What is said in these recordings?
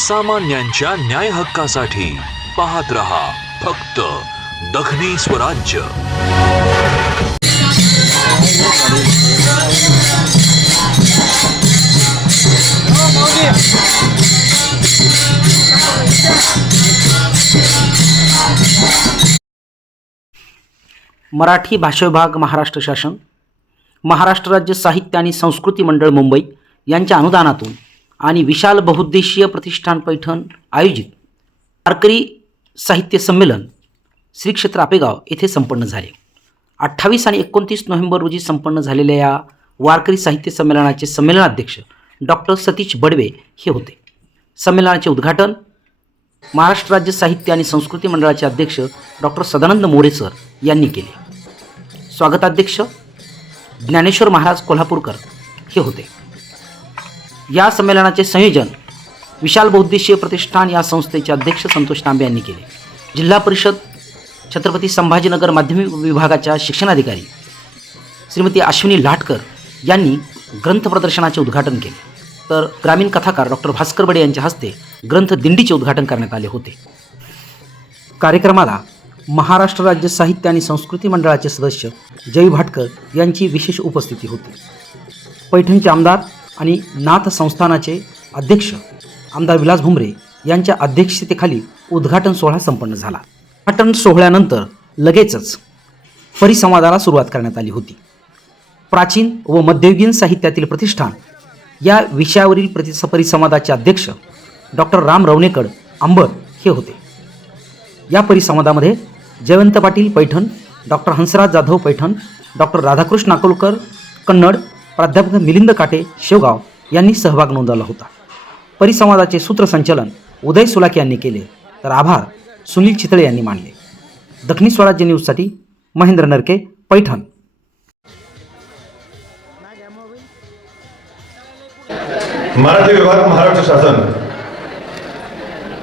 सामान्यांच्या न्याय हक्कासाठी पाहत रहा फक्त दखनी स्वराज्य। मराठी भाषा विभाग, महाराष्ट्र शासन, महाराष्ट्र राज्य साहित्य आणि संस्कृती मंडळ मुंबई यांच्या अनुदानातून आणि विशाल बहुउद्देशीय प्रतिष्ठान पैठण आयोजित वारकरी साहित्य संमेलन श्री क्षेत्र आपेगाव येथे संपन्न झाले। 28 आणि 29 नोव्हेंबर रोजी संपन्न झालेल्या या वारकरी साहित्य संमेलनाचे संमेलनाध्यक्ष डॉक्टर सतीश बडवे हे होते। संमेलनाचे उद्घाटन महाराष्ट्र राज्य साहित्य आणि संस्कृती मंडळाचे अध्यक्ष डॉक्टर सदानंद मोरे सर यांनी केले। स्वागताध्यक्ष ज्ञानेश्वर महाराज कोल्हापूरकर हे होते। या संमेलनाचे संयोजन विशाल बहुउद्देशीय प्रतिष्ठान या संस्थेचे अध्यक्ष संतोष तांबे यांनी केले। जिल्हा परिषद छत्रपती संभाजीनगर माध्यमिक विभागाच्या शिक्षणाधिकारी श्रीमती अश्विनी लाटकर यांनी ग्रंथ प्रदर्शनाचे उद्घाटन केले, तर ग्रामीण कथाकार डॉक्टर भास्कर बडे यांच्या हस्ते ग्रंथ दिंडीचे उद्घाटन करण्यात आले होते। कार्यक्रमाला महाराष्ट्र राज्य साहित्य आणि संस्कृती मंडळाचे सदस्य जय भाटकर यांची विशेष उपस्थिती होती। पैठणचे आमदार आणि नाथ संस्थानाचे अध्यक्ष आमदार विलास भुमरे यांच्या अध्यक्षतेखाली उद्घाटन सोहळा संपन्न झाला। उद्घाटन सोहळ्यानंतर लगेचच परिसंवादाला सुरुवात करण्यात आली होती। प्राचीन व मध्ययुगीन साहित्यातील प्रतिष्ठान या विषयावरील परिसंवादाचे अध्यक्ष डॉक्टर राम रवणेकर अंबड हे होते। या परिसंवादामध्ये जयवंत पाटील पैठण, डॉक्टर हंसराज जाधव पैठण, डॉक्टर राधाकृष्ण अकोलकर कन्नड, प्राध्यापक मिलिंद काटे शेवगाव यांनी सहभाग नोंदवला होता। परिसंवादाचे सूत्रसंचालन उदय सुलाके यांनी केले, तर आभार सुनील चितळे यांनी मानले। दखनी स्वराज्य न्यूजसाठी महेंद्र नरके, पैठण। मराठी विभाग, महाराष्ट्र शासन,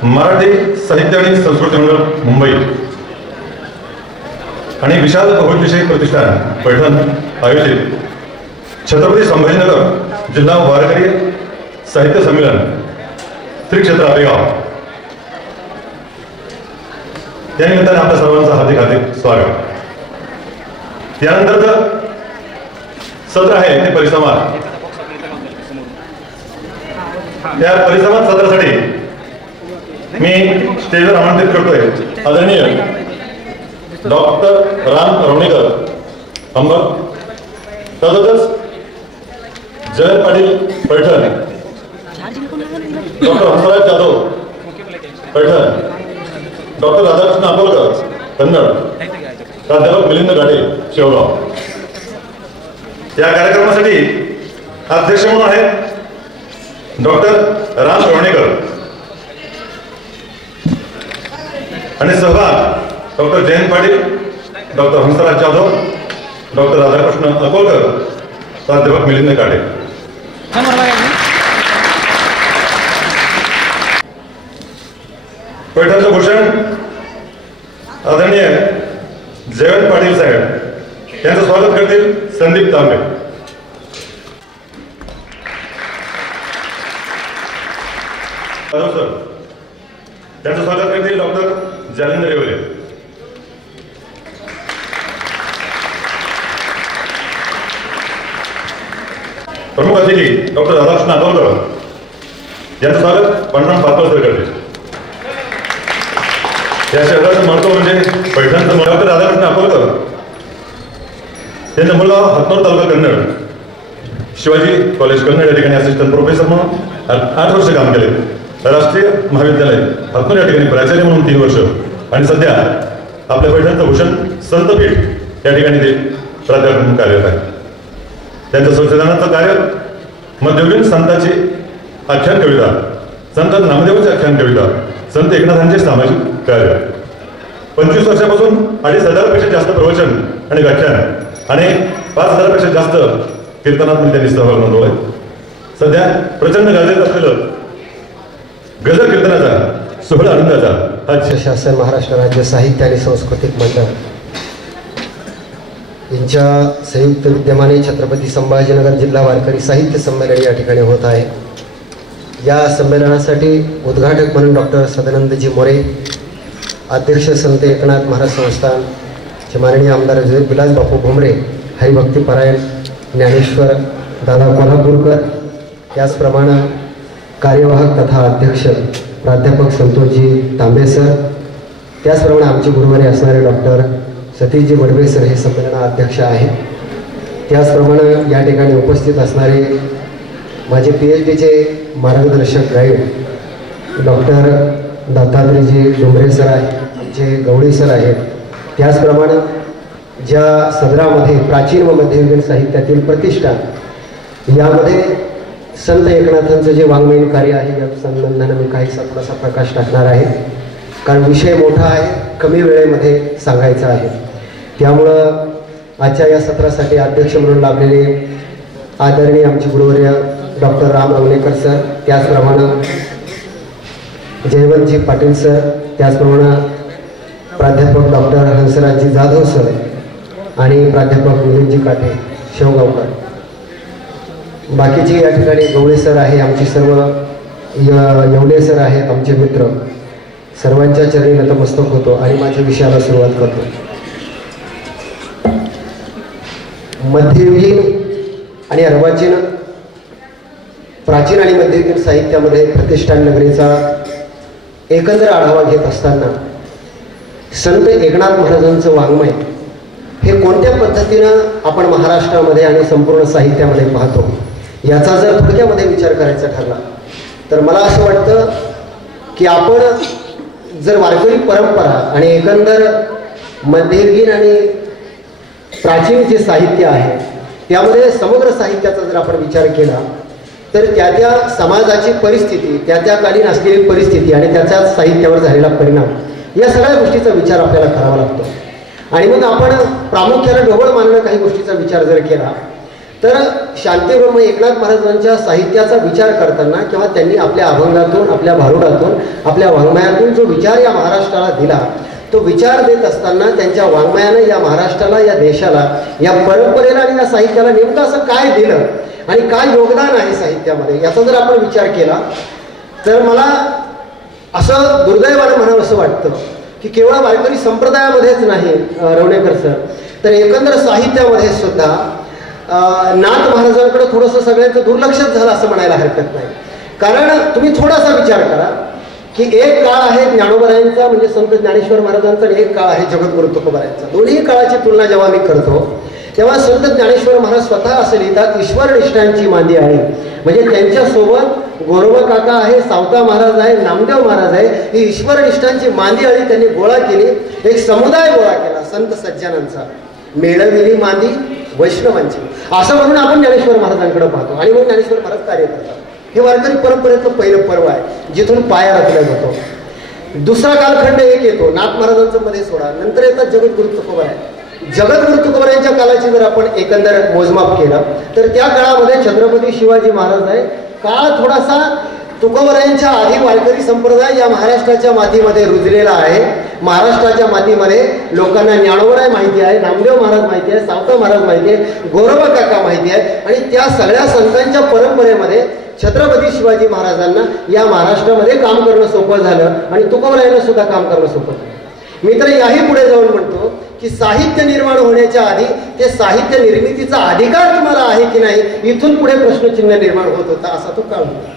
मराठी साहित्य आणि संस्कृती मंडळ मुंबई आणि विशाल बहुउद्देशीय प्रतिष्ठान पैठण आयोजित छत्रपती संभाजीनगर जिल्हा वारकरी साहित्य संमेलन श्री क्षेत्र आपेगाव या निमित्ताने आपल्या सर्वांचं हार्दिक हार्दिक स्वागत। यानंतरचं सत्र आहे ते परिसंवाद। या परिसंवाद सत्रासाठी मी स्टेजवर आमंत्रित करतोय आदरणीय डॉक्टर राम रवणेकर अंबड, तसंच जयंत पाटील पैठण, डॉक्टर हंसराज जाधव पैठण, डॉक्टर राधाकृष्ण अकोलकर कन्नड, प्राध्यापक मिलिंद गाडे शेवगाव। या कार्यक्रमासाठी अध्यक्ष म्हणून आहेत डॉक्टर राम रवणेकर आणि सहभाग doctor Jayant Patil, doctor Hansraj Jadhav, doctor Radhakrishna Akolkar, प्राध्यापक मिलिंद काटे। पैठणचं भूषण आदरणीय जयवंत पाटील साहेब यांचं स्वागत करतील संदीप तांबे। सर त्यांचं स्वागत करतील डॉक्टर जालिंदर रेवले। प्रमुख अतिथी डॉक्टर राधाकृष्ण अकोलकर यांचं स्वागत पंढरम पातळ सर करतील। या शहराचं महत्व म्हणजे पैठणचं डॉक्टर राधाकृष्ण अकोलकर त्यांचा मुलगा हातनूर तालुका कन्नड शिवाजी कॉलेज कन्नड या ठिकाणी असिस्टंट प्रोफेसर म्हणून 8 वर्ष काम केले। राष्ट्रीय महाविद्यालय हातनूर या ठिकाणी प्राचार्य म्हणून 3 वर्ष आणि सध्या आपल्या पैठणचं भूषण संतपीठ या ठिकाणी ते प्राध्यापक म्हणून कार्यरत आहे। त्यांचं संशोधनाचं कार्य मध्ययुगीन संतांची आख्यान कविता, संत नामदेवाची आख्यान कविता, संत एकनाथांचे सामाजिक कार्य, 25 वर्षापासून 2500पेक्षा जास्त प्रवचन आणि व्याख्यान आणि 5000पेक्षा जास्त कीर्तनात त्यांनी सहभाग नोंदवलाय। सध्या प्रचंड गाजत असलेलं गजर कीर्तनाचा सोहळा आनंदाचा राज्य शासन, महाराष्ट्र राज्य साहित्य आणि सांस्कृतिक मंडळ यांच्या संयुक्त विद्यमाने छत्रपती संभाजीनगर जिल्हा वारकरी साहित्य संमेलन या ठिकाणी होत आहे। या संमेलनासाठी उद्घाटक म्हणून डॉक्टर सदानंदजी मोरे, अध्यक्ष संत एकनाथ महाराज संस्थानचे माननीय आमदार विलास बापू भुमरे, हरिभक्तीपरायण ज्ञानेश्वर दादा कोल्हापूरकर, त्याचप्रमाणे कार्यवाहक तथा अध्यक्ष प्राध्यापक संतोषजी तांबे सर, त्याचप्रमाणे आमचे गुरुवारी असणारे डॉक्टर सतीशजी वडवे सर हे संमेलनाध्यक्ष आहेत. त्याचप्रमाणे या ठिकाणी उपस्थित असणारे माझे PhDचे मार्गदर्शक गाईड डॉक्टर दत्तात्रेयजी डोंगरे सर आहेत, आमचे गवळी सर आहेत. त्याचप्रमाणे ज्या सदरामध्ये प्राचीन व मध्ययुगीन साहित्यातील प्रतिष्ठान यामध्ये संत एकनाथांचं जे वाङ्मयीन कार्य आहे या संबंधाने मी काहीसा थोडासा प्रकाश टाकणार आहे, कारण विषय मोठा आहे, कमी वेळेमध्ये सांगायचा आहे. त्यामुळं आजच्या या सत्रासाठी अध्यक्ष म्हणून लाभलेले आदरणीय आमचे गुरुवर्य डॉक्टर राम रवणेकर सर, त्याचप्रमाणे जयवंतजी पाटील सर, त्याचप्रमाणे प्राध्यापक डॉक्टर हंसराजजी जाधव सर आणि प्राध्यापक मिलिंदजी काठे शेवगावकर, बाकीचे या ठिकाणी गवळे सर आहे, आमचे सर्व येवले सर आहेत, आमचे मित्र, सर्वांच्या चरणी नतमस्तक होतो आणि माझ्या विषयाला सुरुवात करतो. मध्ययुगीन आणि अर्वाचीन प्राचीन आणि मध्ययुगीन साहित्यामध्ये प्रतिष्ठान नगरीचा एकंदर आढावा घेत असताना संत एकनाथ महाराजांचं वाङ्मय हे कोणत्या पद्धतीनं आपण महाराष्ट्रामध्ये आणि संपूर्ण साहित्यामध्ये पाहतो याचा जर थोडक्यामध्ये विचार करायचा ठरला तर मला असं वाटतं की आपण जर वारकरी परंपरा आणि एकंदर मध्ययुगीन आणि प्राचीन जे साहित्य आहे त्यामध्ये समग्र साहित्याचा जर आपण विचार केला तर त्या त्या समाजाची परिस्थिती, त्या त्या कालीन असलेली परिस्थिती आणि त्याच्या साहित्यावर झालेला परिणाम या सगळ्या गोष्टीचा विचार आपल्याला करावा लागतो. आणि मग आपण प्रामुख्याने ढोबळ मानणं काही गोष्टीचा विचार जर केला तर शांतीब्रह्म एकनाथ महाराजांच्या साहित्याचा विचार करताना किंवा त्यांनी आपल्या अभंगातून, आपल्या भारुडातून, आपल्या वाङ्मयातून जो विचार या महाराष्ट्राला दिला तो विचार देत असताना त्यांच्या वाङ्मयानं या महाराष्ट्राला, या देशाला, या परंपरेला आणि या साहित्याला नेमकं असं काय दिलं आणि काय योगदान आहे साहित्यामध्ये याचा जर आपण विचार केला तर मला असं दुर्दैवानं म्हणावं असं वाटतं की केवळ वारकरी संप्रदायामध्येच नाही रवणेकर सर, तर एकंदर साहित्यामध्ये सुद्धा नाथ महाराजांकडे थोडंसं सगळ्यांचं दुर्लक्षच झालं असं म्हणायला हरकत नाही. कारण तुम्ही थोडासा विचार करा की एक काळ आहे ज्ञानोबरायांचा म्हणजे संत ज्ञानेश्वर महाराजांचा आणि एक काळ आहे जगद्गुरु तुकोबारायांचा. दोन्ही काळाची तुलना जेव्हा मी करतो तेव्हा संत ज्ञानेश्वर महाराज स्वतः असं लिहितात, ईश्वरनिष्ठांची मांदी आहे. म्हणजे त्यांच्यासोबत गोरोबा काका आहे, सावता महाराज आहे, नामदेव महाराज आहे, ही ईश्वरनिष्ठांची मांदी आळी त्यांनी गोळा केली, एक समुदाय गोळा केला संत सज्जनांचा, मेळविली मांदी वैष्णवांची, असं म्हणून आपण ज्ञानेश्वर महाराजांकडे पाहतो. आणि मग ज्ञानेश्वर महाराज कार्य करतात. हे वारकरी परंपरेचं पहिलं पर्व आहे जिथून पाया रचला जातो. दुसरा कालखंड एक येतो नाथ महाराजांचं मध्ये सोडा, नंतर येतात जगद्गुरु तुकोबाराय. जगद्गुरु तुकोबारायांच्या काळाची जर आपण एकंदर मोजमाप केला तर त्या काळामध्ये छत्रपती शिवाजी महाराज आहे. काळ थोडासा तुकोबारायांच्या आधी वारकरी संप्रदाय या महाराष्ट्राच्या मातीमध्ये रुजलेला आहे. महाराष्ट्राच्या मातीमध्ये लोकांना ज्ञानोबराय माहिती आहे, नामदेव महाराज माहिती आहे, सावता महाराज माहिती आहे, गोरोबा काका माहिती आहे आणि त्या सगळ्या संतांच्या परंपरेमध्ये छत्रपती शिवाजी महाराजांना या महाराष्ट्रामध्ये काम करणं सोपं झालं आणि तुकोबारायांना सुद्धा काम करणं सोपं झालं. मी तर याही पुढे जाऊन म्हणतो की साहित्य निर्माण होण्याच्या आधी ते साहित्य निर्मितीचा अधिकार तुम्हाला आहे की नाही इथून पुढे प्रश्नचिन्ह निर्माण होत होता असा तो काळ होता.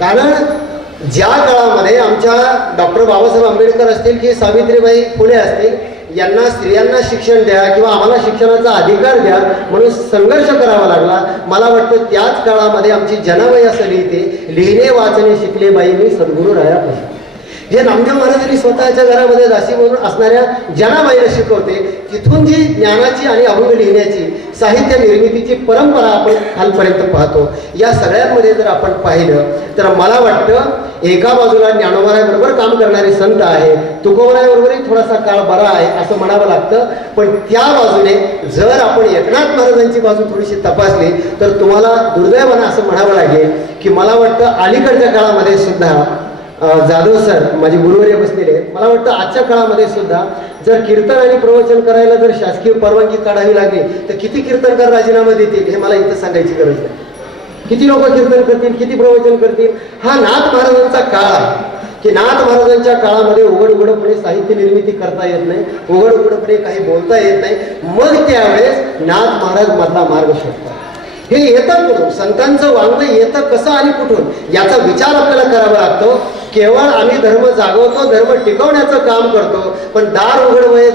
कारण ज्या काळामध्ये आमच्या डॉक्टर बाबासाहेब आंबेडकर असतील की सावित्रीबाई फुले असतील यांना स्त्रियांना शिक्षण द्या किंवा आम्हाला शिक्षणाचा अधिकार द्या म्हणून संघर्ष करावा लागला. मला वाटतं त्याच काळामध्ये आमची जनाबाई असं लिहिते, लिहिणे वाचणे शिकले बाई मी सद्गुरू रायापासून. हे नामदेव महाराजांनी स्वतःच्या घरामध्ये दासी म्हणून असणाऱ्या जनाबाईला शिकवते. तिथून जी ज्ञानाची आणि अभंग लिहिण्याची साहित्य निर्मितीची परंपरा आपण खालपर्यंत पाहतो. या सगळ्यांमध्ये जर आपण पाहिलं तर मला वाटतं एका बाजूला ज्ञानोबरायाबरोबर काम करणारे संत आहे, तुकोबारायाबरोबरही थोडासा काळ बरा आहे असं म्हणावं लागतं. पण त्या बाजूने जर आपण एकनाथ महाराजांची बाजू थोडीशी तपासली तर तुम्हाला दुर्दैवानं असं म्हणावं लागेल की मला वाटतं अलीकडच्या काळामध्ये सुद्धा जाधव सर माझे गुरुवर्य बसलेले, मला वाटतं आजच्या काळामध्ये सुद्धा जर कीर्तन आणि प्रवचन करायला जर शासकीय परवानगी काढावी लागली तर किती कीर्तनकार राजीनामा देतील हे मला इथं सांगायची गरज नाही. किती लोक कीर्तन करतील, किती प्रवचन करतील. हा नाथ महाराजांचा काळ आहे की नाथ महाराजांच्या काळामध्ये उघडपणे साहित्य निर्मिती करता येत नाही, उघडपणे काही बोलता येत नाही. मग त्यावेळेस नाथ महाराज मधला मार्ग शोधतात. हे येतं कुठून, संतांचं वाङ्मय येतं कसं आणि कुठून, याचा विचार आपल्याला करावा लागतो. केवळ आम्ही धर्म जागवतो, धर्म टिकवण्याचं काम करतो, पण दार उघडवय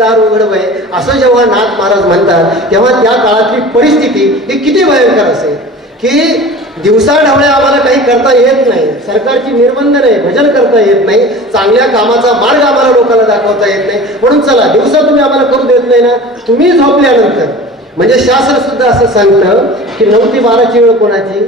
असं जेव्हा नाथ महाराज म्हणतात तेव्हा त्या काळातली परिस्थिती ही किती भयंकर असेल की दिवसाढवळ्या आम्हाला काही करता येत नाही, सरकारची निर्बंध नाही, भजन करता येत नाही, चांगल्या कामाचा मार्ग आम्हाला लोकांना दाखवता येत नाही, म्हणून चला दिवसा तुम्ही आम्हाला करू देत नाही ना, तुम्ही झोपल्यानंतर. म्हणजे शास्त्र सुद्धा असं सांगतं की 9 ते 12ची वेळ कोणाची,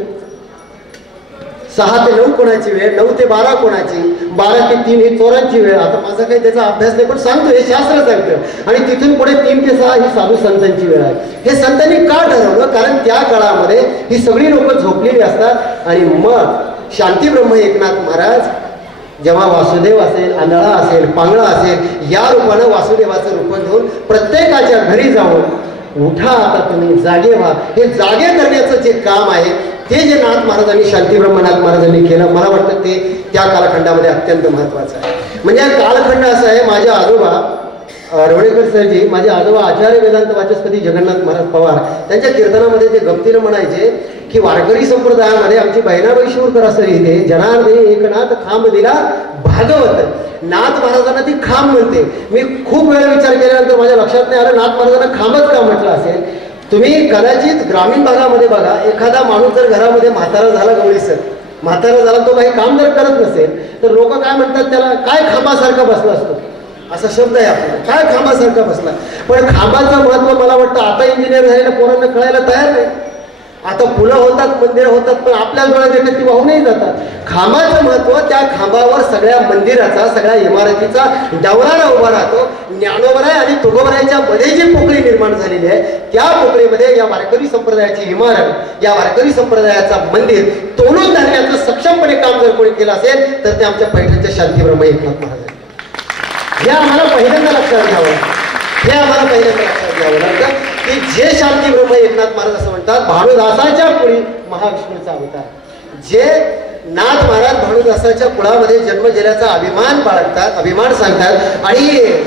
6 ते 9 कोणाची वेळ, 9 ते 12 कोणाची, 12 ते 3 ही चोरांची वेळ. आता माझा काही त्याचा अभ्यास नाही, पण सांगतो हे शास्त्र सांगतं. आणि तिथून पुढे 3 ते 6 ही साधू संतांची वेळ आहे. हे संतांनी का ठरवलं, कारण त्या काळामध्ये ही सगळी लोक झोपलेली असतात. आणि मग शांतीब्रह्म एकनाथ महाराज जेव्हा वासुदेव असेल, आंधळा असेल, पांगळा असेल, या रूपानं वासुदेवाचं रूप घेऊन प्रत्येकाच्या घरी जाऊन उठा आता तुम्ही जागे व्हा, हे जागे करण्याचं जे काम आहे ते जे नाथ महाराजांनी, शांतीब्रह्मनाथ महाराजांनी केलं, मला वाटतं ते त्या कालखंडामध्ये अत्यंत महत्त्वाचं आहे. म्हणजे कालखंड असा आहे, माझे आजोबा रवळेकर सरजी, माझे आजोबा आचार्य वेदांत वाचस्पती जगन्नाथ महाराज पवार, त्यांच्या कीर्तनामध्ये ते गमतीनं म्हणायचे की वारकरी संप्रदायामध्ये आमची बहिणाबाई शिवकर असं लिहिते, जनार्दनी एकनाथ खांब दिला भागवत. नाथ महाराजांना ती खांब म्हणते. मी खूप वेळा विचार केल्यानंतर माझ्या लक्षात नाही आलं नाथ महाराजांना खांबच का म्हटलं असेल. तुम्ही कदाचित ग्रामीण भागामध्ये बघा, एखादा माणूस जर घरामध्ये म्हातारा झाला, गवळीसर म्हातारा झाला, तो काही काम जर करत नसेल तर लोक काय म्हणतात, त्याला काय खांबासारखा बसला असतो, असा शब्द आहे आपल्याला, काय खांबासारखा बसला. पण खांबाचं महत्व मला वाटतं आता इंजिनियर झालेल्या पोरांना कळायला तयार नाही. आता फुलं होतात, मंदिरं होतात, पण आपल्या डोळ्यात देखील ती वाहूनही जातात. खांबाचं महत्व, त्या खांबावर सगळ्या मंदिराचा, सगळ्या इमारतीचा डवरारा उभा राहतो. ज्ञानोबराय आणि तुकोबरायच्या मध्ये जी पोकळी निर्माण झालेली आहे, त्या पोकळीमध्ये या वारकरी संप्रदायाची इमारत, या वारकरी संप्रदायाचा मंदिर तोडून धरण्याचं सक्षमपणे काम जर कोणी केलं असेल तर ते आमच्या पैठणचे शांतीब्रह्म एकनाथ महाराज. हे आम्हाला पहिल्यांदा लक्षात घ्यावं, हे आम्हाला पहिल्यांदा लक्षात घ्यावं लागतं की जे शांतीब्रह्म एकनाथ महाराज असं म्हणतात, भानुदासाच्या कुळी महाविष्णूचा अवतार. जे नाथ महाराज भानुदासाच्या कुळामध्ये जन्म गेल्याचा अभिमान बाळगतात, अभिमान सांगतात. आणि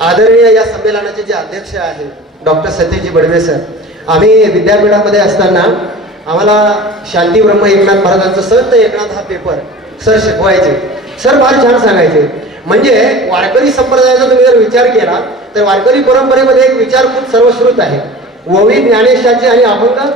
आदरणीय या संमेलनाचे जे अध्यक्ष आहेत डॉक्टर सतीजी बडवे सर, आम्ही विद्यापीठामध्ये असताना आम्हाला शांतीब्रह्म एकनाथ महाराजांचं संत एकनाथ हा पेपर सर शिकवायचे. सर फार छान सांगायचे. म्हणजे वारकरी संप्रदायाचा तुम्ही जर विचार केला तर वारकरी परंपरेमध्ये एक विचार खूप सर्वश्रुत आहे, ओवी ज्ञानेशाची आणि अभंग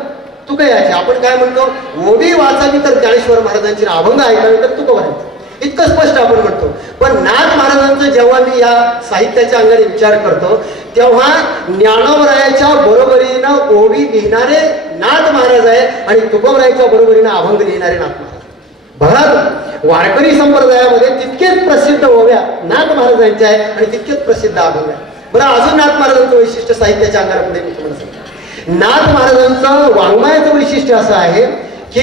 तुकयाची. आपण काय म्हणतो, ओवी वाचावी तर ज्ञानेश्वर महाराजांची, अभंग ऐकावी तर तुकोबरायचं, इतकं स्पष्ट आपण म्हणतो. पण नाथ महाराजांचं जेव्हा मी या साहित्याच्या अंगाने विचार करतो तेव्हा ज्ञानोबरायाच्या बरोबरीनं ओवी लिहिणारे नाथ महाराज आहे आणि तुकोबरायाच्या बरोबरीनं अभंग लिहिणारे नाथ महाराज. बघा, वारकरी संप्रदायामध्ये तितकेच प्रसिद्ध ओव्या नाथ महाराजांच्या आहे आणि तितकेच प्रसिद्ध अभंग आहे. बरं, अजून नाथ महाराजांचं वैशिष्ट्य साहित्याच्या अंगापुढे मी तुम्हाला सांगतो. नाथ महाराजांचं वाङ्मयाचं वैशिष्ट्य असं आहे की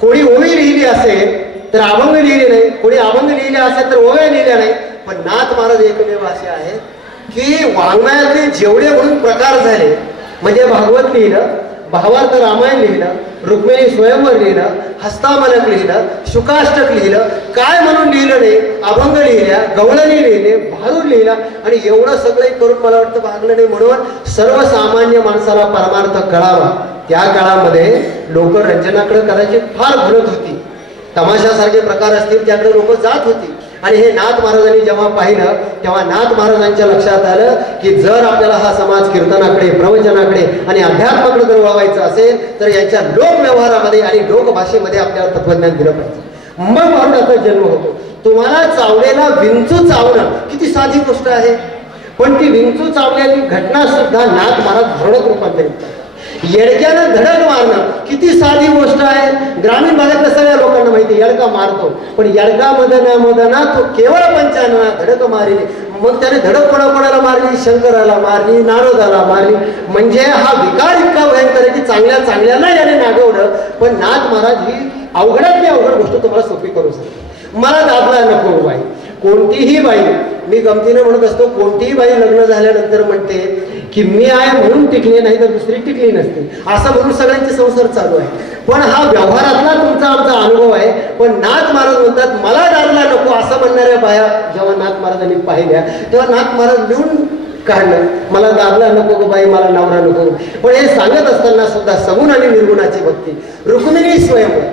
कोणी ओवी लिहिली असेल तर अभंग लिहिले नाही, कोणी अभंग लिहिले असेल तर ओव्या लिहिल्या नाही. पण नाथ महाराज एकमेव असे आहेत की वाङ्मयातले जेवढे म्हणून प्रकार झाले, म्हणजे भागवत लिहिलं, भावार्थ रामायण लिहिलं, रुक्मिणी स्वयंवर लिहिलं, हस्तामलक लिहिलं, शुकाष्टक लिहिलं, काय म्हणून लिहिलं नाही, अभंग लिहिल्या, गवळणी लिहिले, भारूड लिहिला. आणि एवढं सगळं करून मला वाटतं भागलं नाही. म्हणून सर्वसामान्य माणसाला परमार्थ कळावा त्या काळामध्ये लोक रंजनाकडे कदाचित फार भरत होती, तमाशासारखे प्रकार असतील त्याकडे लोक जात होती. आणि हे नाथ महाराजांनी जेव्हा पाहिलं तेव्हा नाथ महाराजांच्या लक्षात आलं की जर आपल्याला हा समाज कीर्तनाकडे, प्रवचनाकडे आणि अध्यात्माकडे जर वळवायचं असेल तर यांच्या लोकव्यवहारामध्ये आणि लोकभाषेमध्ये आपल्याला तत्वज्ञान दिलं पाहिजे. मग भारुडाचा जन्म होतो. तुम्हाला चावलेला विंचू चावणं किती साधी गोष्ट आहे, पण ती विंचू चावलेली घटना सुद्धा नाथ महाराज भारुडात रूपांतरित करतात. येडक्यानं धडक मारणं किती साधी गोष्ट आहे. ग्रामीण भागातल्या सगळ्या लोकांना माहिती येडका मारतो, पण येडका मदना तो केवळ पंचानना धडक मारली. मग त्याने धडक कोणाला मारली, शंकराला मारली, नारदाला मारली. म्हणजे हा विकार इतका भयंकर आहे की चांगल्याला याने नागवलं. पण नाथ महाराज ही अवघडातली अवघड गोष्ट तुम्हाला सोपी करू शकते. मला दाबला नको बाई, कोणतीही बाई, मी गमतीने म्हणत असतो, कोणतीही बाई लग्न झाल्यानंतर म्हणते की मी आहे म्हणून टिकले, नाही तर दुसरी टिकली नसते, असं म्हणून सगळ्यांचे संसार चालू आहे. पण हा व्यवहारातला तुमचा आमचा अनुभव आहे. पण नाथ महाराज म्हणतात मला दादला नको असं म्हणणाऱ्या बाया जेव्हा नाथ महाराजांनी पाहिल्या तेव्हा नाथ महाराज लिहून काढलं, मला दादला नको गो बाई, मला नवरा नको. पण हे सांगत असताना सुद्धा सगुण आणि निर्गुणाची भक्ती. रुक्मिणी स्वयंवर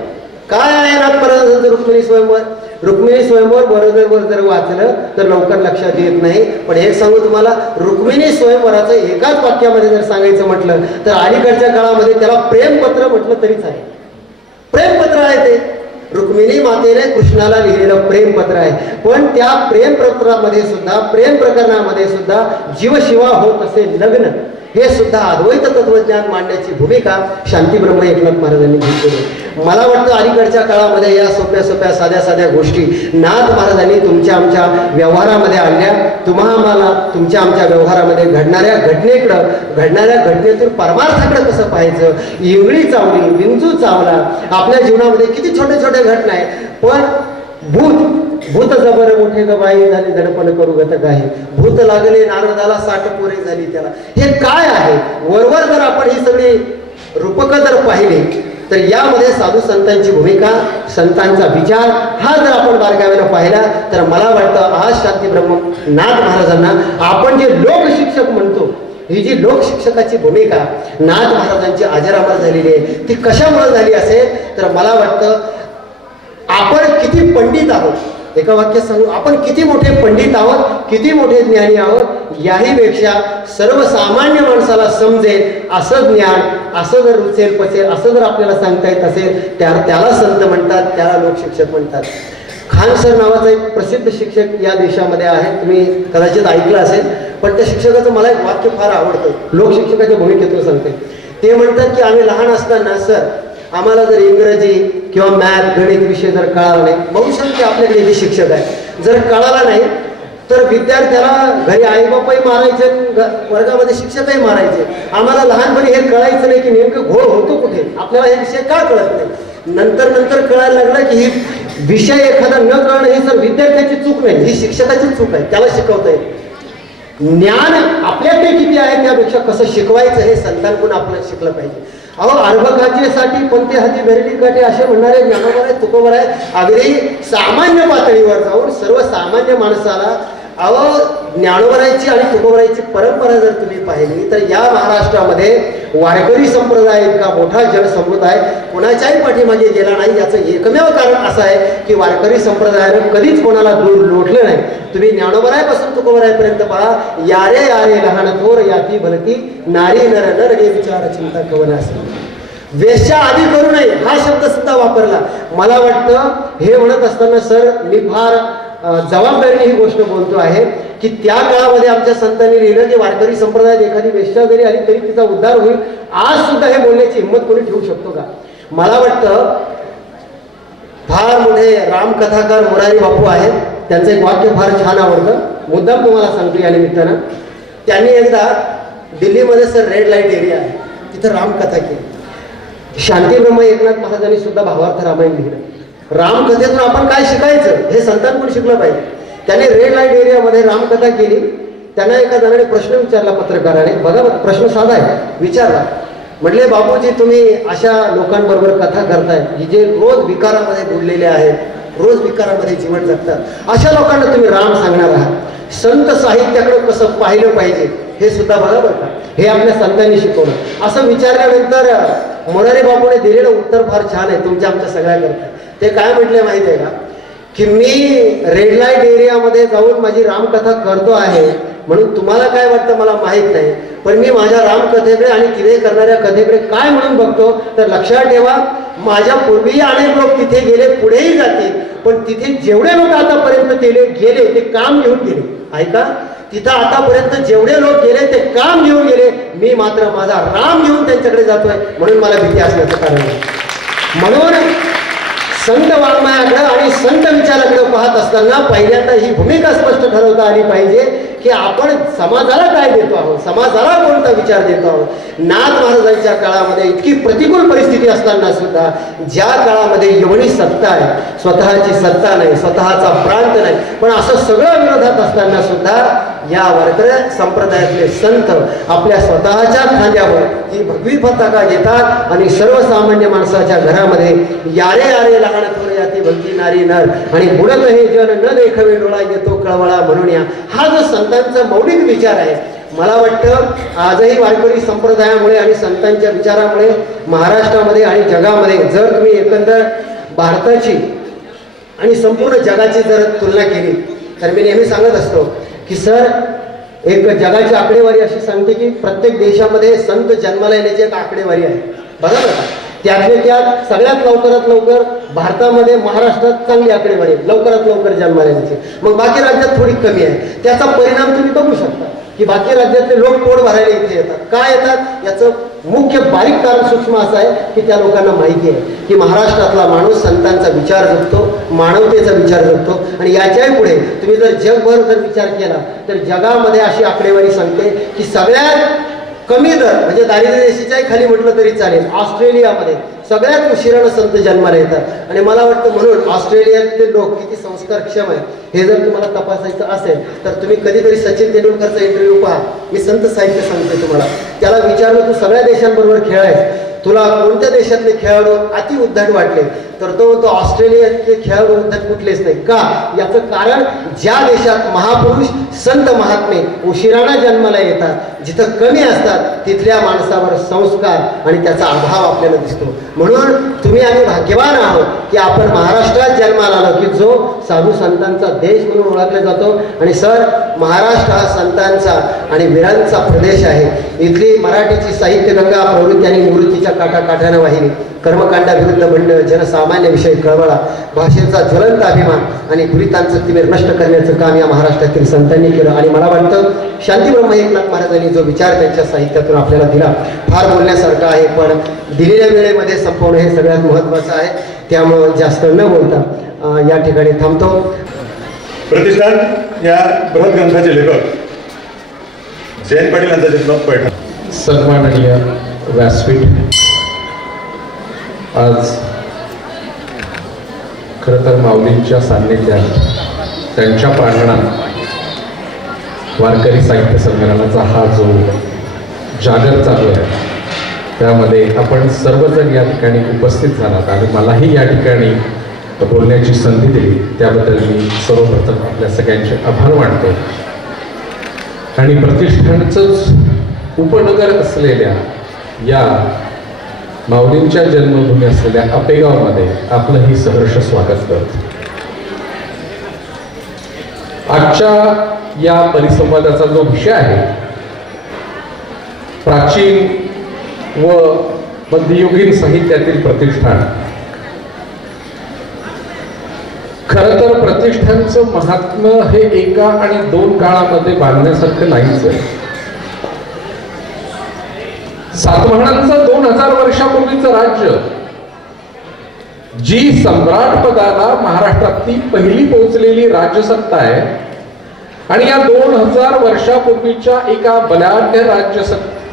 काय आहे नाथ महाराजांचं रुक्मिणी स्वयंवर? रुक्मिणी स्वयंवर बरोबर जर वाचलं तर लवकर लक्षात येत नाही. पण एक सांगू तुम्हाला, रुक्मिणी स्वयंवराचं एकाच वाक्यामध्ये जर सांगायचं म्हटलं तर अलीकडच्या काळामध्ये त्याला प्रेमपत्र म्हटलं तरीच आहे. प्रेमपत्र आहे ते, रुक्मिणी मातेने कृष्णाला लिहिलेलं प्रेमपत्र आहे. पण त्या प्रेमपत्रामध्ये सुद्धा, प्रेम प्रकरणामध्ये सुद्धा जीवशिवा होत असे लग्न, हे सुद्धा अद्वैत तत्वज्ञान मांडण्याची भूमिका शांतीब्रह्म एकनाथ महाराजांनी घेतलेली. मला वाटतं अलीकडच्या काळामध्ये या सोप्या सोप्या साध्या साध्या गोष्टी नाथ महाराजांनी तुमच्या आमच्या व्यवहारामध्ये आणल्या. तुम्हाला तुमच्या आमच्या व्यवहारामध्ये घडणाऱ्या घटनेकडं, घडणाऱ्या घटनेतून परमार्थाकडे कसं पाहायचं, इंगळी चावली, विंचू चावला, आपल्या जीवनामध्ये किती छोटे छोटे घटना आहे. पण भूत जबर मोठे गबाई झाले दडपण करू गत काही, भूत लागले नारदाला 60 पोरे झाली त्याला. हे काय आहे? वरवर जर आपण ही सगळी रूपक जर पाहिली तर यामध्ये साधू संतांची भूमिका, संतांचा विचार हा जर आपण बारकाव्यानं पाहिला तर मला वाटतं आज शांतीब्रह्म नाथ महाराजांना आपण जे लोकशिक्षक म्हणतो, ही जी लोकशिक्षकाची भूमिका नाथ महाराजांची अजरामर झालेली आहे, ती कशामुळे झाली असेल तर मला वाटतं आपण किती पंडित आहोत. एका वाक्यात सांगू, आपण किती मोठे पंडित आहोत, किती मोठे ज्ञानी आहोत, याही पेक्षा सर्वसामान्य माणसाला समजेल असं ज्ञान, असं जर रुचेल पचेल असं जर आपल्याला सांगता येत असेल त्याला संत म्हणतात, त्याला लोकशिक्षक म्हणतात. खान सर नावाचा एक प्रसिद्ध शिक्षक या देशामध्ये आहे, तुम्ही कदाचित ऐकलं असेल. पण त्या शिक्षकाचं मला एक वाक्य फार आवडतं, लोकशिक्षकाच्या भूमिकेतून सांगते. ते म्हणतात की आम्ही लहान असताना सर आम्हाला जर इंग्रजी किंवा मॅथ गणित विषय जर कळाला नाही, बहुसंख्य आपल्याकडे जे शिक्षक आहे जर कळाला नाही तर विद्यार्थ्याला घरी आईबापाही मारायचे, वर्गामध्ये शिक्षकही मारायचे. आम्हाला लहानपणी हे कळायचं नाही की नेमकं घोळ होतो कुठे, आपल्याला हे विषय का कळत नाही. नंतर कळायला लागलं की ही विषय एखादा न कळणं ही सर विद्यार्थ्याची चूक नाही, ही शिक्षकाची चूक आहे, त्याला शिकवता येईल. ज्ञान आपल्याकडे किती आहे त्यापेक्षा कसं शिकवायचं हे संतांकडून आपल्याला शिकलं पाहिजे. अहो अर्भकाचेसाठी कोणते हाती धरली काठी असे म्हणणारे ज्ञानोबर आहे, तुकोबर आहे. अगदी सामान्य पातळीवर जाऊन सर्वसामान्य माणसाला अहो ज्ञानोबरायची आणि तुकोबरायची परंपरा जर तुम्ही पाहिली तर या महाराष्ट्रामध्ये वारकरी संप्रदाय इतका मोठा जनसमुदाय कोणाच्याही पाठीमागे गेला नाही. याचं एकमेव कारण असं आहे की वारकरी संप्रदायानं कधीच कोणाला दूर लोटलं नाही. तुम्ही ज्ञानोबरायपासून तुकोबरायपर्यंत पहा, यारे यारे लहान थोर याती भलती नारी नर नर हे विचार चिंता कवन असेल. वेश्या आधी करू नये हा शब्द सुद्धा वापरला. मला वाटतं हे म्हणत असताना सर मी फार जबाबदारीने ही गोष्ट बोलतो आहे की त्या काळामध्ये आमच्या संतांनी लिहिलं की वारकरी संप्रदायात एखादी वेश्या जरी आली तरी तिचा उद्धार होईल. आज सुद्धा हे बोलण्याची हिंमत कोणी ठेवू शकतो का? मला वाटतं फार मोठे रामकथाकार मोरारी बापू आहेत, त्यांचं एक वाक्य फार छान आवडतं, मुद्दाम तुम्हाला सांगतो या निमित्तानं. त्यांनी एकदा दिल्लीमध्ये सर रेड लाईट एरिया आहे तिथं रामकथा केली. शांतीब्रह्म एकनाथ महाराजांनी सुद्धा भावार्थ रामायण लिहिलं. रामकथेतून आपण काय शिकायचं हे संतांकडून शिकलं पाहिजे. त्याने रेड लाईट एरियामध्ये रामकथा केली. त्यांना एका जणाने प्रश्न विचारला पत्रकाराने, बघा प्रश्न साधा आहे, विचारला. म्हटले बापूजी तुम्ही अशा लोकांबरोबर कथा करताय की जे रोज विकारामध्ये बुडलेले आहेत, रोज विकारामध्ये जीवन जगतात, अशा लोकांना तुम्ही राम सांगणार आहात. संत साहित्याकडे कसं पाहिलं पाहिजे हे सुद्धा बघा बरं का, हे आपल्या संतांनी शिकवलं. असं विचारल्यानंतर मोरारी बापूने दिलेलं उत्तर फार छान आहे तुमच्या आमच्या सगळ्याकरता. ते काय म्हटले माहिती आहे का की मी रेड लाईट एरियामध्ये जाऊन माझी रामकथा करतो आहे म्हणून तुम्हाला काय वाटतं मला माहीत नाही, पण मी माझ्या रामकथेकडे आणि तिथे करणाऱ्या कथेकडे काय म्हणून बघतो तर लक्षात ठेवा माझ्या पूर्वीही अनेक लोक तिथे गेले, पुढेही जातील, पण तिथे जेवढे लोक आतापर्यंत गेले ते काम घेऊन गेले. ऐका, तिथं आतापर्यंत जेवढे लोक गेले ते काम घेऊन गेले, मी मात्र माझा राम घेऊन त्यांच्याकडे जातोय म्हणून मला भीती असण्याचं कारण आहे. म्हणून संत वाङ्मयाकडे आणि संत विचाराकडे पाहत असताना पहिल्यांदा ही भूमिका स्पष्ट ठरवता आली पाहिजे की आपण समाजाला काय देतो आहोत, समाजाला कोणता विचार देतो आहोत. नाथ महाराजांच्या काळामध्ये इतकी प्रतिकूल परिस्थिती असताना सुद्धा, ज्या काळामध्ये एवढी सत्ता आहे, स्वतःची सत्ता नाही, स्वतःचा प्रांत नाही, पण असं सगळं विरोधात असताना सुद्धा या वारकरी संप्रदायातले संत आपल्या स्वतःच्या खांद्यावर ही भगवी पताका घेतात आणि सर्वसामान्य माणसाच्या घरामध्ये यारे यारे लहान थोर याती भक्ती नारी नर आणि बुडत हे जन न देखवे डोळा येतो कळवळा म्हणून या. हा जो संतांचा मौलिक विचार आहे, मला वाटतं आजही वारकरी संप्रदायामुळे आणि संतांच्या विचारामुळे महाराष्ट्रामध्ये आणि जगामध्ये, जर तुम्ही एकंदर भारताची आणि संपूर्ण जगाची जर तुलना केली तर मी नेहमी सांगत असतो की सर, एक जगाची आकडेवारी अशी सांगते की प्रत्येक देशामध्ये संत जन्माला येण्याची एक आकडेवारी आहे, बरोबर का? त्यातले त्यात सगळ्यात लवकरात लवकर भारतामध्ये, महाराष्ट्रात चांगली आकडेवारी आहे लवकरात लवकर जन्माला येण्याची. मग बाकी राज्यात थोडी कमी आहे. त्याचा परिणाम तुम्ही बघू शकता की बाकी राज्यातले लोक पोट भरायला इथे येतात. का येतात? याचं मुख्य बारीक कारण सूक्ष्म असं आहे की त्या लोकांना माहिती आहे की महाराष्ट्रातला माणूस संतांचा विचार जगतो, मानवतेचा विचार जगतो. आणि याच्याही पुढे तुम्ही जर जगभर जर विचार केला तर जगामध्ये अशी आकडेवारी सांगते की सगळ्यात कमी दर म्हणजे दारिद्र्य रेषेच्याही खाली म्हटलं तरी चालेल, ऑस्ट्रेलियामध्ये सगळ्यात उशिरानं संत जन्माला येतात. आणि मला वाटतं म्हणून ऑस्ट्रेलियातले लोक किती संस्कारक्षम आहेत हे जर तुम्हाला तपासायचं असेल तर तुम्ही कधीतरी सचिन तेंडुलकरचा इंटरव्ह्यू पहा. मी संत साहित्य सांगते तुम्हाला. त्याला विचारलं, तू सगळ्या देशांबरोबर खेळायस, तुला कोणत्या देशातले खेळाडू अति उद्धट वाटले? तर तो ऑस्ट्रेलियातले खेळाडू उद्धट कुठलेच नाही. का? याचं कारण ज्या देशात महापुरुष संत महात्मे उशिराना जन्माला येतात, जिथं कमी असतात, तिथल्या माणसावर संस्कार आणि त्याचा अभाव आपल्याला दिसतो. म्हणून तुम्ही आम्ही भाग्यवान आहोत की आपण महाराष्ट्रात जन्माला आलो की जो साधू संतांचा देश म्हणून ओळखला जातो. आणि सर, महाराष्ट्र हा संतांचा आणि वीरांचा प्रदेश आहे. इथली मराठीची साहित्यगंगा प्रवृत्ती आणि निवृत्तीच्या काठाकाठानं वाहिली. कर्मकांडाविरुद्ध बंड, जनसामान्याविषयी कळवळा, भाषेचा ज्वलंत अभिमान आणि गुरितांचं तिमिर नष्ट करण्याचं काम या महाराष्ट्रातील संतांनी केलं. आणि मला वाटतं शांतीब्रह्म एकनाथ महाराजांनी जो विचार त्यांच्या साहित्यातून आपल्याला दिला, फार बोलण्यासारखा आहे, पण दिलेल्या वेळेमध्ये संपवणं हे सगळ्यात महत्त्वाचं आहे. त्यामुळं जास्त न बोलता या ठिकाणी थांबतो. प्रतिष्ठान या बृहत ग्रंथाचे लेखक जयंत पाटील यांचा जन्म पैठण. सन्माननीय व्यासपीठ, आज खरं तर माऊलींच्या सान्निध्यात, त्यांच्या प्रांगणात वारकरी साहित्य संमेलनाचा हा जो जागर चालू आहे, त्यामध्ये आपण सर्वजण या ठिकाणी उपस्थित झालात आणि मलाही या ठिकाणी बोलण्याची संधी दिली, त्याबद्दल मी सर्वप्रथम आपल्या सगळ्यांचे आभार मानतो. आणि प्रतिष्ठानचंच उपनगर असलेल्या या माऊलींच्या जन्मभूमी असलेल्या आपेगावमध्ये आपलंही सहर्ष स्वागत करतो. आजच्या या परिसंवादाचा जो विषय आहे, प्राचीन व मध्ययुगीन साहित्यातील प्रतिष्ठान. खरं तर प्रतिष्ठानचं महात्म्य हे एका आणि दोन काळामध्ये बांधण्यासारखं नाहीच आहे. सातवाहनांचं 2000 वर्षापूर्वीचं राज्य, जी सम्राट पदाला महाराष्ट्रातली पहिली पोहोचलेली राज्यसत्ता आहे, आणि या 2000 वर्षापूर्वीच्या एका बलाढ्य राज्य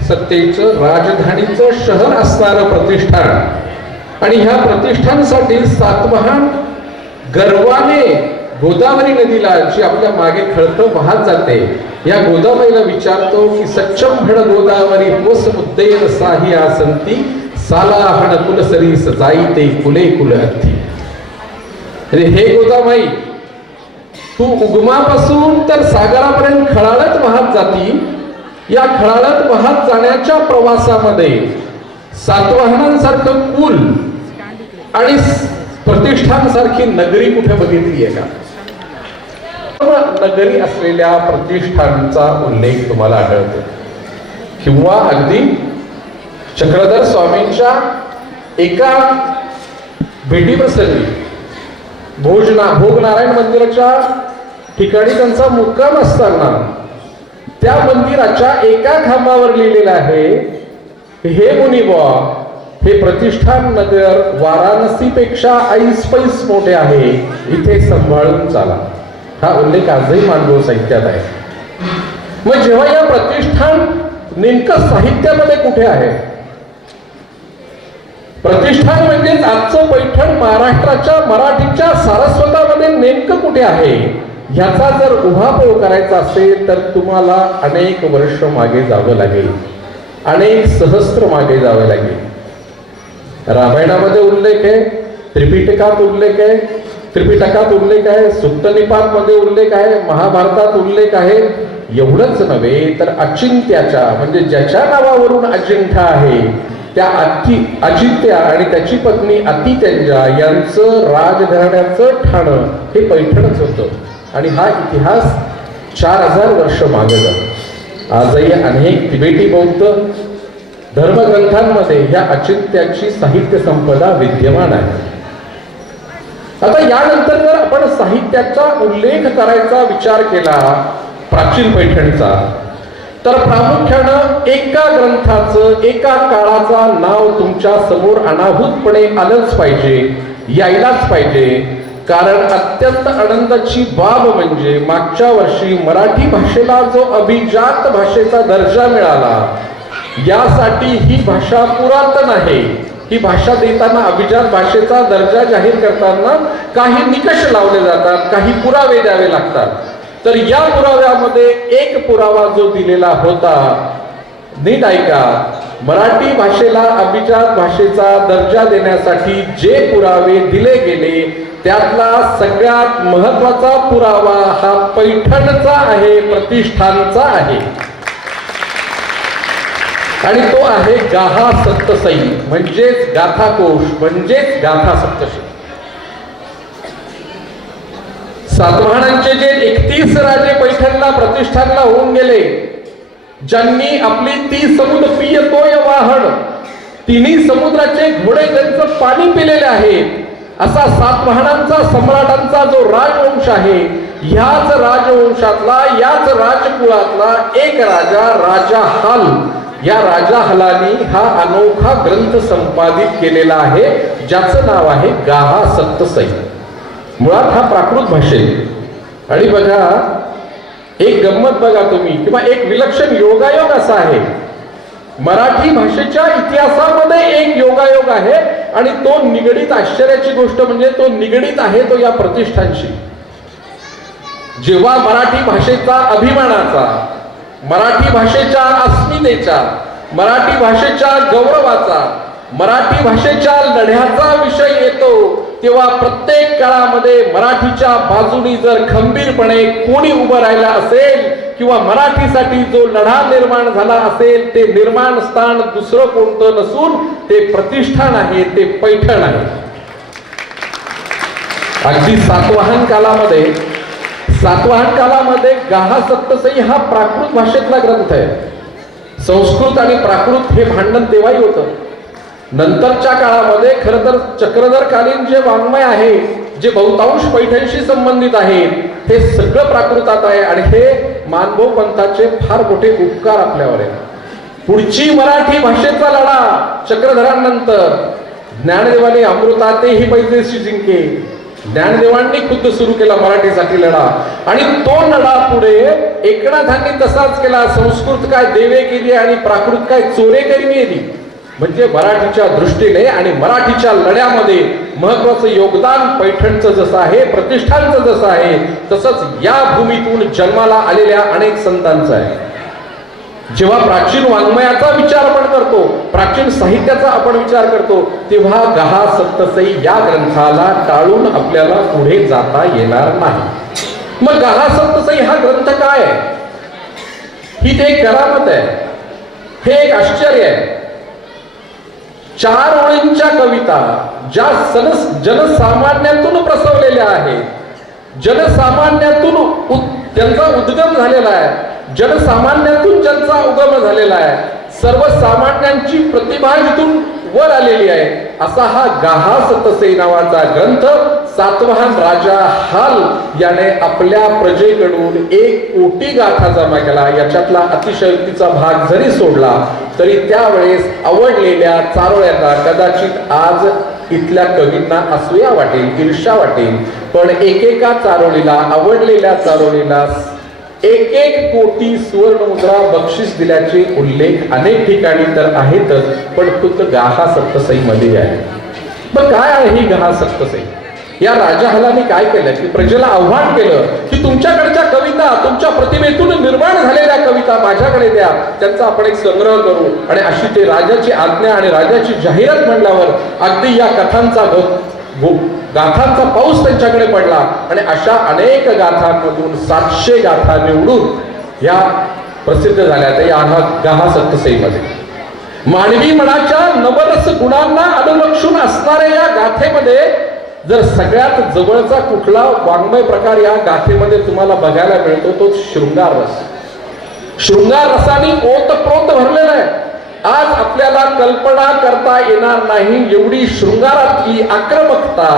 सत्तेचं राजधानीचं शहर असणारं प्रतिष्ठान. आणि ह्या प्रतिष्ठानासाठी सातवाहन गर्वाने गोदावरी नदीला, जी आपल्या मागे खळखळ वाहत जाते, या गोदावरीला विचारतो की सच्चम भड गोदावरी होस मुद्देन साही आसंती साला हण कुलसरीस जाईते कुले कुल अथी. हे गोदाबाई, तू उगमापासून तर सागरापर्यंत खळाळत वाहत जाती. या खळाळत वाहत जाण्याच्या प्रवासामध्ये सातवाहनांसारखं कुल आणि प्रतिष्ठानसारखी नगरी कुठे बघितली आहे का? नगरी असलेल्या प्रतिष्ठानचा उल्लेख तुम्हाला आढळतो. किंवा अगदी चक्रधर स्वामींच्या एका भेटीप्रसंगी भोगनारायण मंदिराच्या ठिकाणी त्यांचा मुक्काम असताना त्या मंदिराच्या एका खांबावर लिहिलेलं आहे, हे मुनिबा, हे प्रतिष्ठान नगर वाराणसीपेक्षा 80 पैस मोठे आहे, इथे सांभाळून चाला. हा उल्लेख आजही मानव साहित्यात आहे. मग जेव्हा या प्रतिष्ठान नेमकं साहित्यामध्ये कुठे आहे, प्रतिष्ठान म्हणजेच आजचं पैठण महाराष्ट्राच्या मराठीच्या सारस्वतामध्ये नेमकं कुठे आहे, ह्याचा जर उहापोह करायचा असेल तर तुम्हाला अनेक वर्ष मागे जावं लागेल, अनेक सहस्त्र मागे जावं लागेल. रामायणामध्ये उल्लेख आहे, त्रिपिटकात उल्लेख आहे, सुत्तनिपात मध्ये उल्लेख आहे, महाभारतात उल्लेख आहे. एवढंच नव्हे तर अचिंत्याच्या म्हणजे ज्याच्या नावावरून अजिंठा आहे त्या अजिंत्य आणि त्याची पत्नी अतित्यंजा यांचं राजघराण्याचं ठाणं हे पैठणच होतं आणि हा इतिहास 4000 वर्ष मागे जातो. आजही अनेक तिबेटी बौद्ध धर्मग्रंथांमध्ये ह्या अचिंत्याची साहित्य संपदा विद्यमान आहे. आता यानंतर जर आपण साहित्याचा उल्लेख करायचा विचार केला प्राचीन पैठणचा, तर प्रामुख्यानं एका ग्रंथाचं एका काळाचा नाव तुमच्या समोर अनाहूतपणे आलंच पाहिजे, यायलाच पाहिजे. कारण अत्यंत आनंदाची बाब म्हणजे मागच्या वर्षी मराठी भाषेला जो अभिजात भाषेचा दर्जा मिळाला, यासाठी ही भाषा पुरातन आहे. ही भाषा देताना अभिजात भाषेचा दर्जा जाहीर करताना काही निकष लावले जातात, काही पुरावे द्यावे लागतात. तर या पुराव्यामध्ये एक पुरावा जो दिलेला होता, नीट ऐका, मराठी भाषेला अभिजात भाषेचा दर्जा देण्यासाठी जे पुरावे दिले गेले त्यातला सगळ्यात महत्वाचा पुरावा हा पैठणचा आहे, प्रतिष्ठानचा आहे. आणि तो आहे गाहा सप्तसई म्हणजेच गाथाकोश म्हणजेच गाथा सप्तशती. सातवाहनांचे जे 31 राजे पैठणला प्रतिष्ठानला होऊन गेले, ज्यांनी आपली ती समुद्र पियतोय वाहन, तिन्ही समुद्राचे घोडे त्यांचं पाणी पिलेले आहेत, असा सातवाहनांचा सम्राटांचा जो राजवंश आहे, ह्याच राजवंशातला याच राजकुळातला एक राजा, राजा हाल, या राजा हलानी हा अनोखा ग्रंथ संपादित केलेला आहे, ज्याचं नाव आहे गाहा सप्तसई. मुळात हा प्राकृत भाषेत. आणि बघा एक गंमत बघा तुम्ही, किंवा एक विलक्षण योगायोग असा आहे, मराठी भाषेच्या इतिहासामध्ये एक योगायोग आहे आणि तो निगडीत, आश्चर्याची गोष्ट म्हणजे तो निगडीत आहे तो या प्रतिष्ठानशी. जेव्हा मराठी भाषेचा अभिमानाचा, मराठी भाषेच्या अस्मितेचा, मराठी भाषेच्या गौरवाचा, मराठी भाषेच्या लढ्याचा विषय येतो, तेव्हा प्रत्येक काळामध्ये मराठीच्या बाजूनी जर खंबीरपणे कोणी उभं राहिलं असेल किंवा मराठीसाठी जो लढा निर्माण झाला असेल, ते निर्माण स्थान दुसरं कोणतं नसून ते प्रतिष्ठान आहे, ते पैठण आहे. अगदी सातवाहन कालामध्ये गाहा सप्तसई हा प्राकृत भाषेतला ग्रंथ आहे. संस्कृत आणि प्राकृत हे भांडण तेव्हाही होतं. नंतरच्या काळामध्ये खरं तर चक्रधरकालीन जे वाङ्मय आहे, जे बहुतांश पैठणशी संबंधित आहे, हे सगळं प्राकृतात आहे आणि हे मानभोव पंथाचे फार मोठे उपकार आपल्यावर आहे. पुढची मराठी भाषेचा लढा चक्रधरांनंतर ज्ञानदेवाने अमृतातेही पैजेशी जिंके, ज्ञानदेवांनी खुद्द सुरू केला मराठीसाठी लढा आणि तो लढा पुढे एकनाथांनी तसाच केला. संस्कृत काय देवे केली आणि प्राकृत काय चोरे करून गेली. म्हणजे मराठीच्या दृष्टीने आणि मराठीच्या लढ्यामध्ये महत्वाचं योगदान पैठणचं जसं आहे, प्रतिष्ठानचं जसं आहे, तसंच या भूमीतून जन्माला आलेल्या अनेक संतांचं आहे. जेव्हा प्राचीन वाङ्मयाचा विचार आपण करतो, प्राचीन साहित्याचा आपण विचार करतो, तेव्हा गाहा सप्तसई या ग्रंथाला टाळून आपल्याला पुढे जाता येणार नाही. मग गाहा सप्तसई हा ग्रंथ काय आहे? ही ते एक करामत आहे, हे एक आश्चर्य आहे. 4 ओळींच्या कविता ज्या जनसामान्यातून प्रसवलेल्या आहेत, जनसामान्यातून त्यांचा उद्गम झालेला आहे, जनसामान्यातून ज्यांचा उगम झालेला आहे, सर्वसामान्यांची प्रतिभा जिथून वर आलेली आहे, असा हा गाहा सप्तसई नावाचा ग्रंथ सातवाहन राजा हाल याने आपल्या प्रजेकडून 1 कोटी गाथा जमा केला. याच्यातला अतिशयोक्तीचा भाग जरी सोडला तरी त्यावेळेस आवडलेल्या चारोळ्यांना कदाचित आज इथल्या कवींना असूया वाटेल, ईर्ष्या वाटेल, पण एकेका चारोळीला, आवडलेल्या चारोळीला 1 कोटी सुवर्ण मुद्रा बक्षीस दिल्याचे उल्लेख अनेक ठिकाणी तर आहेतच, पण खुद्द गाहा सप्तसई मध्ये आहे. मग काय आहे ही गाहा सप्तसई? या राजाहलाने काय केलं की प्रजेला आव्हान केलं की तुमच्याकडच्या कविता, तुमच्या प्रतिमेतून निर्माण झालेल्या कविता माझ्याकडे द्या, त्यांचा आपण एक संग्रह करू. आणि अशी ते राजाची आज्ञा आणि राजाची जाहिरात म्हणल्यावर अगदी या कथांचा गाथांचा पाऊस त्यांच्याकडे पडला. आणि अशा अनेक गाथांमधून 700 गाथा निवडून या प्रसिद्ध झाल्या त्या या गाहा सप्तसईमध्ये. मानवी मनाच्या नवरस गुणांना अनुलक्षून असणाऱ्या या गाथेमध्ये जर सगळ्यात जवळचा कुठला वाङ्मय प्रकार या गाथेमध्ये तुम्हाला बघायला मिळतो तो शृंगार रस. शृंगार रसाने ओतप्रोत भरलेला आहे. आज आपल्याला कल्पना करता येणार नाही एवढी शृंगारातली आक्रमकता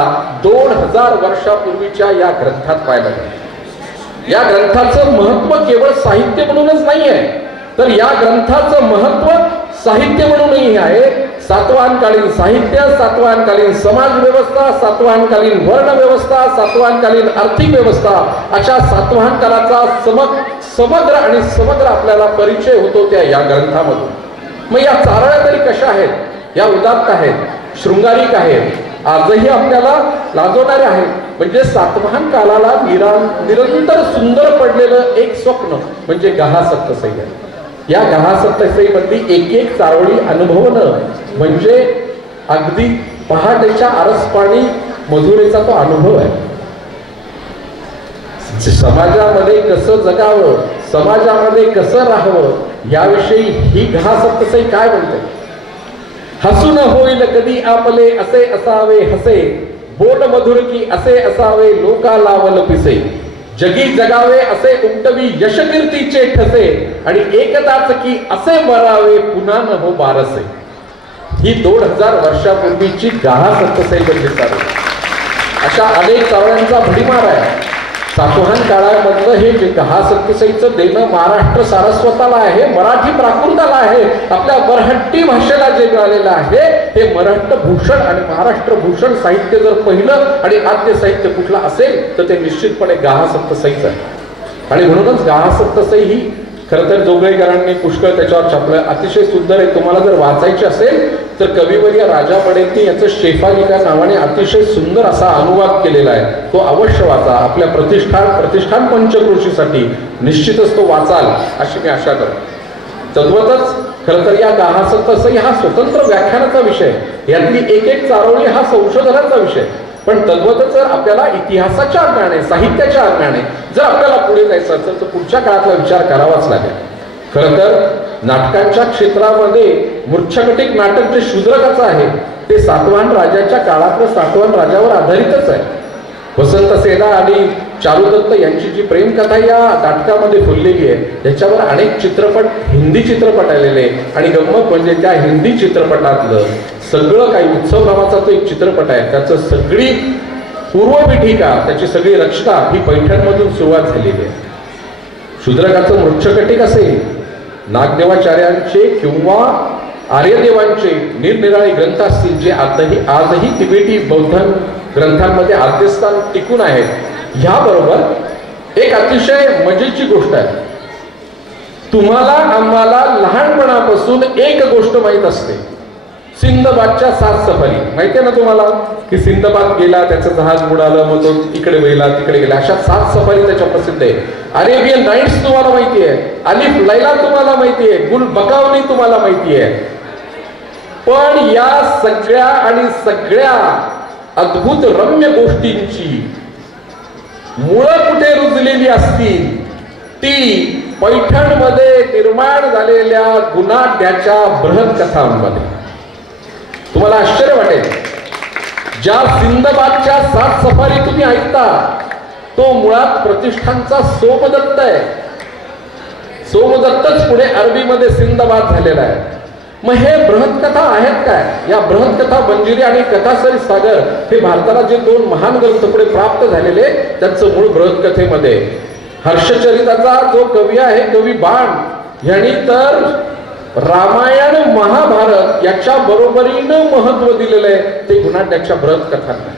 2000 वर्षापूर्वीच्या या ग्रंथात पाहायला मिळते. या ग्रंथाचं महत्व केवळ साहित्य म्हणूनच नाही आहे, तर या ग्रंथाचं महत्व साहित्य म्हणूनही आहे. सातवाहनकालीन साहित्य, सातवाहनकालीन समाज व्यवस्था, सातवाहनकालीन वर्ण व्यवस्था, सातवाहनकालीन आर्थिक व्यवस्था, अशा सातवाहन कालाचा समग्र आणि समग्र आपल्याला परिचय होतो त्या या ग्रंथामधून. मग या चारळ्या तरी कशा आहेत? या उदात्त आहेत, शृंगारिक आहेत, आजही आपल्याला लाजवणारे आहेत. म्हणजे सातवाहन कालाला निरंतर सुंदर पडलेलं एक स्वप्न म्हणजे गाहा सप्तसई आहे. या गाहा सप्तसई मधली एक चारोळी अनुभवणं म्हणजे अगदी पहाटेच्या आरसपाणी मधुरेचा तो अनुभव आहे. समाजामध्ये कसं जगावं, समाजामध्ये कसं राहावं याविषयी ही गाहा सप्तसई काय म्हणते? हसून होईल कधी आपले असे असावे हसे, बोल मधुर की असे असावे लोका लावल पिसे, जगी जगावे असे उमटवी यशकीर्तीचे ठसे, आणि एकदाच की असे मरावे पुन्हा न हो बारसे. ही 2000 वर्षापूर्वीची गाहा सप्तसई बनली चालू. अशा अनेक चावळ्यांचा भडीमार आहे. सातवाहन काळामधलं हे जे गाहा सप्तसईचं देणं महाराष्ट्र सारस्वताला आहे, मराठी प्राकृताला आहे, आपल्या मराठी भाषेला जे मिळालेलं आहे हे मराठी भूषण आणि महाराष्ट्र भूषण साहित्य जर पहिलं आणि आद्य साहित्य कुठलं असेल तर ते निश्चितपणे गाहा सप्तसईच आहे. आणि म्हणूनच गाहा सप्तसई ही खरं तर जोगळेकरांनी पुष्कळ त्याच्यावर छापलं, अतिशय सुंदर आहे. तुम्हाला जर वाचायची असेल तर कविवर्य राजा पडेंनी याचं शेफालिका नावाने अतिशय सुंदर असा अनुवाद केलेला आहे, तो अवश्य वाचा. आपल्या प्रतिष्ठान पंचक्रोशीसाठी निश्चितच तो वाचाल अशी मी आशा करतो. तद्वतच खरं तर या गाहा सप्तसई हा स्वतंत्र व्याख्यानाचा विषय, यातली एक चारोळी हा संशोधनाचा विषय. पण तद्वतच जर आपल्याला इतिहासाच्या अज्ञाने, साहित्याच्या अज्ञाने जर आपल्याला पुढे जायचं असेल तर पुढच्या काळातला विचार करावाच लागेल. खरं तर नाटकांच्या क्षेत्रामध्ये मूर्छकटिक नाटक जे शूद्रकाचं आहे ते सातवाहन राजाच्या काळातलं सातवाहन राजावर आधारितच आहे. वसंत सेना आणि चारुदत्त यांची जी प्रेमकथा या नाटकामध्ये फुललेली आहे त्याच्यावर अनेक चित्रपट, हिंदी चित्रपट आलेले. आणि गंमत म्हणजे त्या हिंदी चित्रपटातलं सगळं काही उत्सव नावाचा तो एक चित्रपट आहे, त्याचं सगळी पूर्वपीठिका, त्याची सगळी रचना ही पैठणमधून सुरुवात झालेली आहे. शूद्रकाचं मूर्छकटिक असेल, नागदेवाचार्यांचे किंवा आर्यदेवांचे निरनिराळे ग्रंथ असतील जे आजही तिबेटी बौद्ध ग्रंथांमध्ये आद्यस्थान टिकून आहेत. ह्याबरोबर एक अतिशय मजेची गोष्ट आहे. तुम्हाला आम्हाला लहानपणापासून एक गोष्ट माहीत असते, सिंदबादच्या 7 सफारी माहिती आहे ना तुम्हाला, की सिंदबाद गेला, त्याचं जहाज बुडालं, मग तो इकडे गेला तिकडे गेला, अशा 7 सफारी त्याच्या प्रसिद्ध आहे. अरेबियन नाईट्स तुम्हाला माहिती आहे, अलिफ लैला तुम्हाला माहिती आहे, गुल बकावली तुम्हाला माहिती आहे. पण या सगळ्या आणि सगळ्या अद्भुत रम्य गोष्टींची मुळं कुठे रुजलेली असतील ती पैठणमध्ये निर्माण झालेल्या गुणाढ्याच्या बृहत कथांमध्ये. तुम्हाला आश्चर्य वाटेल, ज्या सिंदबादच्या 7 सफारी तुम्ही ऐकता तो मुळात प्रतिष्ठानचा सोमदत्त आहे. सोमदत्तच पुढे अरबीमध्ये सिंदबाद झालेला आहे. मग हे बृहत कथा आहेत काय? या बृहत कथा मंजिरी आणि कथासरी सागर हे भारताला जे 2 महान ग्रंथ पुढे प्राप्त झालेले त्यांचं मूळ बृहत कथेमध्ये. हर्षचरिताचा जो कवी आहे कवी बाण यांनी तर रामायण महाभारत याच्या बरोबरीनं महत्व दिलेलं आहे ते गुणाढ्याच्या बृहत कथांना.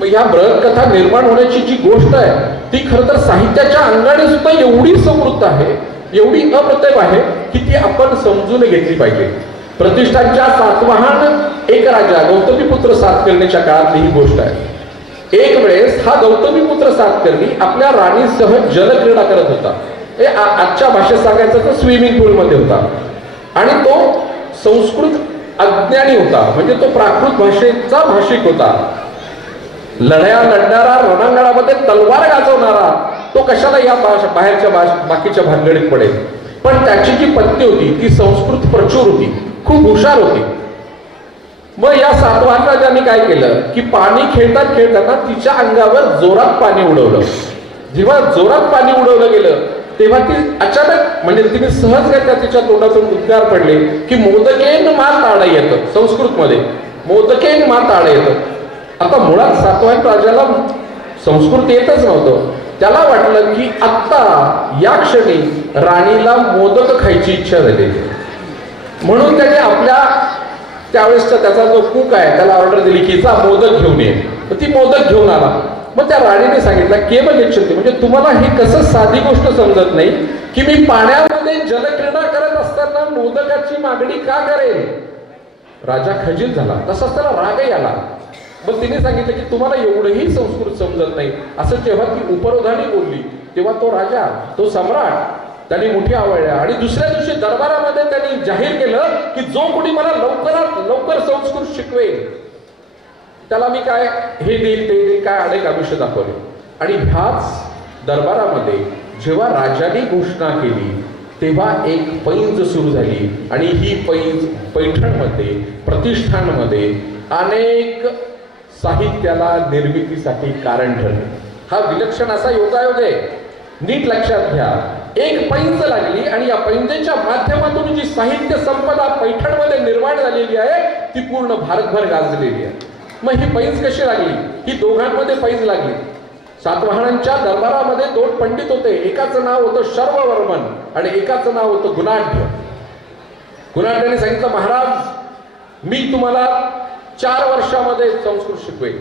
मग ह्या बृहत कथा निर्माण होण्याची जी गोष्ट आहे ती खरं तर साहित्याच्या अंगाने सुद्धा एवढी समृद्ध आहे, एवढी अप्रतिम आहे की ती आपण समजून घेतली पाहिजे. प्रतिष्ठानच्या सातवाहन एक राजा गौतमीपुत्र सातकर्णीच्या काळातली ही गोष्ट आहे. एक वेळेस हा गौतमीपुत्र सातकर्णी आपल्या राणीसह जलक्रीडा करत होता. आजच्या भाषेत सांगायचं तर स्विमिंग पूल मध्ये होता आणि तो संस्कृत अज्ञानी होता, म्हणजे तो प्राकृत भाषेचा भाषिक होता. लढ्या लढणारा, रणांगणामध्ये तलवार गाजवणारा, तो कशाला या बाहेरच्या बाकीच्या भानगडीत पडेल. पण त्याची जी पत्नी होती ती संस्कृत प्रचूर होती, खूप हुशार होती. मग या सातवाहन राजांनी काय केलं की पाणी खेळताना तिच्या अंगावर जोरात पाणी उडवलं. जेव्हा जोरात पाणी उडवलं गेलं तेव्हा ती अचानक, म्हणजे तिने सहजरित्या तिच्या तोंडातून उद्गार पडले की मोदकेन मा ताड येतं. संस्कृतमध्ये मोदकेन मा ताड येतं. आता मुळात सातवाहन राजाला संस्कृत येतच नव्हतं. त्याला वाटलं की आत्ता या क्षणी राणीला मोदक खायची इच्छा झाली, म्हणून त्याने आपल्या त्यावेळेसचा त्याचा जो कुक आहे त्याला ऑर्डर दिली की जा मोदक घेऊन ये. तर ती मोदक घेऊन आला. मग त्या राणीने सांगितलं केम गच्छति, म्हणजे तुम्हाला हे कसं साधी गोष्ट समजत नाही की मी पाण्यामध्ये जलक्रीडा करत असताना मोदकाची मागणी का करेल. राजा खजील झाला, तसाच त्याला रागही आला. मग तिने सांगितलं की तुम्हाला एवढंही संस्कृत समजत नाही. असं जेव्हा ती उपरोधाने बोलली तेव्हा तो राजा, तो सम्राट, त्यांनी मुठी आवळल्या आणि दुसऱ्या दिवशी दरबारामध्ये त्यांनी जाहीर केलं की जो कोणी मला लवकरात लवकर संस्कृत शिकवेल त्याला मी काय हे देईल ते देईल, काय अनेक आमिष दाखवले. आणि ह्याच दरबारामध्ये जेव्हा राजाने घोषणा केली तेव्हा एक पैंज सुरू झाली आणि ही पैंज पैठणमध्ये, प्रतिष्ठानमध्ये अनेक साहित्याला निर्मितीसाठी कारण ठरले. हा विलक्षण असा योगायोग आहे, नीट लक्षात घ्या. एक पैंज लागली आणि या पैंजेच्या माध्यमातून जी साहित्य संपदा पैठणमध्ये निर्माण झालेली आहे ती पूर्ण भारतभर गाजलेली आहे. मग ही पैंज कशी लागली? ही दोघांमध्ये पैंज लागली. सातवाहनांच्या दरबारामध्ये दोन पंडित होते. एकाचं नाव होतं शर्ववर्मन आणि एकाचं नाव होतं गुणाढ्य. गुणाढ्याने सांगितलं महाराज मी तुम्हाला 4 वर्षामध्ये संस्कृत शिकवेन.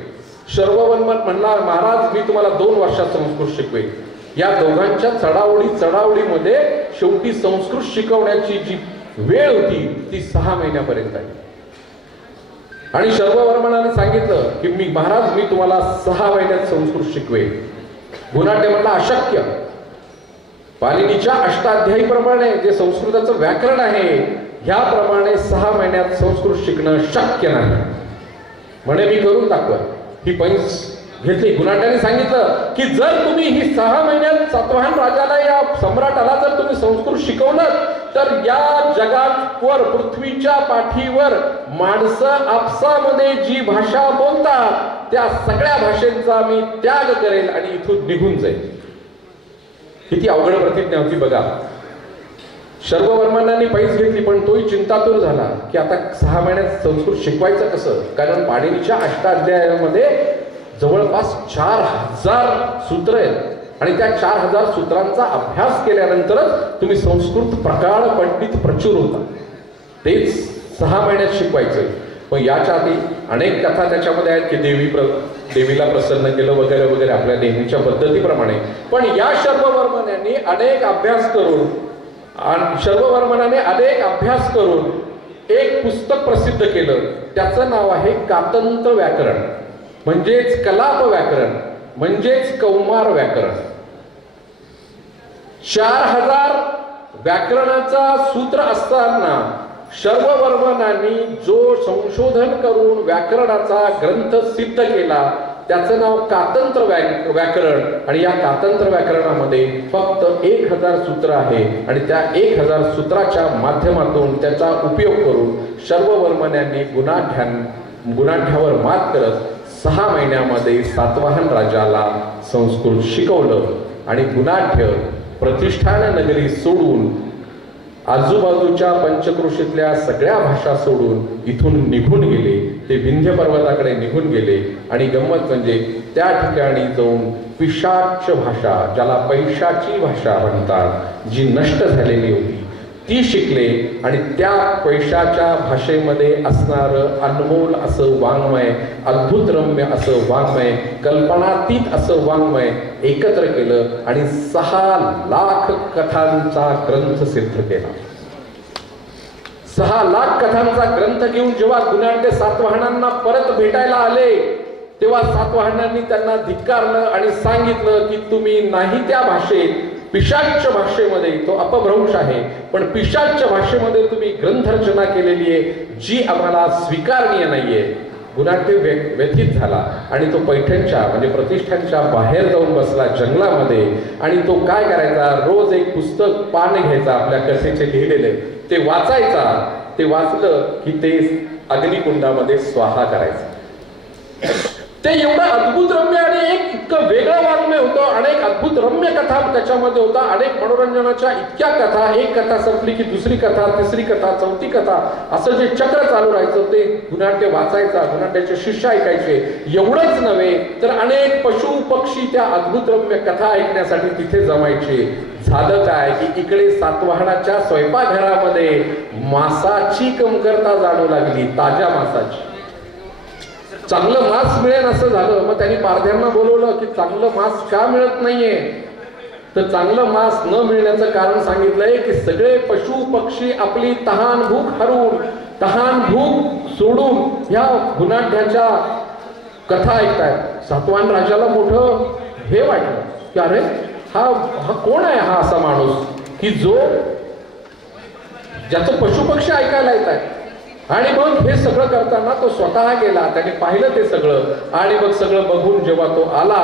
शर्ववर्मन म्हणला महाराज मी तुम्हाला 2 वर्षात संस्कृत शिकवेन. या दोघांच्या चढाओढीमध्ये शेवटी संस्कृत शिकवण्याची जी वेळ होती ती 6 महिन्यापर्यंत आली. आणि शर्ववर्मनाने सांगितलं की मी महाराज मी तुम्हाला 6 महिन्यात संस्कृत शिकवेन. गुणाढ्य म्हणला अशक्य. पाणिनीच्या अष्टाध्यायीप्रमाणे जे संस्कृताचं व्याकरण आहे ह्याप्रमाणे 6 महिन्यात संस्कृत शिकणं शक्य नाही. म्हणे मी करून दाखवा. ही पैंज घेतली. गुणाढ्याने सांगितलं की जर तुम्ही ही 6 महिन्यात सातवाहन राजाला, या सम्राटाला जर तुम्ही संस्कृत शिकवलं तर या जगावर, पृथ्वीच्या पाठीवर माणसं आपसामध्ये जी भाषा बोलतात त्या सगळ्या भाषेचा मी त्याग करेल आणि इथून निघून जाईल. किती अवघड प्रतिज्ञा होती बघा. शर्ववर्मनाने पैस घेतली पण तोही चिंतातूर झाला की आता 6 महिन्यात संस्कृत शिकवायचं कसं. कारण पाणिनीच्या अष्टाध्यायामध्ये जवळपास 4000 सूत्र आहेत आणि त्या 4000 सूत्रांचा अभ्यास केल्यानंतरच तुम्ही संस्कृत प्रकाळ पंडित प्रचूर होता. तेच 6 महिन्यात शिकवायचं. पण याच्या आधी अनेक कथा त्याच्यामध्ये आहेत की देवीला प्रसन्न केलं वगैरे वगैरे आपल्या नेहमीच्या पद्धतीप्रमाणे. पण या शर्ववर्मनाने अनेक अभ्यास करून एक पुस्तक प्रसिद्ध केलं. त्याचं नाव आहे कातंत्र व्याकरण, म्हणजेच कलाप व्याकरण, म्हणजेच कौमार व्याकरण. 4000 व्याकरणाचा सूत्र असताना शर्ववर्मनाने जो संशोधन करून व्याकरणाचा ग्रंथ सिद्ध केला त्याचं नाव कातंत्र व्याकरण. आणि या कातंत्र व्याकरणामध्ये फक्त 1000 सूत्र आहे आणि त्या 1000 सूत्राच्या माध्यमातून त्याचा उपयोग करून शर्ववर्मन यांनी गुणाढ्यावर मात करत 6 महिन्यामध्ये सातवाहन राजाला संस्कृत शिकवलं. आणि गुणाढ्य प्रतिष्ठान नगरी सोडून, आजूबाजूच्या पंचक्रोशीतल्या सगळ्या भाषा सोडून इथून निघून गेले. ते विंध्य पर्वताकडे निघून गेले. आणि गंमत म्हणजे त्या ठिकाणी जाऊन पिशाच भाषा, ज्याला पैशाची भाषा म्हणतात, जी नष्ट झालेली होती ती शिकले आणि त्या पैशाच्या भाषेमध्ये असणारं अनमोल असं वाङ्मय, अद्भुत रम्य असं वाङ्मय, कल्पनातीत असं वाङ्मय एकत्र केलं आणि 6 लाख कथांचा ग्रंथ सिद्ध केला. 6 लाख कथांचा ग्रंथ घेऊन जेव्हा गुणाढ्य सातवाहनांना परत भेटायला आले तेव्हा सातवाहनांनी त्यांना धिक्कारलं आणि सांगितलं की तुम्ही नाही त्या भाषेत, पिशाच्य भाषेमध्ये, तो अपभ्रंश आहे, पण पिशाच्य भाषेमध्ये तुम्ही ग्रंथरचना केलेली आहे जी आम्हाला स्वीकारणीय नाहीये. गुणाढ्य व्यथित झाला आणि तो पैठणच्या म्हणजे प्रतिष्ठानच्या बाहेर जाऊन बसला जंगलामध्ये आणि तो काय करायचा, रोज एक पुस्तक पान घ्यायचा आपल्या कथेचे लिहिलेले, ते वाचायचा. ते वाचलं की ते अग्निकुंडामध्ये स्वाहा करायचं. ते एवढं अद्भुत रम्य आणि एक इतकं वेगळं वाङ्मय होतं. अनेक अद्भुत रम्य कथा त्याच्यामध्ये होता, अनेक मनोरंजनाच्या इतक्या कथा. एक कथा संपली की दुसरी कथा, तिसरी कथा, चौथी कथा, असं जे चक्र चालू राहायचं ते गुणाढ्य वाचायचा, गुणाढ्याचे शिष्य ऐकायचे. एवढंच नव्हे तर अनेक पशु पक्षी त्या अद्भुत रम्य कथा ऐकण्यासाठी तिथे जमायचे. झालं काय की इकडे सातवाहनाच्या स्वयंपाकघरामध्ये मांसाची कमतरता जाणू लागली, ताज्या मांसाची. चांगलं मांस मिळेल असं झालं. मग त्यांनी पारध्यांना बोलवलं की चांगलं मांस का मिळत नाहीये. तर चांगलं मांस न मिळण्याचं कारण सांगितलंय की सगळे पशु पक्षी आपली तहान भूक हरून, तहान भूक सोडून या गुणाढ्याच्या कथा ऐकतायत. सातवाहन राजाला मोठं हे वाटलं की अरे हा कोण आहे, हा असा माणूस की जो ज्याचं पशुपक्षी ऐकायला येत आहे. आणि मग हे सगळं करताना तो स्वतः गेला, त्याने पाहिलं ते सगळं आणि मग सगळं बघून जेव्हा तो आला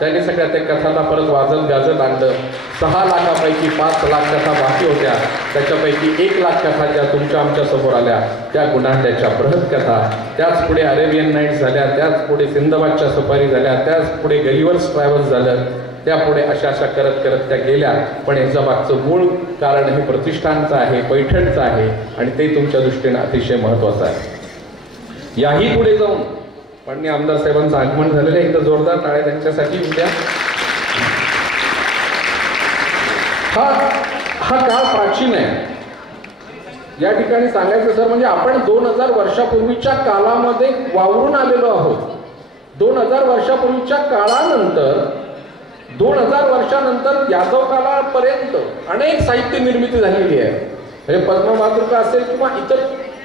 त्याने सगळ्या त्या कथांना परत वाजत गाजत आणलं. 6 लाखापैकी 5 लाख कथा बाकी होत्या, त्याच्यापैकी 1 लाख कथा ज्या तुमच्या आमच्या समोर आल्या त्या गुणाढ्याच्या बृहत कथा. त्याच पुढे अरेबियन नाईट्स झाल्या, त्याच पुढे सिंदबादच्या सफारी झाल्या, त्याच पुढे गलिवर्स ट्रॅव्हल्स झालं, त्यापुढे अशा अशा करत करत त्या गेल्या. पण याच्या मागचं मूळ कारण हे प्रतिष्ठानचं आहे, पैठणचं आहे आणि ते तुमच्या दृष्टीने अतिशय महत्वाचं आहे. याही पुढे जाऊन माननीय आमदार साहेबांचं आगमन झालेलं आहे, एकदा जोरदार टाळ्या त्यांच्यासाठी उद्या. हा काळ प्राचीन आहे. या ठिकाणी सांगायचं सर म्हणजे आपण 2000 वर्षापूर्वीच्या काळामध्ये वावरून आलेलो आहोत. 2000 वर्षापूर्वीच्या काळानंतर 2000 वर्षानंतर यादव काळापर्यंत अनेक साहित्य निर्मिती झालेली आहे. म्हणजे पद्ममातृका असेल किंवा इतर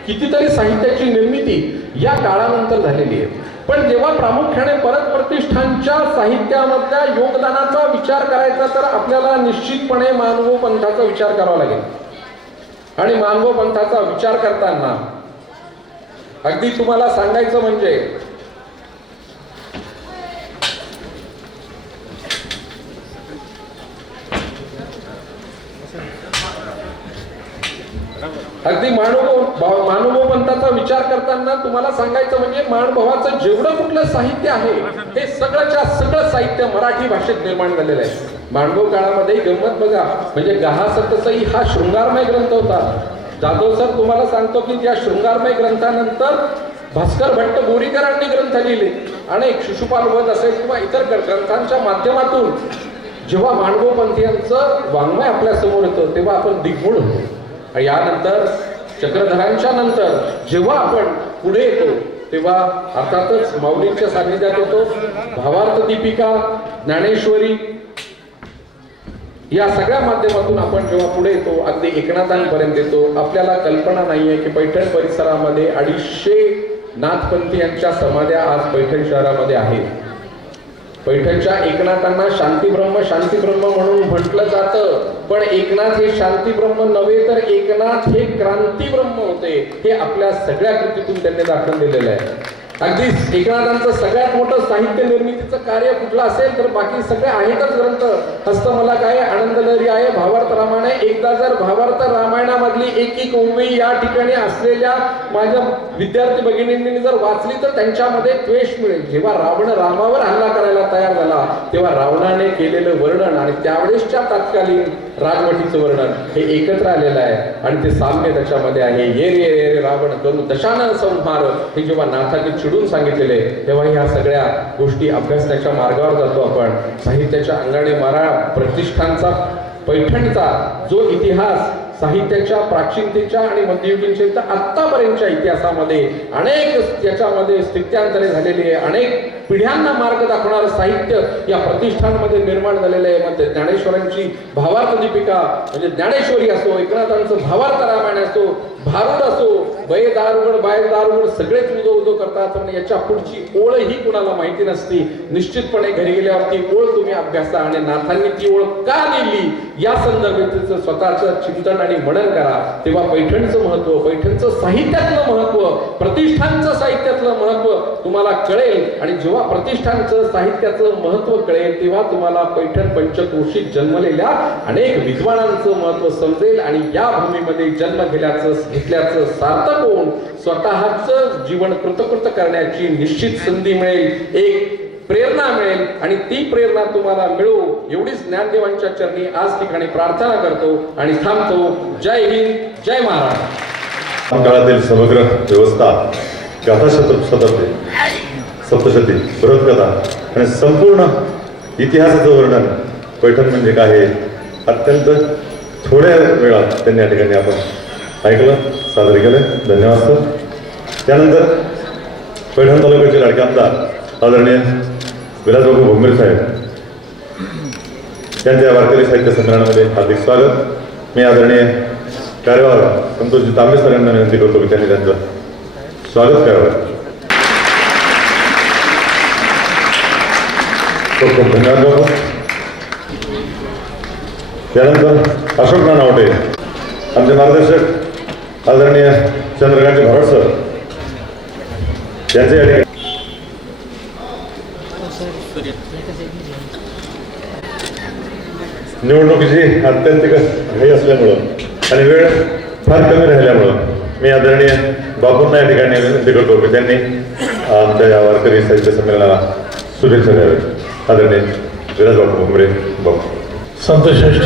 कितीतरी साहित्याची निर्मिती या काळानंतर झालेली आहे. पण जेव्हा प्रामुख्याने परत प्रतिष्ठानच्या साहित्यामधल्या योगदानाचा विचार करायचा तर आपल्याला निश्चितपणे मानवो पंथाचा विचार करावा लागेल. आणि मानवो पंथाचा विचार करताना अगदी तुम्हाला सांगायचं म्हणजे अगदी मानव पंथाचा विचार करताना तुम्हाला सांगायचं म्हणजे मानभावाचं जेवढं कुठलं साहित्य आहे हे सगळंच्या सगळं साहित्य मराठी भाषेत निर्माण झालेलं आहे. मांडव काळामध्ये गंमत बघा, म्हणजे गहा सतसई हा शृंगारमय ग्रंथ होता. जाधव सर तुम्हाला सांगतो की त्या शृंगारमय ग्रंथानंतर भास्कर भट्ट बोरीकरांनी ग्रंथ लिहिले. अनेक शिशुपाल वध असेल किंवा इतर ग्रंथांच्या माध्यमातून जेव्हा मांडवपंथीयांचं वाङ्मय आपल्या समोर येतं तेव्हा आपण दिग्मूढ होतो. यानंतर चक्रधरांच्या नंतर जेव्हा आपण पुढे येतो तेव्हा अर्थातच माऊलींच्या सान्निध्यात येतो. भावार्थ दीपिका, ज्ञानेश्वरी या सगळ्या माध्यमातून आपण जेव्हा पुढे येतो अगदी एकनाथांपर्यंत येतो. आपल्याला कल्पना नाहीये की पैठण परिसरामध्ये 250 नाथपंथीयांच्या समाध्या आज पैठण शहरामध्ये आहेत. पैठणच्या एकनाथांना शांतीब्रह्म म्हणून म्हटलं जातं, पण एकनाथ हे शांतीब्रह्म नव्हे तर एकनाथ हे क्रांतीब्रह्म होते. हे आपल्या सगळ्या कृतीतून त्यांनी दाखवून दिलेलं आहे. अगदी एकनाथांचं सगळ्यात मोठं साहित्य निर्मितीचं कार्य कुठलं असेल तर बाकी सगळे आहेतच ग्रंथ. हस्तमलक आहे, आनंदलहरी आहे, भावार्थ रामायण आहे. एकदा जर भावार्थ रामायणामधली एक ओवी या ठिकाणी असलेल्या माझ्या विद्यार्थी भगिनींनी जर वाचली तर त्यांच्यामध्ये द्वेष मिळेल. जेव्हा रावण रामावर हल्ला करायला तयार झाला तेव्हा रावणाने केलेलं वर्णन आणि त्यावेळेसच्या तत्कालीन राजवटीचं वर्णन हे एकत्र आलेलं आहे आणि ते साम्य त्याच्यामध्ये आहे. ये रे रावण करू दशानन संहार हे जेव्हा नाथाने चिडून सांगितलेले तेव्हा ह्या सगळ्या गोष्टी अभ्यासण्याच्या मार्गावर जातो आपण. साहित्याच्या अंगाने मारा प्रतिष्ठानचा पैठणचा जो इतिहास साहित्याच्या प्राचीनतेच्या आणि मध्ययुगीनच्या आत्तापर्यंतच्या इतिहासामध्ये अनेक याच्यामध्ये स्थित्यांतरे झालेली आहे. अनेक पिढ्यांना मार्ग दाखवणारं साहित्य या प्रतिष्ठानमध्ये निर्माण झालेलं आहे. म्हणजे ज्ञानेश्वरांची भावार्थ दीपिका म्हणजे ज्ञानेश्वरी असो, एकनाथांचं भावार्थ रामायण असो, भारूड असो, बये दारुगड बाय दारुगड सगळेच उदो उदो करतात. पण याच्या पुढची ओळ ही कुणाला माहिती नसती. निश्चितपणे घरी गेल्यावरती ओळ तुम्ही अभ्यासा आणि नाथांनी ती ओळ का दिली या संदर्भात स्वतःचं चिंतन आणि मनन करा. तेव्हा पैठणचं महत्व, पैठणचं साहित्यातलं महत्व, प्रतिष्ठानचं साहित्यातलं महत्व तुम्हाला कळेल. आणि जेव्हा प्रतिष्ठानचं साहित्याचं महत्व कळेल तेव्हा तुम्हाला पैठण पंचक्रोशीत जन्मलेल्या अनेक विद्वानांचं महत्व समजेल. आणि या भूमीमध्ये जन्म घेतल्याचं सार्थक होऊन स्वतःच जीवन कृतकृत करण्याची निश्चित संधी मिळेल, एक प्रेरणा मिळेल. आणि ती प्रेरणा तुम्हाला मिळो एवढीच ज्ञानदेवांच्या चरणी आज ठिकाणी प्रार्थना करतो आणि थांबतो. जय हिंद, जय महाराष्ट्र. काळातील समग्र व्यवस्था, गाथाशतपथे, सप्तशती, बृहत्कथा आणि संपूर्ण इतिहासाचं वर्णन पैठण म्हणजे काय हे अत्यंत थोड्या वेळात त्यांनी या ठिकाणी आपण ऐकलं, सादर केलं. धन्यवाद सर. त्यानंतर पैठण तालुक्याचे लाडके आमदार आदरणीय विलासबाबू भोंगरे साहेब त्यांच्या वारकरी साहित्य संमेलनामध्ये हार्दिक स्वागत. मी आदरणीय कार्यवाह संतोषजी तांबे सर यांना विनंती करतो की त्यांनी त्यांचं स्वागत करावं. खूप खूप धन्यवाद बाबू. त्यानंतर अशोक नानावटे आमचे मार्गदर्शक आदरणीय चंद्रकांत भरड सर यांचे या ठिकाणी निवडणुकीची अत्यंतिक घाई असल्यामुळं आणि वेळ फार कमी राहिल्यामुळं मी आदरणीय बापूंना या ठिकाणी विनंती करतो की त्यांनी आमच्या या वारकरी साहित्य संमेलनाला शुभेच्छा द्याव्यात. आदरणीय विलासबाबू भोंगरे बापू. संतश्रेष्ठ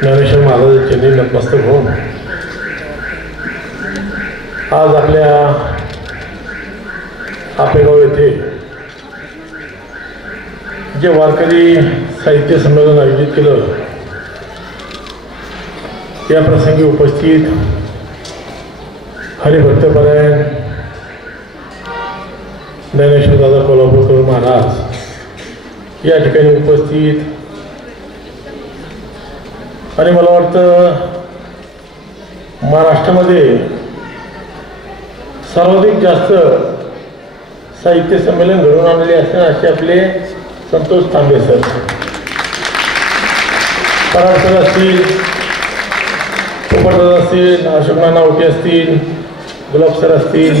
ज्ञानेश्वर महाराजांचे नतमस्तक होऊन आज आपल्या आपेगाव येथे जे वारकरी साहित्य संमेलन आयोजित केलं या प्रसंगी उपस्थित हरिभक्तपरायण ज्ञानेश्वर दादा कोल्हापूरकर महाराज या ठिकाणी उपस्थित आणि मला वाटतं महाराष्ट्रामध्ये सर्वाधिक जास्त साहित्य संमेलन घडवून आणले असतील असे आपले संतोष तांबे सर, पराड सर असतील, पोपटदादा असतील, अशोक नानावटे असतील, गुलाब सर असतील,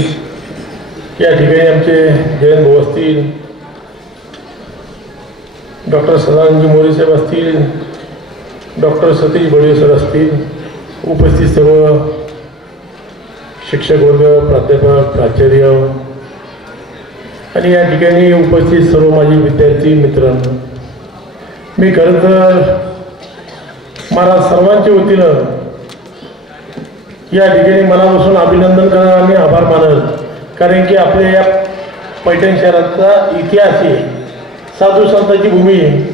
या ठिकाणी आमचे जयंत भाऊ असतील, डॉक्टर सदानंदजी मोरे साहेब असतील, डॉक्टर सतीश बळवे सर असतील, उपस्थित सर्व शिक्षक वर्ग, प्राध्यापक, प्राचार्य आणि या ठिकाणी उपस्थित सर्व माझे विद्यार्थी मित्रांनो, मी खरं तर महाराज सर्वांच्या वतीनं या ठिकाणी मनापासून अभिनंदन करणार आणि आभार मानल. कारण की आपल्या या पैठण शहराचा इतिहास आहे, साधू संतांची भूमी आहे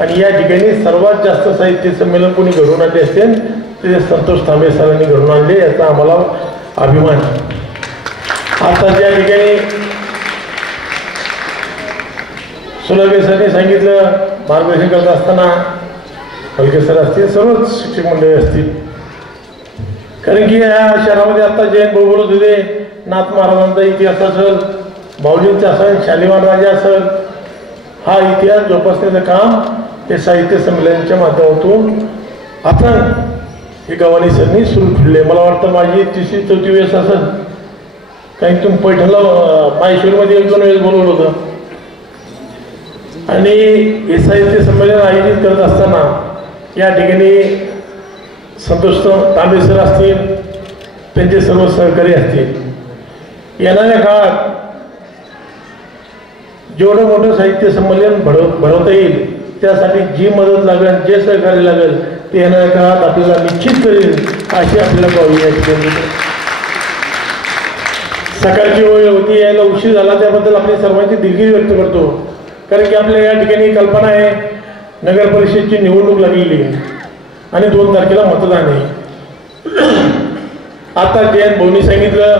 आणि या ठिकाणी सर्वात जास्त साहित्य संमेलन कोणी घडवून आणले असतील ते संतोष तांबे सरांनी घडवून आणले, याचा आम्हाला अभिमान. आता ज्या ठिकाणी सुलभे सरने सांगितलं, मार्गदर्शन करत असताना हलके सर असतील, सर्वच शिक्षक मंडळी असतील. कारण की या शहरामध्ये आता जयंत भाऊ बोलत होते, नाथ महाराजांचा इतिहास असेल, माऊलींचा असेल, शालिवान राजा असेल, हा इतिहास जोपासण्याचं काम ते साहित्य संमेलनाच्या माध्यमातून आपण हे गव्हाणे सरनी सुरू ठेवले. मला वाटतं माझी 3री-4थी वेळेस असेल, कारण तुम्ही पैठणला माहेश्वरमध्ये 1-2 वेळेस बोलवलं होतं. आणि हे साहित्य संमेलन आयोजित करत असताना या ठिकाणी संतोष तांबे सर असतील, त्यांचे सर्व सहकारी असतील. येणाऱ्या काळात जेवढं मोठं साहित्य संमेलन भरवता येईल त्यासाठी जी मदत लागेल, जे सहकार्य लागेल ते येणाऱ्या काळात आपल्याला निश्चित करेल अशी आपल्याला कळवी. या ठिकाणी सकाळची वेळ होती, यायला उशीर झाला त्याबद्दल आपली सर्वांची दिलगिरी व्यक्त करतो. कारण की आपल्या या ठिकाणी कल्पना आहे, नगर परिषदेची निवडणूक लागलेली आहे आणि 2 तारखेला मतदान आहे. आता जयंत भाऊनी सांगितलं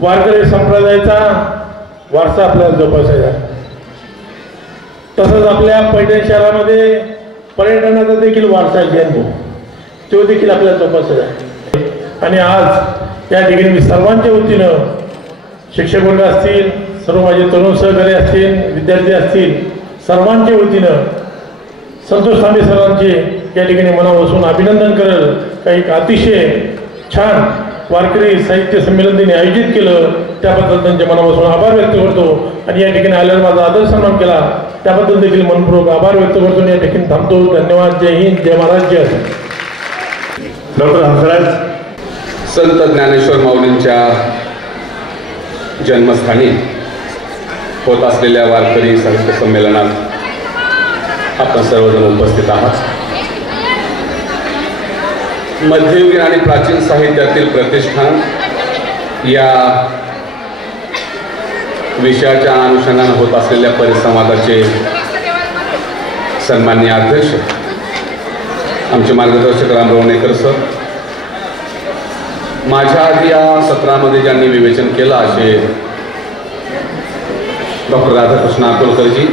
वारकरी संप्रदायाचा वारसा आपल्याला जोपासायचा. तसंच आपल्या पैठण शहरामध्ये पर्यटनाचा देखील वारसा आहे जयंत भाऊ, तो देखील आपल्याला जोपासायचा. आणि आज या ठिकाणी मी सर्वांच्या वतीनं शिक्षक वर्ग असतील, सर्व माझे तरुण सहकारी असतील, विद्यार्थी असतील, सर्वांच्या वतीनं संतोष तांबे सरांचे या ठिकाणी मनापासून अभिनंदन करेल. काही अतिशय छान वारकरी साहित्य संमेलन त्यांनी आयोजित केलं, त्याबद्दल त्यांच्या मनापासून आभार व्यक्त करतो. आणि या ठिकाणी आल्यावर माझा आदर सन्मान केला त्याबद्दल देखील मनपूर्वक आभार व्यक्त करतो आणि या ठिकाणी थांबतो. धन्यवाद. जय हिंद, जय महाराज, जय असो. डॉक्टर हंसराज संत ज्ञानेश्वर माऊलींच्या जन्मस्थानी होत असलेल्या वारकरी साहित्य संमेलनात आपण सर्वजण उपस्थित आहात. मध्ययुगीन आणि प्राचीन साहित्यातील प्रतिष्ठान या विषयाच्या अनुषंगाने होत असलेल्या परिसंवादाचे सन्माननीय अध्यक्ष आमचे मार्गदर्शक रामरावणेकर सर, माझ्या आधी या सत्रामध्ये ज्यांनी विवेचन केलं असे डॉक्टर राधाकृष्ण अकोलकरजी,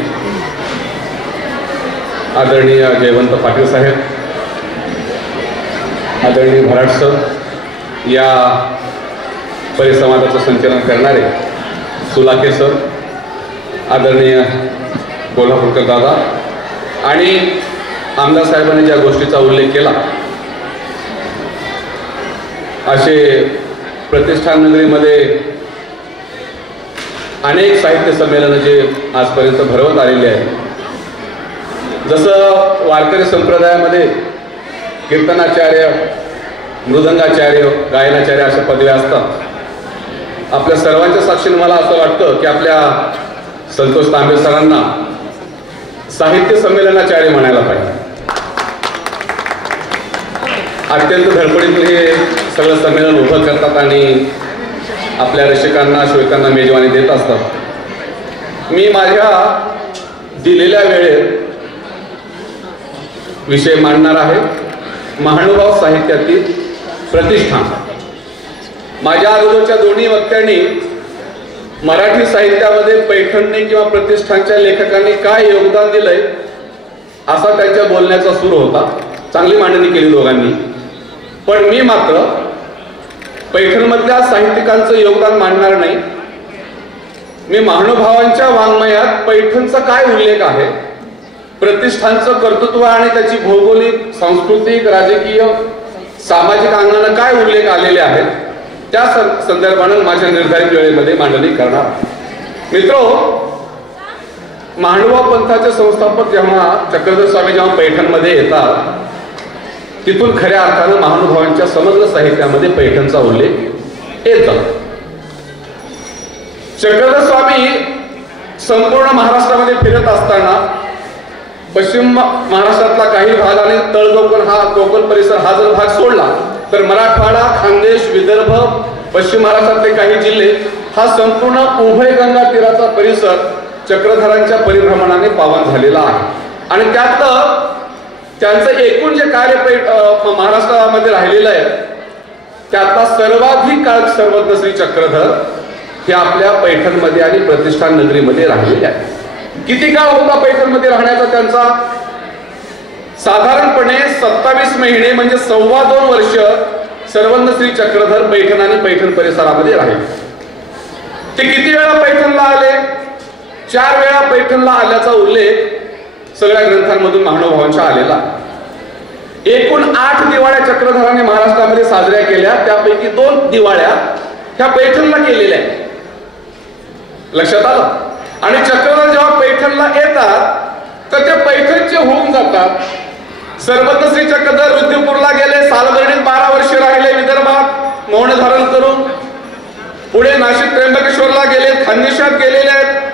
आदरणीय जयवंत पाटील साहेब, आदरणीय भराट सर, या परिसंवादाचं संचालन करणारे सुलाके सर, आदरणीय कोल्हापूरकर दादा आणि आमदार साहेबांनी ज्या गोष्टीचा उल्लेख केला असे प्रतिष्ठान नगरीमध्ये अनेक साहित्य संमेलनं जे आजपर्यंत भरवत आलेली आहे. जसं वारकरी संप्रदायामध्ये कीर्तनाचार्य, मृदंगाचार्य, गायनाचार्य अशा पदव्या असतात. आपल्या सर्वांच्या साक्षीने मला असं वाटतं की आपल्या संतोष तांबे सरांना साहित्य संमेलनाचार्य म्हणायला पाहिजे. अत्यंत धडपडीतून हे सगळं संमेलन उभं करतात आणि आपल्या रसिकांना, श्रोत्यांना मेजवानी देत असतात. मी माझ्या दिलेल्या वेळेत विषय मांडणार आहे महानुभाव साहित्यातील प्रतिष्ठान. माझ्या अगोदरच्या दोन्ही वक्त्यांनी मराठी साहित्यामध्ये पैठणी किंवा प्रतिष्ठानच्या लेखकांनी काय योगदान दिलंय असा त्यांच्या बोलण्याचा सूर होता. चांगली मांडणी केली दोघांनी. पण मी मात्र पैठणमधल्या साहित्यिकांचं योगदान मांडणार नाही. मी महानुभावांच्या वाङ्मयात पैठणचा काय उल्लेख आहे, प्रतिष्ठानचं कर्तृत्व आणि त्याची भौगोलिक, सांस्कृतिक, राजकीय, सामाजिक अंगाने काय उल्लेख आलेले आहेत त्या संदर्भानं माझ्या निर्धारित वेळेमध्ये मांडणी करणार. मित्रो, महानुभाव पंथाचे संस्थापक जेव्हा चक्रधर स्वामी जेव्हा पैठणमध्ये येतात तिथून खऱ्या अर्थानं महानुभावांच्या समग्र साहित्यामध्ये पैठणचा उल्लेख येत जातो. चक्रधर स्वामी संपूर्ण महाराष्ट्रामध्ये फिरत असताना पश्चिम महाराष्ट्रातला काही भाग आणि तळकोकण हा कोकण परिसर हा जर भाग सोडला तर मराठवाडा, खानदेश, विदर्भ, पश्चिम महाराष्ट्रातले काही जिल्हे हा संपूर्ण उभय गंगा तीराचा परिसर चक्रधरांच्या परिभ्रमणाने पावन झालेला आहे. आणि त्यातलं त्यांचं एकूण जे कार्य महाराष्ट्रामध्ये राहिलेलं आहे त्यातला सर्वाधिक काळ सर्वज्ञ श्री चक्रधर हे आपल्या पैठणमध्ये आणि प्रतिष्ठान नगरीमध्ये राहिलेले आहे. किती काळ होता पैठणमध्ये राहण्याचा त्यांचा? साधारणपणे 27 महिने म्हणजे 2.25 वर्ष सर्वज्ञ श्री चक्रधर पैठण आणि पैठण परिसरामध्ये राहिले. ते किती वेळा पैठणला आले? 4 वेळा पैठणला आल्याचा उल्लेख सगळ्या ग्रंथांमधून महानुभावांच्या आलेला. एकूण 8 दिवाळ्या चक्रधराने महाराष्ट्रामध्ये साजऱ्या केल्या, त्यापैकी 2 दिवाळ्या ह्या पैठणला केलेल्या आहेत. लक्षात आलं? आणि चक्रधर जेव्हा पैठणला येतात तर ते पैठणचे होऊन जातात. सर्वज्ञ श्री चक्रधर रुद्रपूरला गेले, सालबर्णीत 12 वर्षे राहिले, विदर्भात मौन धारण करून पुढे नाशिक त्र्यंबकेश्वरला गेले, खानदेशात गेलेले आहेत.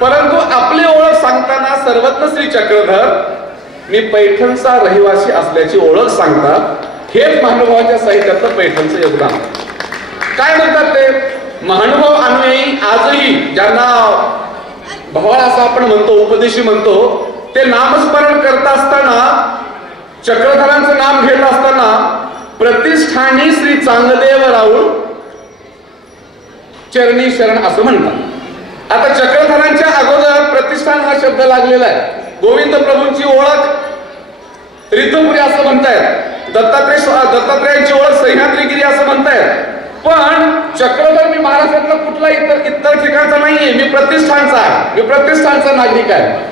परंतु आपली ओळख सांगताना सर्वज्ञ श्री चक्रधर मी पैठणचा रहिवासी असल्याची ओळख सांगतात. हेच महानुभावाच्या साहित्यातलं पैठणचं योगदान. काय म्हणतात ते? महानुभाव अन्वयी आजही ज्यांना भवाळ असं आपण म्हणतो, उपदेशी म्हणतो, ते नामस्मरण करत असताना चक्रधरांचं नाम घेत असताना प्रतिष्ठानी श्री चांगदेव राऊळ चरणी शरण असं म्हणतात. आता चक्रधरांच्या अगोदर प्रतिष्ठान हा शब्द लागलेला आहे. गोविंद प्रभूंची ओळख रिद्धपुरी असं म्हणतायत, दत्तात्रेयांची ओळख सह्याद्रीगिरी असं म्हणतायत. पण चक्रधर मी महाराष्ट्रातला कुठला इतर ठिकाणचा नाहीये, मी प्रतिष्ठानचा आहे, मी प्रतिष्ठानचा नागरिक आहे.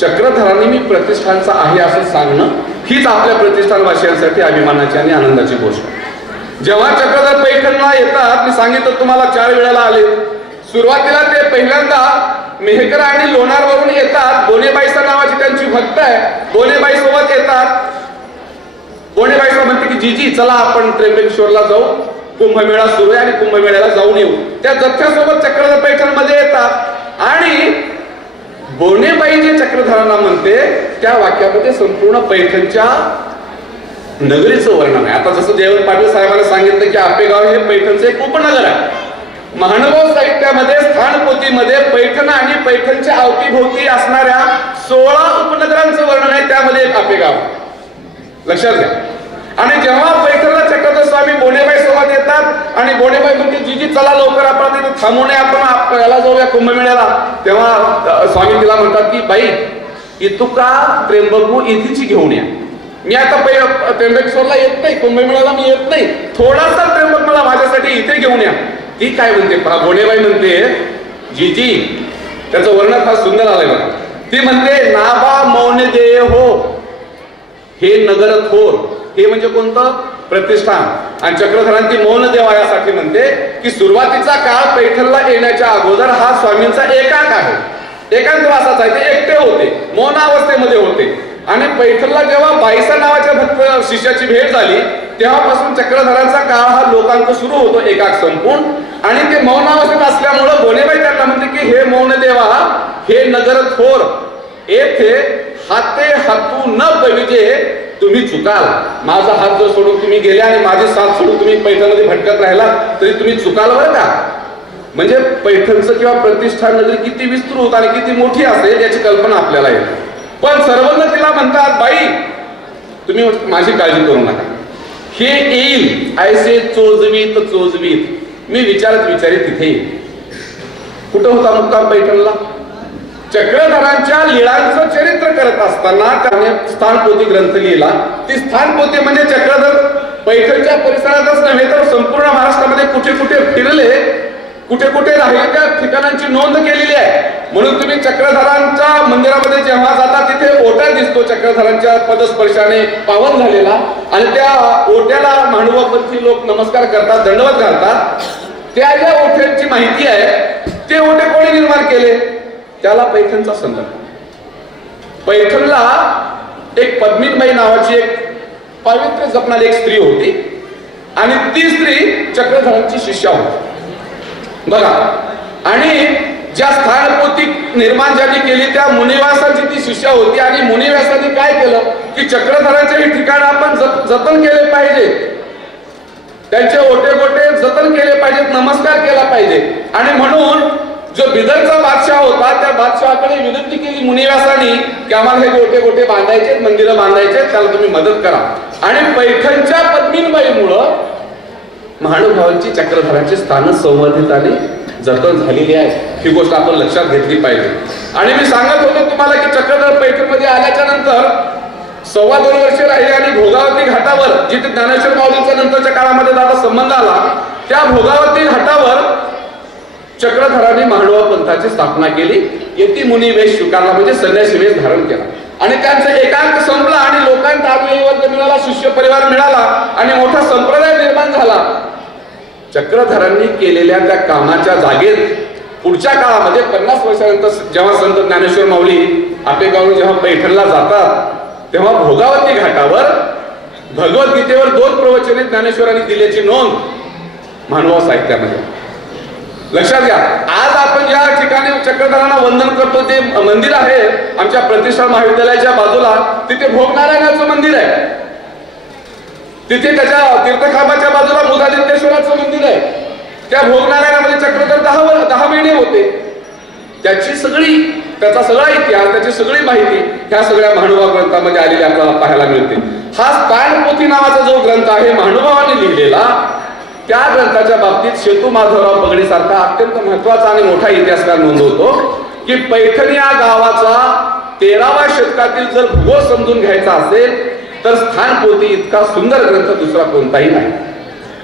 चक्रधरांनी मी प्रतिष्ठानचा आहे असं सांगणं हीच आपल्या प्रतिष्ठानवासियांसाठी अभिमानाची आणि आनंदाची गोष्ट. जेव्हा चक्रधर पैठणला येतात, मी सांगितलं तुम्हाला 4 वेळेला आले. सुरुवातीला ते पहिल्यांदा मेहकर आणि लोणारवरून येतात. बोनेबाईसा नावाची त्यांची भक्त आहे, बोनेबाई सोबत येतात. बोनेबाई सोबत म्हणते की जीजी चला आपण त्र्यंबकेश्वरला जाऊ, कुंभमेळा सुरू आहे आणि कुंभमेळ्याला जाऊन येऊ. त्या जथ्यासोबत चक्रधर पैठण मध्ये येतात आणि बोनेबाई जे चक्रधरांना म्हणते त्या वाक्यामध्ये संपूर्ण पैठणच्या नगरीचं वर्णन आहे. आता जसं जयवंत पाटील साहेबांना सांगितलं की आपेगाव हे पैठणचं एक उपनगर आहे. महानुभाव साहित्यामध्ये स्थानपोथीमध्ये पैठण आणि पैठणच्या अवतीभोवती असणाऱ्या 16 उपनगरांचं वर्णन आहे, त्यामध्ये एक आपेगाव. लक्षात घ्या. आणि जेव्हा पैठणला चक्रधर स्वामी बोनेबाई सोबत येतात आणि बोनेबाई म्हणते जीजी चला लवकर आपण तिथे थांबू नये, आपण याला जाऊया कुंभमेळ्याला, तेव्हा स्वामी तिला म्हणतात की बाई इतुका त्र्यंबकू इथेची घेऊन या. मी आता त्र्यंबकेश्वरला येत नाही, कुंभमेळ्याला मी येत नाही, थोडासा त्र्यंबक मला माझ्यासाठी इथे घेऊन या. ती काय म्हणते बोनेबाई म्हणते जीजी, त्याचं वर्णन फार सुंदर आलंय बघा. ती म्हणते नाबा मौन दे हो हे नगर थोर. हे म्हणजे कोणतं? प्रतिष्ठान. आणि चक्रधरांती मौन देवा यासाठी म्हणते की सुरुवातीचा काळ पैठणला येण्याच्या अगोदर हा स्वामींचा एकांत आहे, एकांतवासाचा आहे. ते एकटे होते, मौन अवस्थेमध्ये होते. आणि पैठणला जेव्हा बाईसा नावाच्या भक्त शिष्याची भेट झाली तेव्हापासून चक्रधरांचा काळ हा लोकांत सुरू होतो, एकाक संपून. आणि ते मौन अवस्थेत असल्यामुळं बोनेबाई त्यांना म्हणते की हे मौन देवा हे नगर थोर येथे हाते हातू न पविजे तुम्ही चुकाल. माझा हात जर सोडून तुम्ही गेले आणि माझी साथ सोडून तुम्ही पैठणमध्ये भटकत राहिला तरी तुम्ही चुकाल बरं का. म्हणजे पैठणचं किंवा प्रतिष्ठान नगरी किती विस्तृत आणि किती मोठी असेल याची कल्पना आपल्याला येते. पण सर्वजण तिला म्हणतात बाई तुम्ही माझी काळजी करू नका, हे येईल ऐसे चोजवीत चोजवीत. मी विचारित तिथे येईल. कुठं होता मुक्काम? पैठणला. चक्रधरांच्या लीळांचं चरित्र करत असताना त्याने स्थानपोथी ग्रंथ लिहिला. ती स्थानपोथी म्हणजे चक्रधर पैठणच्या परिसरातच नव्हे तर संपूर्ण महाराष्ट्रामध्ये कुठे कुठे फिरले, कुठे कुठे राहिले त्या ठिकाणांची नोंद केलेली आहे. म्हणून तुम्ही चक्रधरांच्या मंदिरामध्ये जेव्हा जाता तिथे ओटा दिसतो चक्रधरांच्या पदस्पर्शाने पावन झालेला, आणि त्या ओट्याला मांडवापंथी लोक नमस्कार करतात, दंडवत घालतात. त्या ज्या ओठ्यांची माहिती आहे, ते ओटे कोणी निर्माण केले? त्याला पैठणचा संदर्भ. पैठणला एक पद्मिनीबाई नावाची एक पावित्र्य जपणारी एक स्त्री होती आणि ती स्त्री चक्रधरांची शिष्या होती बघा. आणि ज्या स्थानपोथी निर्माण ज्यांनी केली त्या मुनिवासाची ती शिष्या होती. आणि मुनिवासाने काय केलं की चक्रधरांचे हे ठिकाण आपण जतन केले पाहिजे, त्यांचे ओटे गोटे जतन केले पाहिजेत, नमस्कार केला पाहिजे. आणि म्हणून जो बिदरचा बादशाह होता त्या बादशहाकडे विनंती केली मुनिव्यासानी की आम्हाला हे गोटे गोटे बांधायचे, मंदिरं बांधायचे, त्याला तुम्ही मदत करा. आणि पैठणच्या पद्मिनीबाईमुळं महानुभावांची चक्रधरांची स्थानं संवर्धित आणि जतन झालेली आहे. ही गोष्ट आपण लक्षात घेतली पाहिजे. आणि मी सांगत होतो तुम्हाला की चक्रधर पैठणमध्ये आल्याच्या नंतर 2.25 वर्ष राहिले आणि भोगावती घाटावर जिथे ज्ञानेश्वर माऊलींच्या नंतरच्या काळामध्ये दादा संबंध आला, त्या भोगावती घाटावर चक्रधरांनी महानुभाव पंथाची स्थापना केली. यती मुनी वेश स्वीकारला म्हणजे संन्यासी वेश धारण केला. आणि त्यांचं एकांत संपला आणि लोकांचा आत्मीय वर्ग मिळाला, शिष्य परिवार मिळाला आणि मोठा संप्रदाय निर्माण झाला. चक्रधरांनी केलेल्या त्या कामाच्या जागेत पुढच्या काळामध्ये 50 वर्षानंतर जेव्हा संत ज्ञानेश्वर माऊली आपेगावरून जेव्हा पैठणला जातात तेव्हा भोगावती घाटावर भगवद्गीतेवर 2 प्रवचने ज्ञानेश्वरांनी दिल्याची नोंद महानुभाव साहित्यामध्ये. लक्षात घ्या. आज आपण ज्या ठिकाणी चक्रधरांना वंदन करतो ते मंदिर आहे आमच्या प्रतिष्ठान महाविद्यालयाच्या बाजूला. तिथे भोगनारायणाचं मंदिर आहे. तिथे त्याच्या तीर्थखांबाच्या बाजूला बुधादित्येश्वराचं मंदिर आहे. त्या भोगनारायणामध्ये चक्रधर 10 महिने होते. त्याचा सगळा इतिहास, त्याची सगळी माहिती ह्या सगळ्या महानुभाव ग्रंथामध्ये आलेली आपल्याला पाहायला मिळते. हा स्थानपोथी नावाचा जो ग्रंथ आहे महानुभावाने लिहिलेला, त्या ग्रंथाच्या बाबतीत सेतू माधवराव पगडी सारखा अत्यंत महत्वाचा आणि मोठा इतिहासकार नोंदवतो की पैठण या गावाचा 13व्या शतकातील जर भूगोल समजून घ्यायचा असेल तर स्थानपोथी इतका सुंदर ग्रंथ दुसरा कोणताही नाही.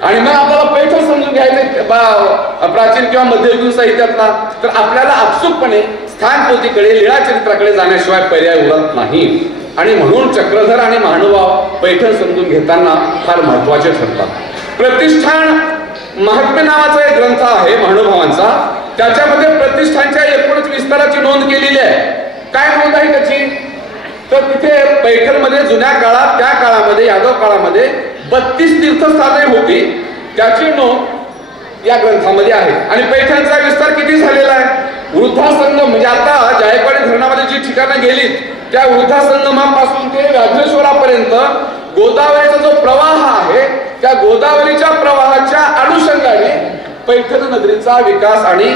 आणि मग आपल्याला पैठण समजून घ्यायचे प्राचीन किंवा मध्ययुगीन साहित्यातला, तर आपल्याला आपसुकपणे स्थानपोथीकडे, लीळा चरित्राकडे जाण्याशिवाय पर्याय उरत नाही. आणि म्हणून चक्रधर आणि महानुभाव पैठण समजून घेताना फार महत्वाचे ठरतात. प्रतिष्ठान महात्म्य नावाचा एक ग्रंथ आहे महानुभावांचा, त्याच्यामध्ये प्रतिष्ठानच्या एकूणच विस्ताराची नोंद केलेली आहे. काय नोंद आहे त्याची? तर तिथे पैठणमध्ये जुन्या काळात, त्या काळामध्ये, यादव काळामध्ये 32 तीर्थस्थाने होती, त्याची नोंद या ग्रंथामध्ये आहे. आणि पैठणचा विस्तार किती झालेला आहे? वृद्धासंगम, म्हणजे आता जायकवाडी धरणामध्ये जी ठिकाणं गेली त्या वृद्धासंगमापासून ते व्याघ्रेश्वरापर्यंत गोदावरीचा जो प्रवाह आहे, त्या गोदावरीच्या प्रवाहाच्या अनुषंगाने पैठण नगरीचा विकास आणि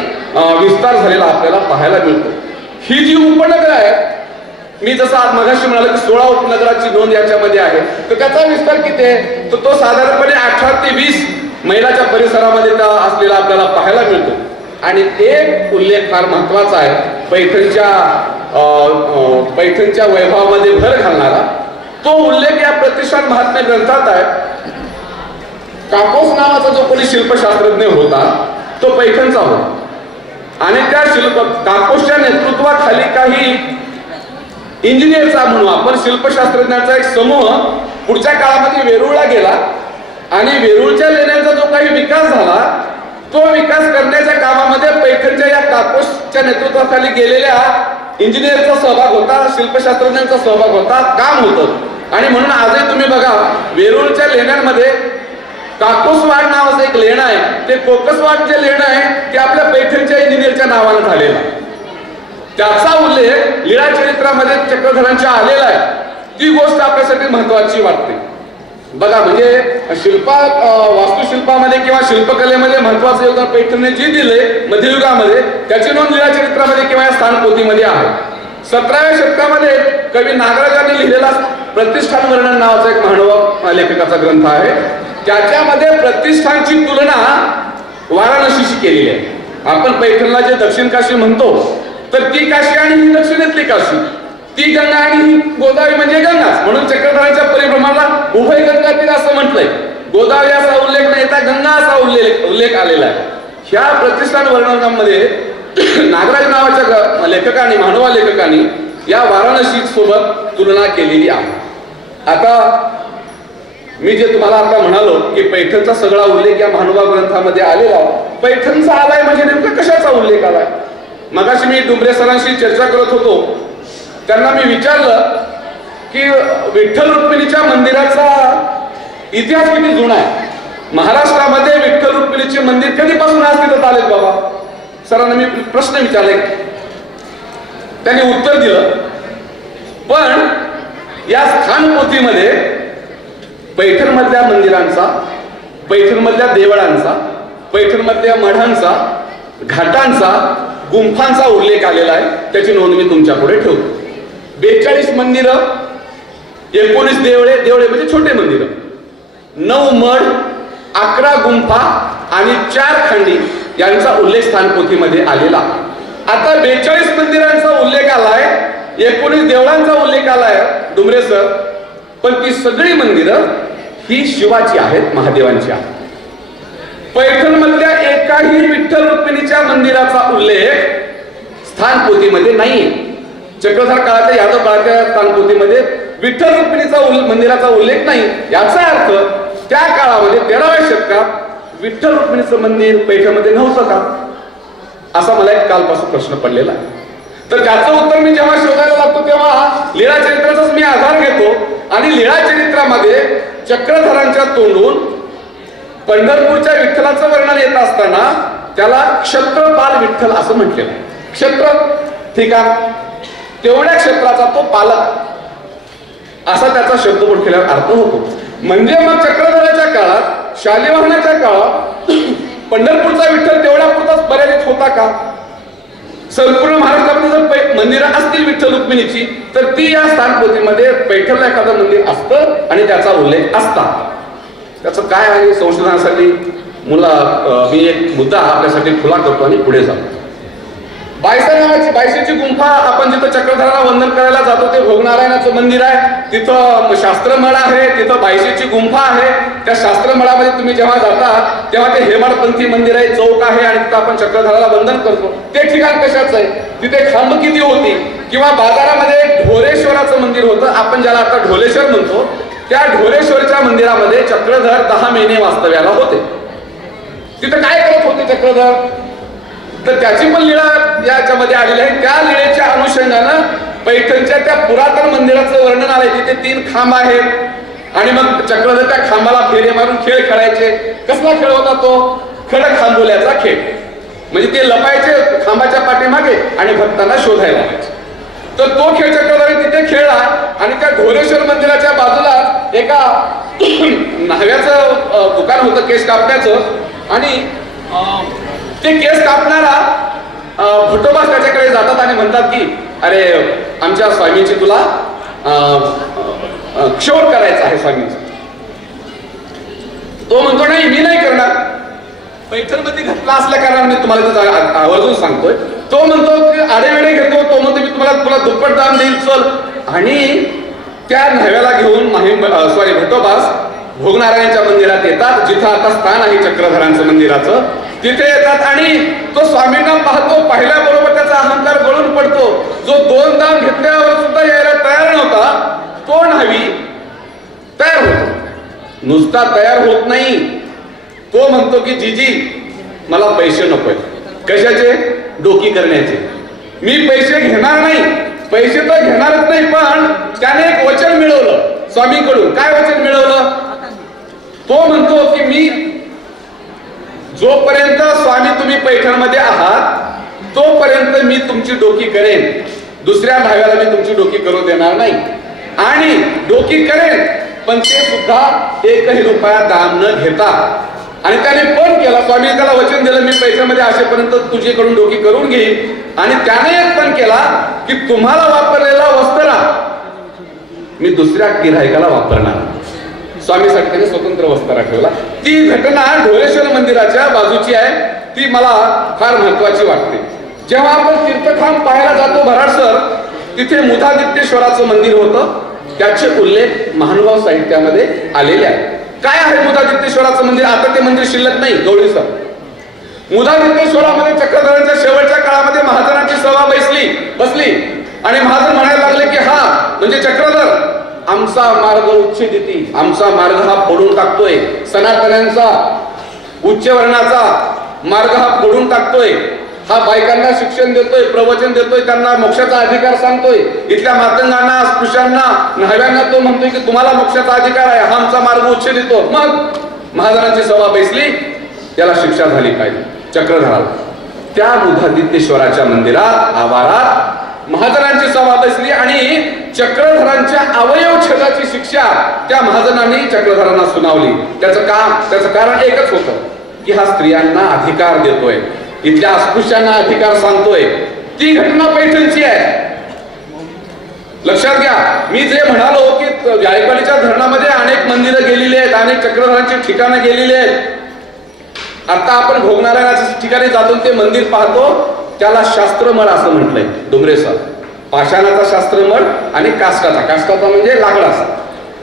विस्तार झालेला आपल्याला पाहायला मिळतो. ही जी उपनगर आहे, मी जसं आज मगाशी म्हणालो की 16 उपनगराची नोंद याच्यामध्ये आहे, तर त्याचा विस्तार किती आहे? तर तो साधारणपणे 18 ते 20 मैलाच्या परिसरामध्ये असलेला आपल्याला पाहायला मिळतो. आणि एक उल्लेख फार महत्वाचा आहे, पैठणच्या वैभवामध्ये भर घालणारा, तो उल्लेख या प्रतिष्ठान महात्म्य ग्रंथात आहे. काकोस नावाचा जो कोणी शिल्पशास्त्रज्ञ होता तो पैठणचा होता. आणि त्या काकोसच्या नेतृत्वाखाली काही इंजिनियरचा म्हणून आपण शिल्पशास्त्रज्ञांचा एक समूह पुढच्या काळामध्ये वेरूळला गेला आणि वेरूळच्या लेण्यांचा जो काही विकास झाला, तो विकास करण्याच्या कामामध्ये पैठणच्या या काकोसच्या नेतृत्वाखाली गेलेल्या इंजिनियरचा सहभाग होता, शिल्पशास्त्रज्ञांचा सहभाग होता, काम होतं. आणि म्हणून आजही तुम्ही बघा वेरूळच्या लेण्यांमध्ये काकोसवाड नावाचं एक लेणं आहे, ते कोकसवाड जे लेणं आहे ते आपल्या पैठणच्या इंजिनियरच्या नावानं झालेलं आहे. त्याचा उल्लेख लीळा चरित्रामध्ये चक्रधरांच्या आलेला आहे. ती गोष्ट आपल्यासाठी महत्वाची वाटते. बघा, म्हणजे वास्तुशिल्पामध्ये किंवा शिल्पकलेमध्ये महत्वाचं योगदान पैठणने जे दिले मध्ययुगामध्ये, त्याची नोंद लीळा चरित्रामध्ये किंवा या स्थानपोथीमध्ये आहे. 17व्या शतकामध्ये कवी नागराजांनी लिहिलेला प्रतिष्ठान वर्णन नावाचा एक महानुभाव लेखकाचा ग्रंथ आहे. त्याच्यामध्ये प्रतिष्ठानची तुलना वाराणसीशी केलेली आहे. आपण पैठणला जे दक्षिण काशी म्हणतो, तर ती काशी आणि ही दक्षिणेतली काशी, ती गंगा आणि ही गोदावरी म्हणजे गंगाच. म्हणून चक्रधरांच्या परिभ्रमणाला उभय गंगातीर असं म्हटलंय. गोदावरी असा उल्लेख नाही, तर गंगा असा उल्लेख आलेला आहे. ह्या प्रतिष्ठान वर्णनामध्ये नागराज नावाच्या लेखकाने, महानुभाव लेखकाने या वाराणसी सोबत तुलना केलेली आहे. आता मी जे तुम्हाला आता म्हणालो की पैठणचा सगळा उल्लेख या महानुभाव ग्रंथामध्ये आलेला, पैठणचा आलाय म्हणजे नेमका कशाचा उल्लेख आलाय? मगाशी मी डुंबरे सरांशी चर्चा करत होतो, त्यांना मी विचारलं की विठ्ठल रुक्मिणीच्या मंदिराचा इतिहास किती जुना आहे? महाराष्ट्रामध्ये विठ्ठल रुक्मिणीचे मंदिर कधीपासून अस्तित्वात आले बाबा? सरांना मी प्रश्न विचारले, त्यांनी उत्तर दिलं. पण या स्थानपोथीमध्ये पैठणमधल्या मंदिरांचा, पैठणमधल्या देवळांचा, पैठणमधल्या मठांचा, घाटांचा, गुंफांचा उल्लेख आलेला आहे. त्याची नोंद मी तुमच्या पुढे ठेवतो. 42 मंदिरं, 19 देवळे म्हणजे छोटे मंदिरं, 9 मठ, 11 गुंफा आणि 4 खंडी यांचा उल्लेख स्थानपोथीमध्ये आलेला. आता 42 मंदिरांचा उल्लेख आलाय, 19 देवळांचा उल्लेख आलाय डुमरे सर, पण ती सगळी मंदिरं ही शिवाची आहेत, महादेवांची आहेत. पैठण मधल्या एकाही विठ्ठल रुक्मिणीच्या मंदिराचा उल्लेख स्थानपोथीमध्ये नाहीये. चक्रधर काळाच्या, यादव काळाच्या स्थानपोथीमध्ये विठ्ठल रुक्मिणीचा मंदिराचा उल्लेख नाही. याचा अर्थ त्या काळामध्ये 13व्या शतकात विठ्ठल रुक्मिणीचं मंदिर पैठणमध्ये नव्हतं का, असा मला एक कालपासून प्रश्न पडलेला आहे. तर त्याचं उत्तर मी जेव्हा शोधायला लागतो तेव्हा लीळा चरित्राचाच मी आधार घेतो आणि लीळा चरित्रामध्ये चक्रधरांच्या तोंडून पंढरपूरच्या विठ्ठलाचं वर्णन येत असताना त्याला क्षत्रपाल विठ्ठल असं म्हटलेलं आहे. क्षत्र ठीक आहे, तेवढ्या क्षेत्राचा तो पालक असा त्याचा शब्दप्रयोग केल्यावर अर्थ होतो. म्हणजे मग चक्रधराच्या काळात, शालिवाहनाच्या काळात पंढरपूरचा विठ्ठल तेवढ्या पुरताच मर्यादित होता का? संपूर्ण महाराष्ट्रामध्ये जर मंदिरं असतील विठ्ठल रुक्मिणीची तर ती या स्थानपोथीमध्ये पैठणला एखादं मंदिर असतं आणि त्याचा उल्लेख असता. त्याचं काय आहे संशोधनासाठी मी एक मुद्दा आपल्यासाठी खुला करतो आणि पुढे जातो. बायसा नावाची बायसेची गुंफा, आपण जिथं चक्रधराला वंदन करायला जातो ते भोगनारायणाचं मंदिर आहे. तिथं शास्त्रमळ आहे, तिथं बायसेची गुंफा आहे. त्या शास्त्रमळामध्ये तुम्ही जेव्हा जाता तेव्हा ते हेमाडपंथी मंदिर आहे, चौक आहे आणि तिथं आपण चक्रधराला वंदन करतो. ते ठिकाण कशाचं आहे, तिथे खांब किती होती, किंवा बाजारामध्ये ढोरेश्वराचं मंदिर होतं, आपण ज्याला आता ढोलेश्वर म्हणतो. त्या ढोरेश्वरच्या मंदिरामध्ये चक्रधर 10 महिने वास्तव्याला होते. तिथं काय करत होते चक्रधर, तर त्याची पण लीळा याच्यामध्ये आलेली आहे. त्या लीळेच्या अनुषंगानं पैठणच्या त्या पुरातन मंदिराचं वर्णन आलंय. तिथे 3 खांब आहेत आणि मग चक्रधर त्या खांबाला फेरे मारून खेळ खेळायचे. कसला खेळ होता तो, खडक खांबोल्याचा खेळ. म्हणजे ते लपायचे खांबाच्या पाठीमागे आणि भक्तांना शोधायला लागायचे. तर तो खेळ चक्रधर तिथे खेळला आणि त्या ढोरेश्वर मंदिराच्या बाजूला एका न्हाव्याचं दुकान होतं, केस कापण्याचं. आणि ते केस कापणारा भटोबा त्याच्याकडे जातात आणि म्हणतात की अरे आमच्या स्वामीची तुला क्षौर करायचा आहे स्वामींचा. तो म्हणतो नाही मी नाही करणार. पैठणमध्ये घटना असल्या कारणाने मी तुम्हाला आवर्जून सांगतोय. तो म्हणतो की आडेवेडे घेतो. तो म्हणतो मी तुला दुप्पट दाम देईल चल. आणि त्या न्हाव्याला घेऊन भटोबास भोगनारायणच्या मंदिरात येतात, जिथं आता स्थान आहे चक्रधरांचं मंदिराचं. तिथे येतात आणि तो स्वामींना पाहतो. पाहिल्याबरोबर त्याचा अहंकार गळून पडतो. जो 2 दाम घेतल्यावर सुद्धा यायला तयार नव्हता, तो न्हावी तयार होतो. नुसता तयार होत नाही, तो म्हणतो की जीजी मला पैसे नकोय. कशाचे, डोकी करण्याचे. मी पैसे घेणार नाही. पैसे तर घेणारच नाही, पण त्याने एक वचन मिळवलं स्वामींकडून. काय वचन मिळवलं, तो म्हणतो की मी जोपर्यंत स्वामी तुम्ही पैठणमध्ये आहात तोपर्यंत मी तुमची डोकी करेन. दुसऱ्या न्हाव्याला मी तुमची डोकी करू देणार नाही. आणि डोकी करेन पण ते सुद्धा 1ही रुपया दाम न घेता. आणि त्याने पण केला. स्वामी त्याला वचन दिलं मी पैठणमध्ये असेपर्यंत तुझ्याकडून डोकी करून घेईन. आणि त्याने एक पण केला की तुम्हाला वापरलेला वस्त्रा मी दुसऱ्या गिऱ्हाईकाला वापरणार. स्वामीसाठी त्याने स्वतंत्र वस्त्रा ठेवला. ती घटना ढोरेश्वर मंदिराच्या बाजूची आहे. ती मला फार महत्वाची वाटते. जेव्हा आपण तीर्थखांब पाहायला जातो भराडसर, तिथे मुधादित्येश्वराचं मंदिर होतं. त्याचे उल्लेख महानुभाव साहित्यामध्ये आलेले आहे. काय आहे मुधादित्येश्वराचं मंदिर, आता ते मंदिर शिल्लक नाही गवळीसर. मुधादित्येश्वरामध्ये चक्रधरांच्या शेवटच्या काळामध्ये महाजनांची सभा बसली आणि महाजन म्हणायला लागले की हा म्हणजे चक्रधर आमचा मार्ग उच्छेदिती, आमचा मार्ग हा फोडून टाकतोय. सनातन्यांचा उच्च वर्णाचा मार्ग हा फोडून टाकतोय. हा बायकांना शिक्षण देतोय, प्रवचन देतोय, त्यांना मोक्षाचा अधिकार सांगतोय. इथल्या मातंगांना, स्पृश्यांना, न्हाव्यांना तो म्हणतोय की तुम्हाला मोक्षाचा अधिकार आहे, हा आमचा मार्ग उच्छेदितो. मग महाजनांची सभा बसली, त्याला शिक्षा झाली पाहिजे चक्रधराला. त्या मुधादित्येश्वराच्या मंदिरात आवारात महाजनांची सभा बसली आणि चक्रधरांच्या अवयव छेदाची शिक्षा त्या महाजनांनी चक्रधरांना सुनावली. त्याचं कारण एकच होतं की हा स्त्रियांना अधिकार देतोय, इथल्या अस्पृश्यांना अधिकार सांगतोय. ती घटना पैठणची आहे. लक्षात घ्या, मी जे म्हणालो की जायकवाडीच्या धरणामध्ये अनेक मंदिरं गेलेली आहेत, अनेक चक्रधरांची ठिकाणं गेलेली आहेत. आता आपण भोगनारायणाच्या ठिकाणी जातो ते मंदिर पाहतो, त्याला शास्त्रमळ असं म्हटलंय डोंगरेश्वर. पाषाणाचा शास्त्रमळ आणि काष्टाचा म्हणजे लाकडाचा.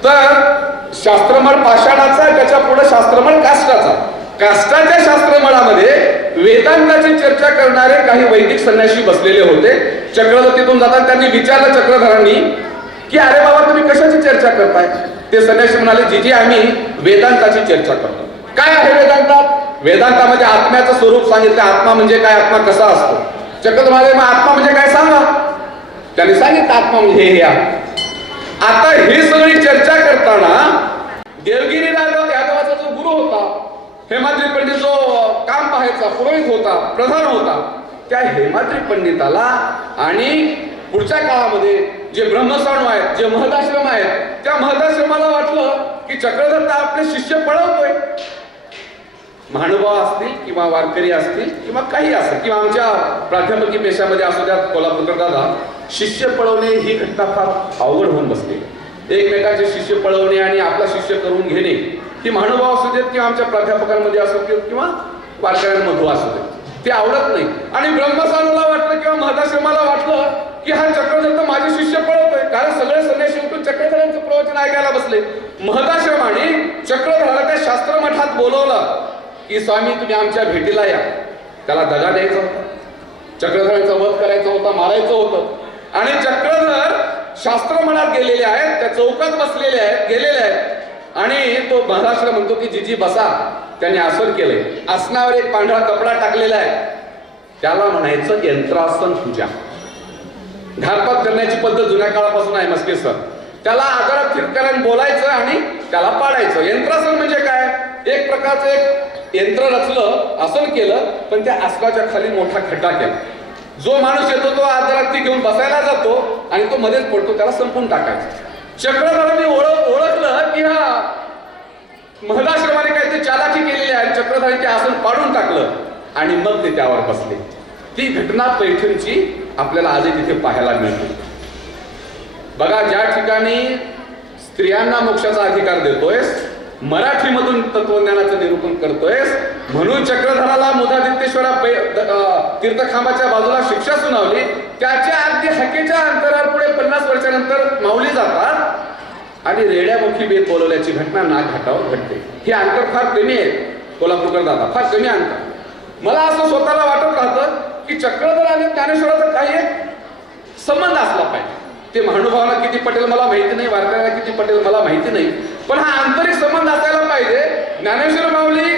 तर शास्त्रमळ पाषाणाचा, त्याच्या पुढे शास्त्रमळ काष्टाचा. काष्टाच्या शास्त्रमळामध्ये वेदांताची चर्चा करणारे काही वैदिक संन्यासी बसलेले होते. चक्रधर तिथून जातात. त्यांनी विचारलं चक्रधरांनी की अरे बाबा तुम्ही कशाची चर्चा करताय. ते संन्यासी म्हणाले जीजी आम्ही वेदांताची चर्चा करतो. काय आहे वेदांतात, वेदांतामध्ये आत्म्याचं स्वरूप सांगितलं. आत्मा म्हणजे काय, आत्मा कसा असतो. चक्रधर म्हणाले मग आत्मा म्हणजे काय सांगा. त्यांनी सांगितलं आत्मा म्हणजे हे आता ही सगळी चर्चा करताना देवगिरी यादवाचा जो गुरु होता, हेमाद्री पंडित जो काम पाहायचा पुरोहित होता, प्रधान होता, त्या हेमाद्री पंडिताला आणि पुढच्या काळामध्ये जे ब्रह्मसाणू आहेत, जे महदाश्रम आहेत, त्या महदाश्रमाला वाटलं की चक्रधर आपले शिष्य पळवतोय. महानुभाव असतील किंवा वारकरी असतील किंवा काही असेल किंवा आमच्या प्राध्यापकी पेशामध्ये असू द्या कोल्हापूरकर दादा, शिष्य पळवणे ही घटना फार अवघड होऊन बसते. एकमेकांचे शिष्य पळवणे आणि आपला शिष्य करून घेणे ही महानुभाव असू देत किंवा आमच्या प्राध्यापकांमध्ये असू देत किंवा वारकऱ्यांमधून असू देत, ते आवडत नाही. आणि ब्रह्मस्वामीला वाटलं किंवा महदाश्रमाला वाटलं की हा चक्रधर तर माझे शिष्य पळवतोय, कारण सगळे संन्यासी उठून चक्रधरांचं प्रवचन ऐकायला बसले. महदाश्रमाने चक्रधराला त्या शास्त्र मठात बोलवलं की स्वामी तुम्ही आमच्या भेटीला या. त्याला दगा द्यायचा होता, चक्रधरांचा वध करायचा होता, मारायचं होतं. आणि चक्रधर शास्त्र मठात गेलेले आहेत, त्या चौकात बसलेले आहेत, गेलेले आहेत. आणि तो महाराष्ट्र म्हणतो की जीजी बसा. त्याने आसन केलंय, आसनावर एक पांढरा कपडा टाकलेला आहे, त्याला म्हणायचं यंत्रासन पूजा. घातपात करण्याची पद्धत जुन्या काळापासून आहे मस्के सर. त्याला आदरात थिरकाराने बोलायचं आणि त्याला पाडायचं. यंत्रासन म्हणजे काय? एक प्रकारचं एक यंत्र रचलं, आसन केलं, पण त्या आसनाच्या खाली मोठा खड्डा केला. जो माणूस येतो तो आदरार्थी घेऊन बसायला जातो आणि तो मध्येच पडतो, त्याला संपून टाकायचं. चक्रधरांनी ओळखलं की हा महदाश्रमाने काहीतरी चालाकी केलेली आहे. चक्रधरांचे आसन पाडून टाकलं आणि मग ते त्यावर बसले. ती घटना पैठणची आपल्याला आजही तिथे पाहायला मिळते. बघा, ज्या ठिकाणी स्त्रियांना मोक्षाचा अधिकार देतोयस, मराठीमधून तत्वज्ञानाचं निरूपण करतोयस, म्हणून चक्रधराला मुदादित्येश्वरा तीर्थखांबाच्या बाजूला शिक्षा सुनावली. त्याच्या अगदी हकेच्या अंतरावर पुढे 50 वर्षानंतर माऊली जातात आणि रेड्यामुखी बेत बोलवल्याची घटना नागघाटावर घडते. हे अंतर फार कमी आहे कोल्हापूरकर दादा, फार कमी अंतर. मला असं स्वतःला वाटत राहतं की चक्रधर आणि ज्ञानेश्वराचा काही एक संबंध असला पाहिजे. ते महानुभावाला किती पटेल मला माहिती नाही, वारकऱ्याला किती पटेल मला माहिती नाही, पण हा आंतरिक संबंध असायला पाहिजे. ज्ञानेश्वर माऊली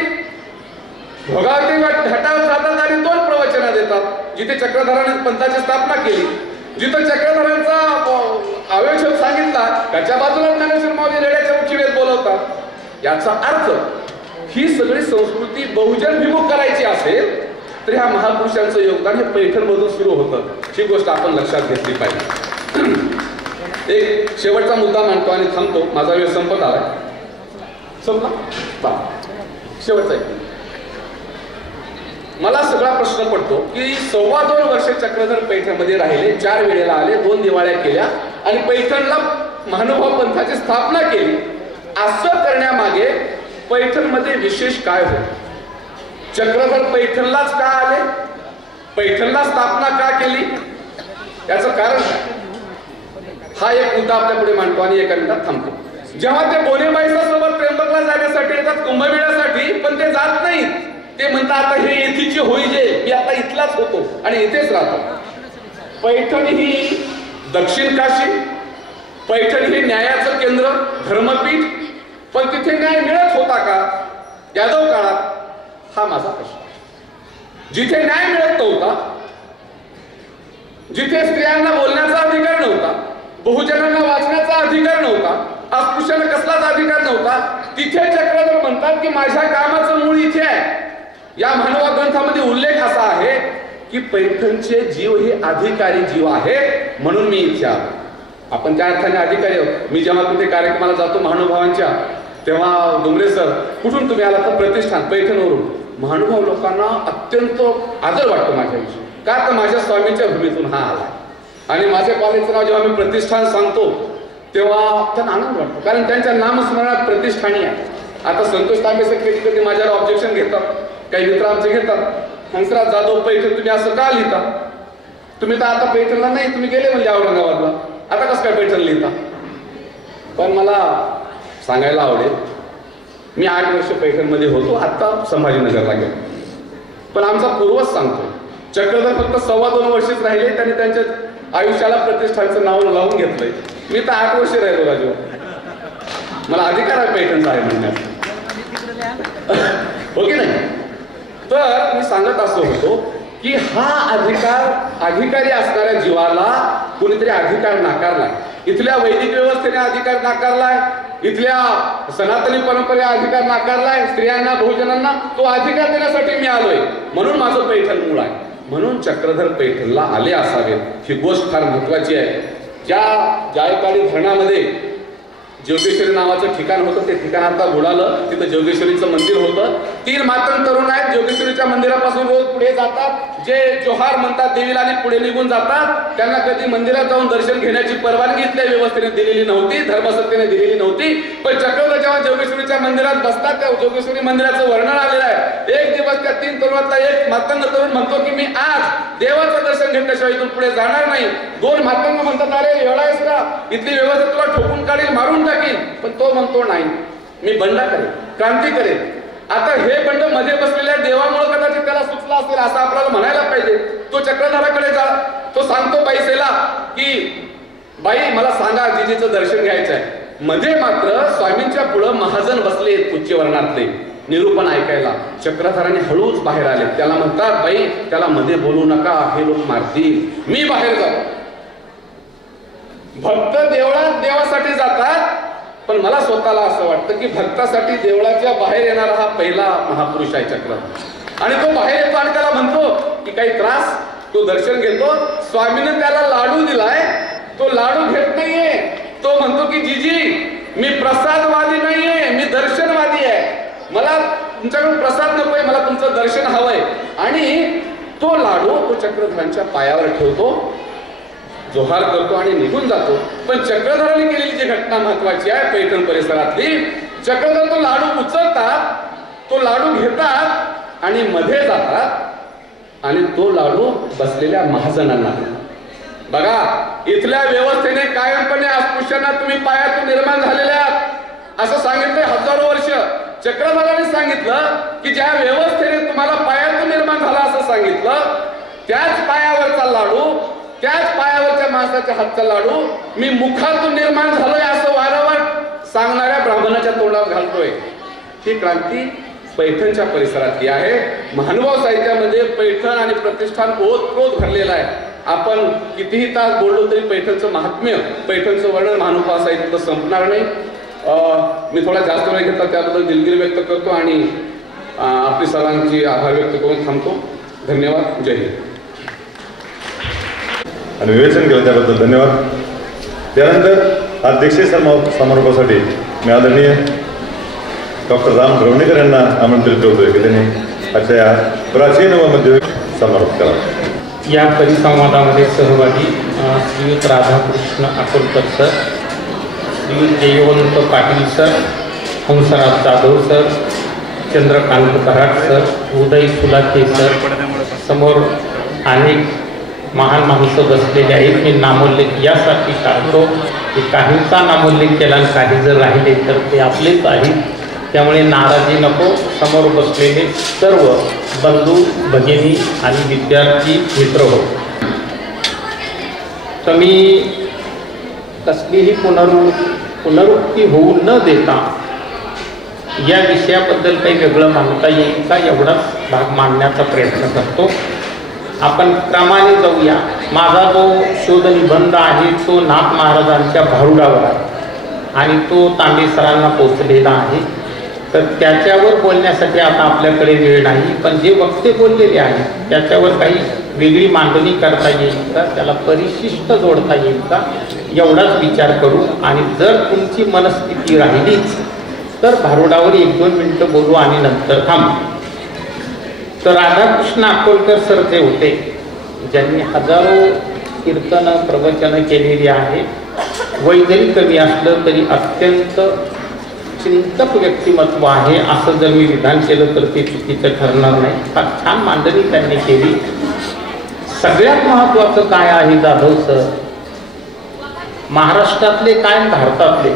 भोगावती घाटावर जातात आणि 2 प्रवचनं देतात. जिथे चक्रधराने पंथाची स्थापना केली, जिथं चक्रधरांचा आवेशोध सांगितला, त्याच्या बाजूला ज्ञानेश्वर माऊली रेड्याच्या मुखी वेद बोलवतात. याचा अर्थ ही सगळी संस्कृती बहुजनभिमुख करायची असेल तर ह्या महापुरुषांचं योगदान हे पैठणमधून सुरू होतं. ही गोष्ट आपण लक्षात घेतली पाहिजे. एक शेवटचा मुद्दा मांडतो आणि थांबतो, माझा वेळ संपत आलाय. संपला शेवटचा एक. मला सगळा प्रश्न पडतो की 2.25 वर्ष चक्रधर पैठणमध्ये राहिले, 4 वेळेला आले, 2 दिवाळ्या केल्या आणि पैठणला महानुभाव पंथाची स्थापना केली. असं करण्यामागे पैठणमध्ये विशेष काय होतं? चक्रधर पैठणलाच का आले? पैठणला स्थापना का केली? याचं कारण काय? हा एक मुद्दा आपल्या पुढे मांडतो आणि एका मिनिटात थांबतो. जेव्हा ते बोनेबाईसा सोबत त्र्यंबकला जाण्यासाठी येतात, कुंभमेळ्यासाठी, पण ते जात नाहीत. ते म्हणतात आता हे येथीची होई जे, मी आता इथलाच होतो आणि इथेच राहतो. पैठण ही दक्षिण काशी, पैठण हे न्यायाचं केंद्र, धर्मपीठ, पण तिथे न्याय मिळत होता का यादव काळात? हा माझा प्रश्न. जिथे न्याय मिळत नव्हता, जिथे स्त्रियांना बोलण्याचा अधिकार नव्हता, बहुजनांना वाचण्याचा अधिकार नव्हता, अस्पृश्यांना कसलाच अधिकार नव्हता, तिथे चक्रधर म्हणतात की माझ्या कामाचं मूळ इथे आहे. या महानुभाव ग्रंथामध्ये उल्लेख असा आहे की पैठणचे जीव हे अधिकारी जीव आहे, म्हणून मी इथे आलो. आपण त्या अर्थाने अधिकारी आहोत. मी जेव्हा कुठे कार्यक्रमाला जातो महानुभावांच्या, तेव्हा डोंगरे सर कुठून तुम्ही आला? तर प्रतिष्ठान पैठणवरून. महानुभाव लोकांना अत्यंत आदर वाटतो माझ्याविषयी, का तर माझ्या स्वामींच्या भूमीतून हा आला. आणि माझ्या कॉलेजचं नाव जेव्हा मी प्रतिष्ठान सांगतो तेव्हा त्यांना आनंद वाटतो, कारण त्यांच्या नामस्मरणात प्रतिष्ठानी आहे. आता संतोष तांबे सर कधी कधी माझ्यावर ऑब्जेक्शन घेतात, काही मित्र आमचे घेतात, हंसराज जाधव पैठण तुम्ही असं का लिहिता? तुम्ही तर आता पैठणला नाही, तुम्ही गेले म्हणजे औरंगाबादला, आता कसं काय पैठण लिहिता? पण मला सांगायला आवडेल, मी 8 वर्ष पैठणमध्ये होतो, आता संभाजीनगरला गेलो. पण आमचा पूर्वज सांगतो, चक्रधर फक्त 2.25 वर्षच राहिले, त्यांनी त्यांच्या आयुष्याला प्रतिष्ठानचं नाव लावून घेतलंय. मी तर 8 वर्ष राहिलो राजू. मला अधिकार आहे पैठणचा आहे म्हणण्याचा, हो की नाही? तर मी सांगत असं होतो की हा अधिकारी असणाऱ्या जीवाला कोणीतरी अधिकार नाकारलाय. इथल्या वैदिक व्यवस्थेने अधिकार नाकारलाय, इथल्या सनातनी परंपरेला अधिकार नाकारलाय, स्त्रियांना बहुजनांना तो अधिकार देण्यासाठी मी आलोय. म्हणून माझं पैठण मूळ आहे, म्हणून चक्रधर पैठणला आले असावेत. ही गोष्ट फार महत्वाची आहे. ज्या जायकाळी धरणामध्ये जोगेश्वरी नावाचं ठिकाण होतं, ते ठिकाण आता बुडालं. तिथं जोगेश्वरीचं मंदिर होतं. 3 मातंग तरुण आहेत, जोगेश्वरीच्या मंदिरापासून रोज पुढे जातात. जे जोहार म्हणतात देवीला आणि पुढे निघून जातात. त्यांना कधी मंदिरात जाऊन दर्शन घेण्याची परवानगी इथल्या व्यवस्थेने दिलेली नव्हती, धर्मसत्तेने दिलेली नव्हती. पण चक्रधर जेव्हा जोगेश्वरीच्या मंदिरात बसतात, त्या जोगेश्वरी मंदिराचं वर्णन आलेलं आहे. एक दिवस त्या 3 तरुणातला एक मातंग तरुण म्हणतो की मी आज देवाचं दर्शन घेतल्याशिवाय इथून पुढे जाणार नाही. 2 मातंग म्हणतात अरे एवढा आहेस का, इथली व्यवस्था तुला ठोकून काढील, मारून टाकील. पण तो म्हणतो नाही, मी बंड करेन, क्रांती करेन. आता हे बंड मध्ये बसलेल्या देवामुळे कदाचित त्याला सुचला असेल असं आपल्याला म्हणायला पाहिजे. तो चक्रधराकडे जा, तो सांगतो बाईसेला की बाई मला सांगा जिजीचं दर्शन घ्यायचं आहे. मध्ये मात्र स्वामींच्या पुढं महाजन बसले उच्च वर्णातले निरूपण ऐकायला. चक्रधराने हळूच बाहेर आले. त्याला म्हणतात बाई त्याला मध्ये बोलू नका, हे लोक मारतील, मी बाहेर जातो. भक्त देवळात देवासाठी जातात, पण मला स्वतःला असं वाटतं की भक्तासाठी देवळाच्या बाहेर येणारा हा पहिला महापुरुष आहे चक्रधर. आणि तो बाहेर येतो आणि त्याला म्हणतो की काही त्रास, तो दर्शन घेतो. स्वामीने त्याला लाडू दिलाय, तो लाडू घेत नाहीये. तो म्हणतो की जीजी मी प्रसादवादी नाहीये, मी दर्शनवादी आहे. मला तुमच्याकडून प्रसाद नकोय, मला तुमचं दर्शन हवंय. आणि तो लाडू तो चक्रधरांच्या पायावर ठेवतो, जोहार करतो आणि निघून जातो. पण चक्रधराने केलेली जी घटना महत्वाची आहे पैठण परिसरातली, चक्रधर तो लाडू उचलतात, तो लाडू घेतात आणि मध्ये जातात आणि तो लाडू बसलेल्या महाजनांना देतात. बघा इथल्या व्यवस्थेने कायमपणे अस्पृश्यांना तुम्ही पायातून निर्माण झालेले आहात असं सांगितलंय हजारो वर्ष. चक्रधराने सांगितलं की ज्या व्यवस्थेने तुम्हाला पायातून निर्माण झाला असं सांगितलं, त्याच पायावरचा लाडू, त्याच पायावरच्या माणसाच्या हातचा लाडू मी मुखातून निर्माण झालोय असं वारंवार सांगणाऱ्या ब्राह्मणाच्या तोंडात घालतोय. ही क्रांती पैठणच्या परिसरातली आहे. महानुभाव साहित्यामध्ये पैठण आणि प्रतिष्ठान ओतप्रोत भरलेला आहे. आपण कितीही तास बोललो तरी पैठणचं महात्म्य, पैठणचं वर्णन महानुभाव साहित्यात संपणार नाही. मी थोडा जास्त वेळ घेतला त्याबद्दल दिलगिरी व्यक्त करतो आणि आपली सर्वांची आभार व्यक्त करून थांबतो. धन्यवाद. जय हिंद. आणि विवेचन केलं त्याबद्दल धन्यवाद. त्यानंतर अध्यक्षीय समारोपासाठी मी आदरणीय डॉक्टर राम रवणेकर यांना आमंत्रित करतोय की त्यांनी आजच्या या प्राचीन व मध्य समारोप करावा. या परिसंवादामध्ये सहभागी श्रीयुत राधाकृष्ण अकोलकर सर, श्रीयुत Jaywant Patil sir, Hansraj Jadhav sir, Chandrakant Karad sir, Uday Sulakhe sir, समोर अनेक महान माणसं बसलेले आहेत. मी नामोल्लेख यासाठी टाळतो की काहींचा नामोल्लेख केला आणि काही जर राहिले तर ते आपलेच आहेत, त्यामुळे नाराजी नको. समोर बसलेले सर्व बंधू भगिनी आणि विद्यार्थी मित्र हो, तर मी कसलीही पुनरुक्ती होऊ न देता या विषयाबद्दल काही वेगळं मांडता येईल का एवढाच भाग मांडण्याचा प्रयत्न करतो. आपण क्रमाने जाऊया. माझा जो शोध निबंध आहे तो नाथ महाराजांच्या भारुडावर आहे आणि तो तांबे सरांना पोचलेला आहे. तर त्याच्यावर बोलण्यासाठी आता आपल्याकडे वेळ नाही, पण जे वक्ते बोललेले आहेत त्याच्यावर काही वेगळी मांडणी करता येईल का, त्याला परिशिष्ट जोडता येईल का, एवढाच विचार करू. आणि जर तुमची मनस्थिती राहिलीच तर भारुडावर 1-2 मिनिटं बोलू आणि नंतर थांबू. तर राधाकृष्ण अकोलकर सर जे होते, ज्यांनी हजारो कीर्तनं प्रवचनं केलेली आहे. वय जरी कमी असलं तरी अत्यंत चिंतक व्यक्तिमत्व आहे असं जर मी विधान केलं तर ते चुकीचं ठरणार नाही. फार छान मांडणी त्यांनी केली. सगळ्यात महत्त्वाचं काय आहे जाधव सर, महाराष्ट्रातले काय भारतातले,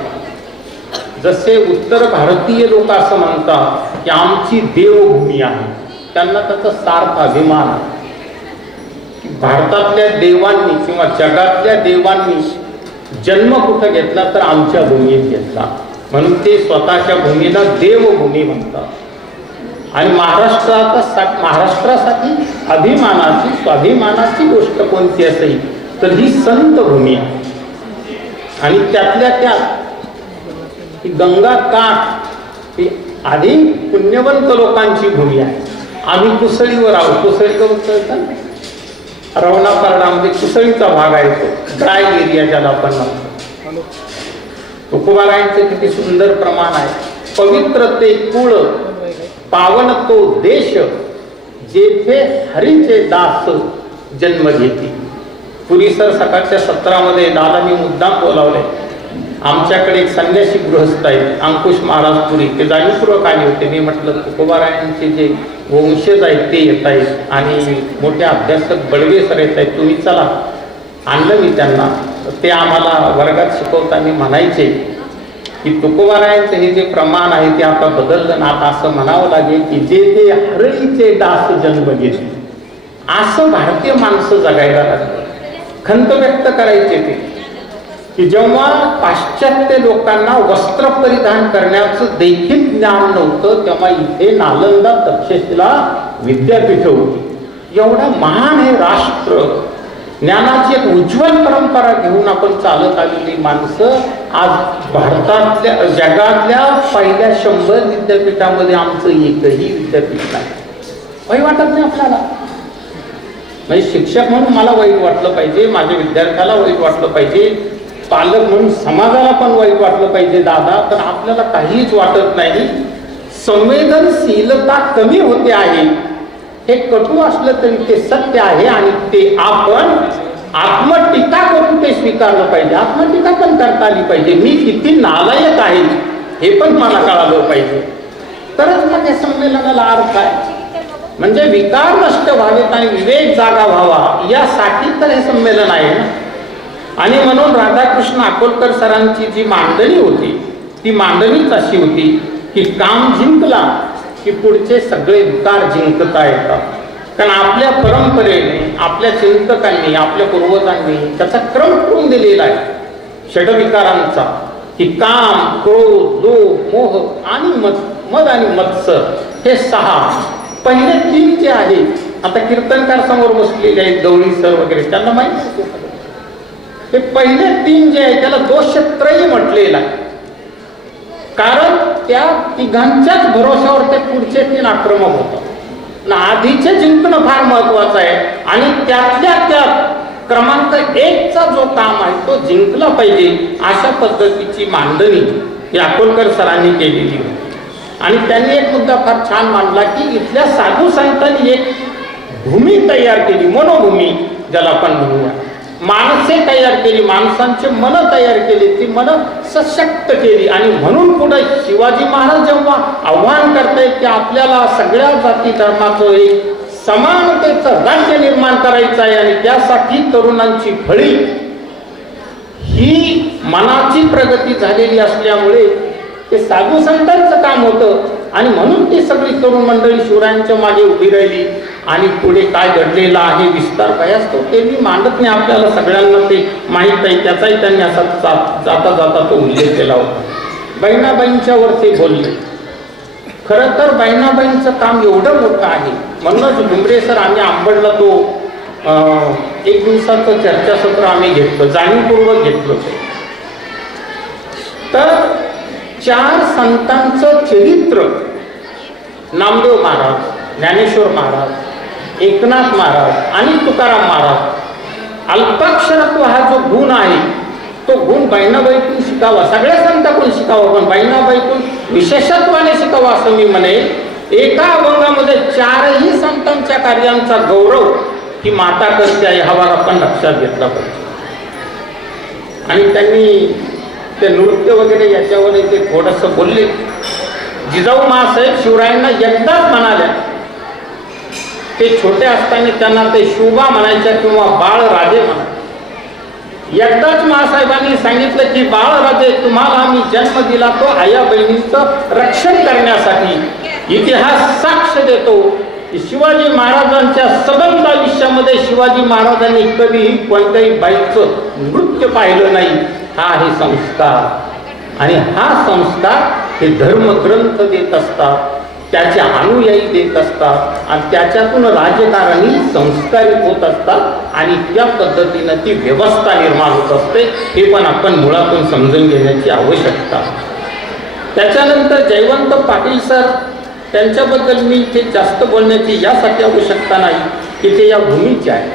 जसे उत्तर भारतीय लोक असं म्हणतात की आमची देवभूमी आहे, त्यांना त्याचा सार्थ अभिमान आहे की भारतातल्या देवांनी किंवा जगातल्या देवांनी जन्म कुठं घेतला तर आमच्या भूमीत घेतला, म्हणून ते स्वतःच्या भूमीला देवभूमी म्हणतात. आणि महाराष्ट्रासाठी अभिमानाची स्वाभिमानाची गोष्ट कोणती असेल तर ही संत भूमी आहे. आणि त्यातल्या त्यात ही गंगा काठ ही आधी पुण्यवंत लोकांची भूमी आहे. आम्ही कुसळीवर आहोत. कुसळीचं रवणापारडामध्ये कुसळीचा भाग आहे, तो ड्राय एरिया ज्याला आपण म्हणतो. तुकोबारायांचे किती सुंदर प्रमाण आहे. पवित्र ते कुळ पावन तो देश, जेथे हरीचे दास जन्म घेती. पुरी सर सकाळच्या सत्रामध्ये दादांनी मुद्दाम बोलावले. आमच्याकडे एक संन्यासी गृहस्थ आहेत अंकुश महाराज पुरी, ते जाणीवपूर्वक आले होते. मी म्हटलं तुकोबारायांचे जे वंशज आहेत ते येत आहेत आणि मोठे अभ्यासक बडवे सर येत आहेत, तुम्ही चला. आणलं मी त्यांना. ते आम्हाला वर्गात शिकवताना म्हणायचे की तुकोबारायांचं हे जे प्रमाण आहे ते आता बदललं ना, आता असं म्हणावं लागेल की जे ते हरळीचे दास जन्म घेते. असं भारतीय माणसं जगायला लागले. खंत व्यक्त करायचे ते की जेव्हा पाश्चात्य लोकांना वस्त्र परिधान करण्याचं देखील ज्ञान नव्हतं, तेव्हा इथे नालंदा तक्षशिला विद्यापीठ होती. एवढा महान हे राष्ट्र, ज्ञानाची एक उज्ज्वल परंपरा घेऊन आपण चालत आलेली माणसं आज भारतातल्या जगातल्या पहिल्या 100 विद्यापीठामध्ये आमचं एकही विद्यापीठ नाही. वाईट वाटत नाही आपल्याला. म्हणजे शिक्षक म्हणून मला वाईट वाटलं पाहिजे, माझ्या विद्यार्थ्याला वाईट वाटलं पाहिजे, पालक म्हणून समाजाला पण वाईट वाटलं पाहिजे दादा, पण आपल्याला काहीच वाटत नाही. संवेदनशीलता कमी होते आहे हे कटू असलं तरी ते सत्य आहे आणि ते आपण आत्मटीका करून ते स्वीकारलं पाहिजे. आत्मटीका पण करता आली पाहिजे. मी किती नालायक आहे हे पण मला कळालं पाहिजे, तरच मग या संमेलनाला अर्थ आहे. म्हणजे विकार नष्ट व्हावेत आणि विवेक जागा व्हावा यासाठी तर हे संमेलन आहे ना. आणि म्हणून राधाकृष्ण अकोलकर सरांची जी मांडणी होती ती मांडणीच अशी होती की काम जिंकला की पुढचे सगळे विकार जिंकता येतात. कारण आपल्या परंपरेने, आपल्या चिंतकांनी, आपल्या पूर्वजांनी त्याचा क्रम करून दिलेला आहे षडविकारांचा, की काम, क्रोध, लोभ, मोह आणि मद आणि मत्सर हे 6. पहिले 3 जे आहेत, आता कीर्तनकार समोर बसलेले आहेत गवळी सर वगैरे, त्यांना माहिती आहे. हे पहिले 3 जे आहे त्याला दोषत्रयी म्हटलेलं आहे. कारण त्या तिघांच्याच भरोश्यावर ते पुढचे 3 आक्रमक होतात. आधीचे जिंकणं फार महत्वाचं आहे आणि त्यातल्या त्यात क्रमांक 1चा जो काम आहे तो जिंकला पाहिजे, अशा पद्धतीची मांडणी ही अकोलकर सरांनी केलेली होती. आणि त्यांनी एक मुद्दा फार छान मांडला की इथल्या साधू संतांनी एक भूमी तयार केली, मनोभूमी ज्याला आपण म्हणूया. माणसे तयार केली, माणसांचे मन तयार केली, ती मन सशक्त केली. आणि म्हणून पुढे शिवाजी महाराज जेव्हा आव्हान करतायत की आपल्याला सगळ्या जाती धर्माचं एक समानतेचं राज्य निर्माण करायचं आहे आणि त्यासाठी तरुणांची फळी ही मनाची प्रगती झालेली असल्यामुळे ते साधू संतांचं काम होतं. आणि म्हणून ती सगळी तरुण मंडळी शिवरायांच्या मागे उभी राहिली. आणि पुढे काय घडलेलं आहे विस्तार काय असतो ते मी मांडत नाही, आपल्याला सगळ्यांना ते माहीत आहे. त्याचाही त्यांनी असा जाता जाता तो उल्लेख केला होता. बहिणाबाईंच्या वर ते बोलले. खरं तर बहिणाबाईंचं काम एवढं मोठं आहे, म्हणूनच डुंबरे सर आम्ही आंबडला तो 1 दिवसाचं चर्चासत्र आम्ही घेतलं, जाणीवपूर्वक घेतलं. तर 4 संतांचं चरित्र, नामदेव महाराज, ज्ञानेश्वर महाराज, एकनाथ महाराज आणि तुकाराम महाराज, अल्पाक्षरत्व हा जो गुण आहे तो गुण बहिणाबाईतून शिकावा, सगळ्या संतांकडून शिकावा, पण बहिणाबाईतून विशेषत्वाने शिकावा असं मी म्हणेन. एका अभंगामध्ये 4ही संतांच्या कार्यांचा गौरव ही माता करते आहे, हा भाग आपण लक्षात घेतला पाहिजे. आणि त्यांनी ते नृत्य वगैरे याच्यावर ते थोडंसं बोलले. जिजाऊ मासाहेब शिवरायांना एकदाच म्हणाल्या, ते छोटे असताना त्यांना ते शोभा म्हणायच्या किंवा बाळराजे म्हणा. एकदाच मासाहेबांनी सांगितलं की बाळराजे तुम्हाला आम्ही जन्म दिला तो आया बहिणींचं रक्षण करण्यासाठी. इतिहास साक्ष देतो की शिवाजी महाराजांच्या सबंध आयुष्यामध्ये शिवाजी महाराजांनी कधीही कोणत्याही बाईचं नृत्य पाहिलं नाही. हा आहे संस्कार आणि हा संस्कार हे धर्मग्रंथ देत असतात, त्याचे अनुयायी देत असतात आणि त्याच्यातून राजकारणी संस्कारित होत असतात आणि त्या पद्धतीनं ती व्यवस्था निर्माण होत असते. हे पण आपण मुळातून समजून घेण्याची आवश्यकता. त्याच्यानंतर जयवंत पाटील सर, त्यांच्याबद्दल मी इथे जास्त बोलण्याची यासाठी आवश्यकता नाही की ते या भूमीचे आहे,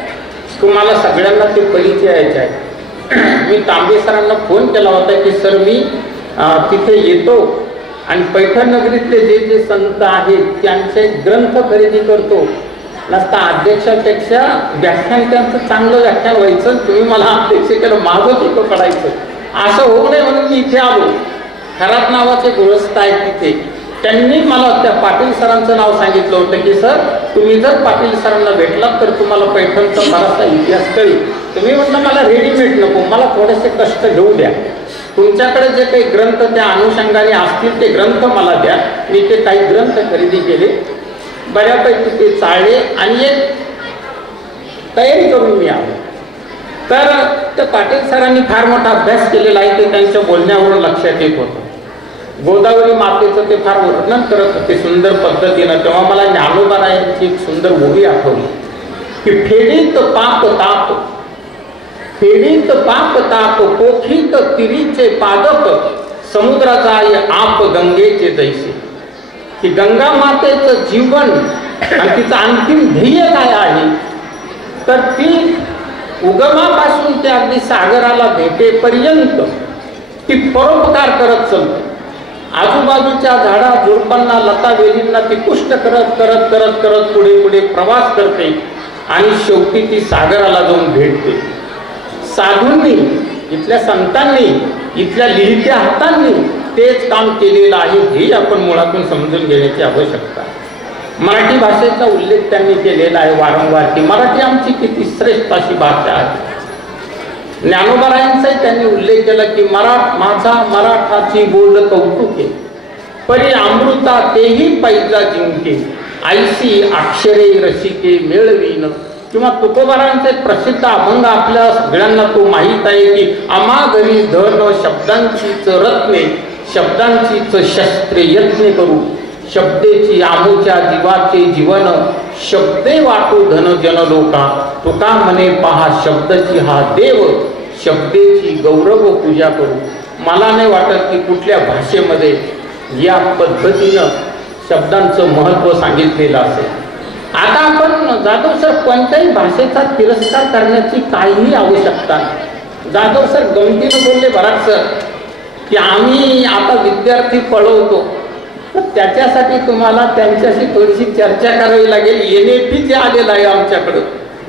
तुम्हाला सगळ्यांना ते परिचयाचे आहे. मी तांबे सरांना फोन केला होता की सर मी तिथे येतो आणि पैठण नगरीतले जे जे संत आहेत त्यांचे ग्रंथ खरेदी करतो. नसता अध्यक्षापेक्षा व्याख्यान त्यांचं चांगलं व्याख्यान व्हायचं, तुम्ही मला अध्यक्ष केलं, माझं तिथं पडायचं, असं होऊ नये म्हणून मी इथे आलो. खरात नावाचे गृहस्थ आहेत तिथे, त्यांनी मला त्या पाटील सरांचं नाव सांगितलं होतं की सर तुम्ही जर पाटील सरांना भेटलात तर तुम्हाला पैठणचा बराचसा इतिहास कळेल. तुम्ही म्हटलं मला रेडीमेड नको, मला थोडेसे कष्ट घेऊ द्या, तुमच्याकडे जे काही ग्रंथ त्या अनुषंगाने असतील ते ग्रंथ मला द्या. मी ते काही ग्रंथ खरेदी केले, बऱ्यापैकी ते चाळले आणि एक तयारी करून मी आलो. तर त्या पाटील सरांनी फार मोठा अभ्यास केलेला आहे, ते त्यांच्या बोलण्यावरून लक्षात येत होतं. गोदावरी मातेचं ते फार वर्णन करत होते सुंदर पद्धतीनं. तेव्हा मला ज्ञानोबारायांची एक सुंदर ओवी आठवली की फेडीत पाप ताप, फेडीत पाप ताप, पोखीत तिरीचे पादप, समुद्राचा आप गंगेचे जैसे. की गंगा मातेचं जीवन आणि तिचं अंतिम ध्येय काय आहे, तर ती उगमापासून ते अगदी सागराला भेटेपर्यंत ती परोपकार करत चालते. आजूबाजूच्या झाडा झुडपांना लता वेलींना ती पुष्ट करत करत करत करत पुढे पुढे प्रवास करते आणि शेवटी ती सागराला जाऊन भेटते. साधूंनी, इथल्या संतांनी, इथल्या लिहित्या हातांनी तेच काम केलेलं आहे, हे आपण मुळातून समजून घेण्याची आवश्यकता आहे. मराठी भाषेचा उल्लेख त्यांनी केलेला आहे वारंवार की मराठी आमची किती श्रेष्ठ अशी भाषा आहे. ज्ञानोबारायांचाही त्यांनी उल्लेख केला की माझा मराठाची बोल कौतुके, परी अमृता तेही पैजा जिंके, आईसी अक्षरे रसिके मेळवीन. किंवा तुकोबारांचे प्रसिद्ध अभंग आपल्या सगळ्यांना तो माहीत आहे की आम्हा घरी धन शब्दांचीच रत्ने, शब्दांचीच शस्त्रे यत्ने करू, शब्देची आमूच्या जीवाचे जीवन, शब्दे वाटू धन जन लोका, तुका म्हणे पहा शब्दाची हा देव, शब्देची गौरव पूजा करू. मला नाही वाटत की कुठल्या भाषेमध्ये या पद्धतीनं शब्दांचं महत्त्व सांगितलेलं असेल. आता आपण जाधव सर कोणत्याही भाषेचा तिरस्कार करण्याची काहीही आवश्यकता नाही. जाधव सर गमतीनं बोलले बराच सर की आम्ही आता विद्यार्थी पळवतो, तर त्याच्यासाठी तुम्हाला त्यांच्याशी थोडीशी चर्चा करावी लागेल. NAP जे आलेलं आहे आमच्याकडं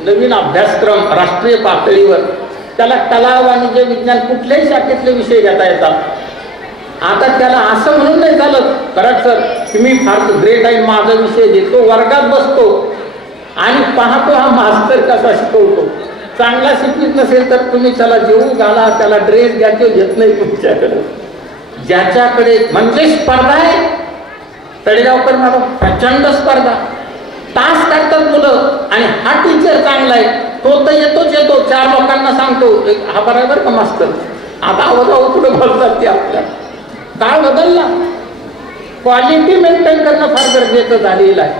नवीन अभ्यासक्रम राष्ट्रीय पातळीवर, त्याला कला वाणिज्य विज्ञान कुठल्याही शाखेतले विषय घेता येतात. आता त्याला असं म्हणून नाही चालत बराच सर की मी फार ग्रेट आहे, माझा विषय घेतो, वर्गात बसतो आणि पाहतो हा मास्तर कसा शिकवतो. चांगला शिकवित नसेल तर तुम्ही त्याला जेवू घाला, त्याला ड्रेस घ्या, ते घेत नाही तुमच्याकडे. ज्याच्याकडे म्हणजे स्पर्धा आहे, तळेगावकर मॅडम प्रचंड स्पर्धा, तास काढतात मुलं आणि हा टीचर चांगला आहे, तो तर येतोच येतो, 4 लोकांना सांगतो हा बरोबर का मास्तर. आता आवाजावर पुढे बोलतात ते आपल्या. काळ बदलला, क्वालिटी मेंटेन करणं फार गरजेचं झालेलं आहे.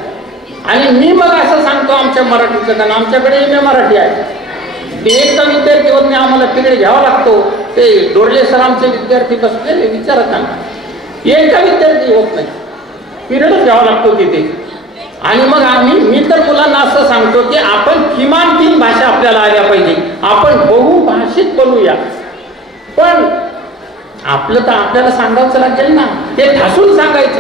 आणि मी मग असं सांगतो आमच्या मराठीचं, कारण आमच्याकडे MA मराठी आहे, एकदा विद्यार्थी होत नाही, आम्हाला तिकडे घ्यावा लागतो. ते डोरले सर आमचे विद्यार्थी बसलेले विचारत नाही, एकदा विद्यार्थी होत नाही, पिरियडच घ्यावा लागतो तिथे. आणि मग मी तर मुलांना असं सांगतो की आपण किमान 3 भाषा आपल्याला आल्या पाहिजे, आपण बहुभाषिक बनूया. पण आपलं तर आपल्याला सांगायचं लागेल ना, ते ठासून सांगायचं.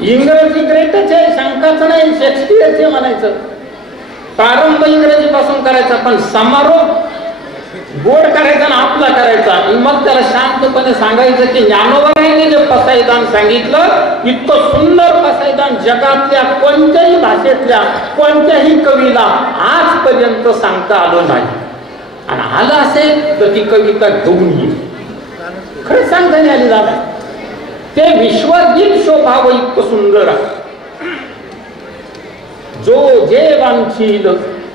इंग्रजी ग्रेटच आहे, शंकाचं नाही, शेक्सपियरचे म्हणायचं, प्रारंभ इंग्रजीपासून करायचा, पण समारोप गोड करायचा ना आपला करायचा. मग त्याला शांतपणे सांगायचं की ज्ञानोबारायांनी जे पसायदान सांगितलं, इतकं सुंदर पसायदान जगातल्या कोणत्याही भाषेतल्या कोणत्याही कवीला आजपर्यंत सांगता आलं नाही. आणि आलं असेल तर ती कविता घेऊन येईल, खरंच सांगता नाही आली दादा. ते विश्वगीत शोभावं इतकं सुंदर आहे. जो जे वांछील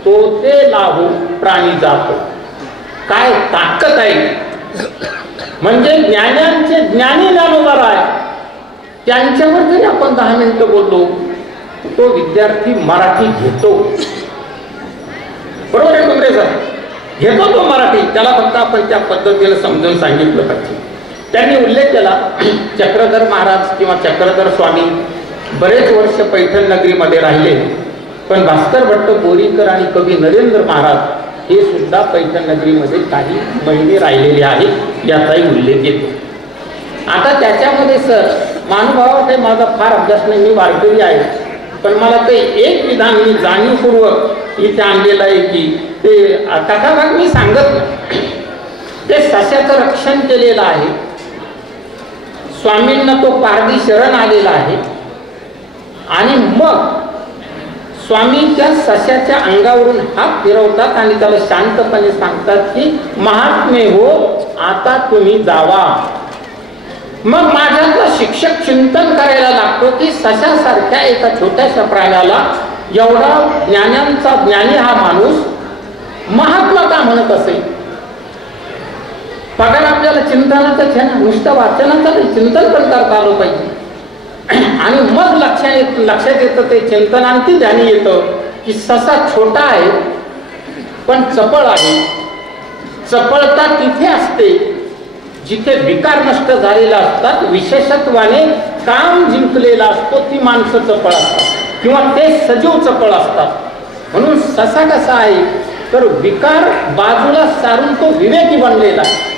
तो ते लाभो प्राणी जातो. काय ताकद आहे, म्हणजे ज्ञानांचे ज्ञानी ज्ञानोबा आहे, त्यांच्यावर जरी आपण 10 मिनिटं बोललो तो विद्यार्थी मराठी घेतो. बरोबर आहे कुंद्रे सर, घेतो तो मराठी, त्याला फक्त आपण त्या पद्धतीने समजून सांगितलं पाहिजे. त्यांनी उल्लेख केला चक्रधर महाराज किंवा चक्रधर स्वामी बरेच वर्ष पैठण नगरीमध्ये राहिले, पण भास्कर भट्ट बोरीकर आणि कवी नरेंद्र महाराज हे सुद्धा पैठण नगरीमध्ये काही महिने राहिलेले आहेत याचाही उल्लेख येतो. आता त्याच्यामध्ये सर महानुभावा काही माझा फार अभ्यास नाही, मी वारकरी आहे, पण मला ते एक विधान मी जाणीवपूर्वक इथे आणलेलं आहे की ते कथाभाग मी सांगत नाही, ते सस्याचं रक्षण केलेलं आहे. स्वामींना तो पारधी शरण आलेला आहे आणि मग स्वामी त्या सस्याच्या अंगावरून हात फिरवतात आणि त्याला शांतपणे सांगतात की महात्मे हो, आता तुम्ही जावा. मग माझ्यातला शिक्षक चिंतन करायला लागतो की सशासारख्या एका छोट्याशा प्राण्याला एवढा ज्ञानी हा माणूस महात्मा का म्हणत असेल. पगार आपल्याला चिंतनाचं आहे ना, नुसतं वाचनाचं नाही, चिंतन पण करता आलं पाहिजे. आणि मग लक्षात येतं ते चिंतन आणि ते ध्यानी येतं की ससा छोटा आहे पण चपळ आहे. चपळता तिथे असते जिथे विकार नष्ट झालेला असतात, विशेषत्वाने काम जिंकलेला असतो ती माणसं चपळ असतात किंवा ते सजीव चपळ असतात. म्हणून ससा कसा आहे तर विकार बाजूला सारून तो विवेकी बनलेला आहे.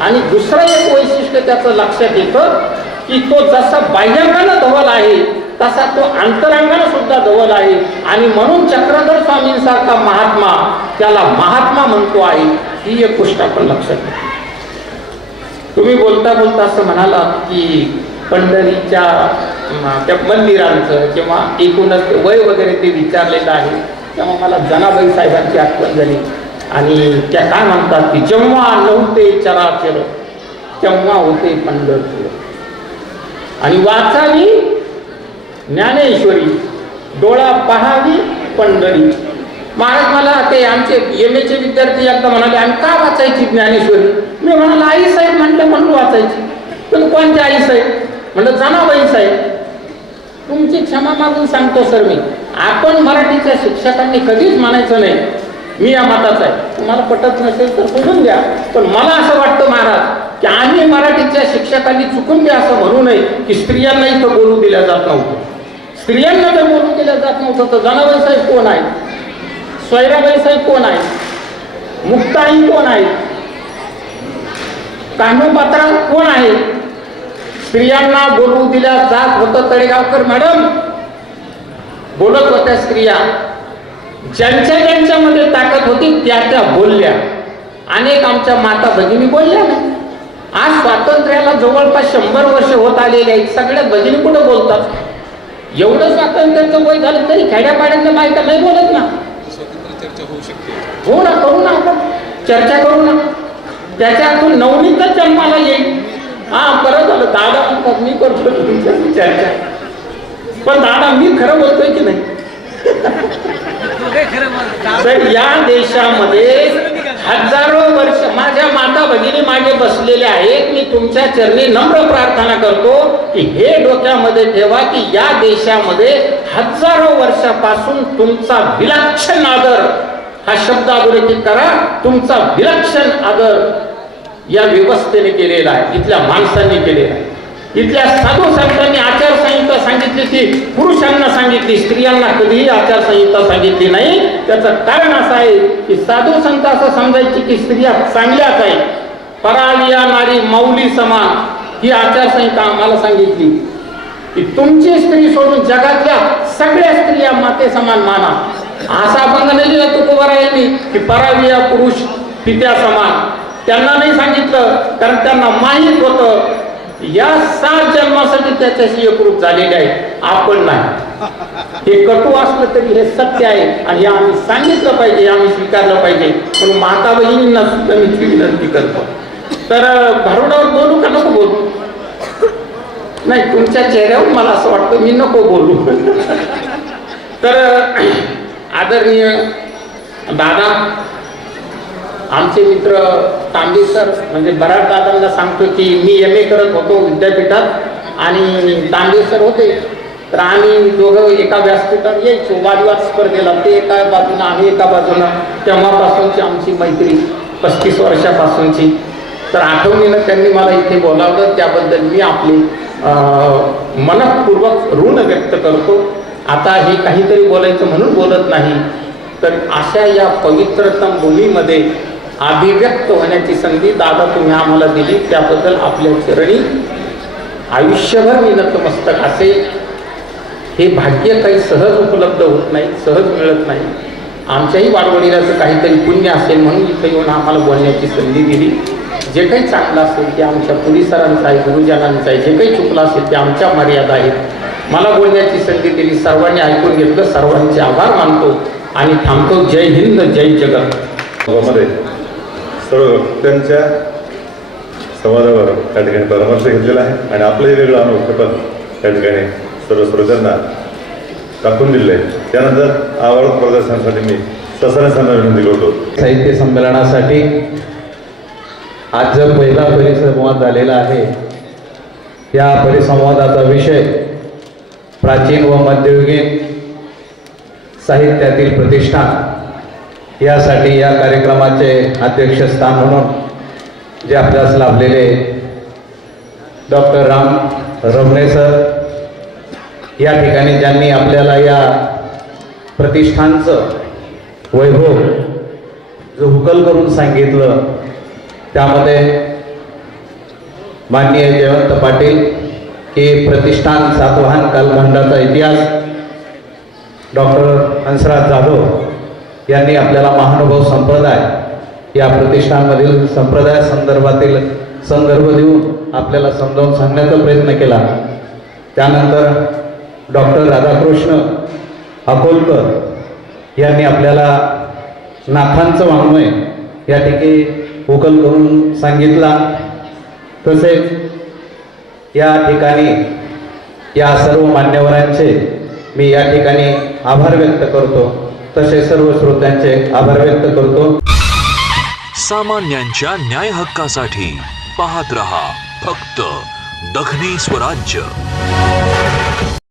आणि दुसरं एक वैशिष्ट्य त्याचं लक्षात येतं की तो जसा बाह्यांगानं धवल आहे तसा तो अंतरांगानं सुद्धा धवल आहे. आणि म्हणून चक्रधर स्वामींसारखा महात्मा त्याला महात्मा म्हणतो आहे. ही एक गोष्ट आपण लक्षात घ्या. तुम्ही बोलता बोलता असं म्हणालात की पंढरीच्या त्या मंदिरांचं किंवा एकूणच वय वगैरे ते विचारलेलं आहे, तेव्हा मला जनाबाई साहेबांची आठवण झाली. आणि त्या काय म्हणतात की जेव्हा नव्हते चराचर तेव्हा होते पंढरपूर. आणि वाचावी ज्ञानेश्वरी, डोळा पहावी पंढरी. महाराज मला ते आमचे MA चे विद्यार्थी एकदा म्हणाले आम्ही का वाचायची ज्ञानेश्वरी. मी म्हणाला आई साहेब म्हटलं म्हणून वाचायची. पण कोणत्या आई साहेब म्हटलं जनाबाई साहेब. तुमची क्षमा मागून सांगतो सर मी, आपण मराठीच्या शिक्षकांनी कधीच म्हणायचं नाही मी या मताचा आहे. तुम्हाला पटत नसेल तर सोडून द्या, पण मला असं वाटतं महाराज की आम्ही मराठीच्या शिक्षकांनी चुकून द्या असं म्हणू नये की स्त्रियांना इथं बोलू दिल्या जात नव्हतं. स्त्रियांना जर बोलू दिल्या जात नव्हतं तर जनाबाई साहेब कोण आहे, सोयराबाई साहेब कोण आहे, मुक्ताई कोण आहे, कान्होपात्रा कोण आहे. स्त्रियांना बोलू दिल्या जात होतं. तळेगावकर मॅडम बोलत होत्या स्त्रिया, ज्यांच्यामध्ये ताकद होती त्या बोलल्या. अनेक आमच्या माता भगिनी बोलल्या नाही. आज स्वातंत्र्याला जवळपास 100 वर्ष होत आलेले आहेत. सगळ्या भगिनी कुठं बोलतात. एवढं स्वातंत्र्याचं वय झालं तरी खेड्यापाड्यातल्या बायका नाही बोलत ना. हो ना, करू ना, आपण चर्चा करू ना. त्याच्यातून नवनीतच जन्माला येईल. हा बरं झालं दादा म्हणतात मी करतो तुमच्याशी चर्चा. पण दादा मी खरं बोलतोय की नाही. तर या देशामध्ये हजारो वर्ष माझ्या माता भगिनी मागे बसलेल्या आहेत. मी तुमच्या चरणी नम्र प्रार्थना करतो की हे डोक्यामध्ये ठेवा की या देशामध्ये हजारो वर्षापासून तुमचा विलक्षण आदर, हा शब्द अधोरेखित करा, तुमचा विलक्षण आदर या व्यवस्थेने केलेला आहे, इथल्या माणसांनी केलेला आहे. इथल्या साधू संतांनी आचारसंहिता सांगितली ती पुरुषांना सांगितली, स्त्रियांना कधीही आचारसंहिता सांगितली नाही. त्याचं कारण असं आहे की साधू संत असं समजायची की स्त्रिया चांगल्याच आहेत, परालिया नारी मौली समान. ही आचारसंहिता आम्हाला सांगितली की तुमची स्त्री सोडून जगातल्या सगळ्या स्त्रिया माते समान माना. असा अभंग नाही लिहिला तुकोबारायांनी की परालिया पुरुष पित्या समान. त्यांना नाही सांगितलं कारण त्यांना माहीत होतं या 7 जन्मासाठी त्याच्याशी एकरूप झालेले आहे, आपण नाही. हे कटू असलं तरी हे सत्य आहे आणि हे आम्ही सांगितलं पाहिजे, आम्ही स्वीकारलं पाहिजे. म्हणून माता बहिणींना सुद्धा मी विनंती करतो. तर भारुडावर बोलू का नको बोलू. नाही, तुमच्या चेहऱ्यावर मला असं वाटतं मी नको बोलू. तर आदरणीय दादा, आमचे मित्र तांबे सर, म्हणजे बऱ्याच दादांना सांगतो की मी MA करत होतो विद्यापीठात आणि तांबे सर होते. तर आम्ही दोघं एका व्यासपीठावर यायचो वादविवाद स्पर्धेला. ते एका बाजूनं आम्ही एका बाजूनं. तेव्हापासूनची आमची मैत्री 35 वर्षापासूनची. तर आठवणीनं त्यांनी मला इथे बोलावलं, त्याबद्दल मी आपले मनःपूर्वक ऋण व्यक्त करतो. आता हे काहीतरी बोलायचं म्हणून बोलत नाही, तर अशा या पवित्रतम भूमीमध्ये अभिव्यक्त होण्याची संधी दादा तुम्ही आम्हाला दिली, त्याबद्दल आपल्या चरणी आयुष्यभर मी नतमस्तक असेल. हे भाग्य काही सहज उपलब्ध होत नाही, सहज मिळत नाही. आमच्याही वाडवडिलाचं काहीतरी पुण्य असेल म्हणून इथं येऊन आम्हाला बोलण्याची संधी दिली. जे काही चांगलं असेल ते आमच्या पुलिसरांचं आहे, गुरुजनांचं आहे. जे काही चुकलं असेल ते आमच्या मर्यादा आहेत. मला बोलण्याची संधी दिली, सर्वांनी ऐकून घेतलं. सर्वांचे आभार मानतो आणि थांबतो. जय हिंद, जय जगत. मध्ये सर्व वक्त्यांच्या संवादावर त्या ठिकाणी परामर्श घेतलेला आहे आणि आपलंही वेगळं अनुभव त्या ठिकाणी सर्व श्रोत्यांना टाकून दिले आहे. त्यानंतर आवड प्रदर्शनासाठी मी ससाऱ्यांना विनंती करतो. साहित्य संमेलनासाठी आज जो पहिला परिसंवाद झालेला आहे, या परिसंवादाचा विषय प्राचीन व मध्ययुगीन साहित्यातील प्रतिष्ठान. यासाठी या कार्यक्रमाचे अध्यक्षस्थान म्हणून जे आपल्यास लाभलेले डॉक्टर राम रमणे सर, या ठिकाणी ज्यांनी आपल्याला या प्रतिष्ठानचं वैभव जो हुकल करून सांगितलं, त्यामध्ये माननीय जयवंत पाटील की प्रतिष्ठान सातवाहन कालखंडाचा इतिहास, डॉक्टर हंसराज जाधव यांनी आपल्याला महानुभव संप्रदाय या प्रतिष्ठानमधील संप्रदाय संदर्भातील संदर्भ देऊन आपल्याला समजावून सांगण्याचा प्रयत्न केला. त्यानंतर डॉक्टर राधाकृष्ण अकोलकर यांनी आपल्याला नाथांचं वाङ्मय या ठिकाणी उकल करून सांगितला. तसेच या ठिकाणी या सर्व मान्यवरांचे मी या ठिकाणी आभार व्यक्त करतो. तसेच सर्व श्रोत्यांचे आभार व्यक्त करतो. सामान्यांच्या न्याय हक्कासाठी पाहत रहा फक्त दखनी स्वराज्य.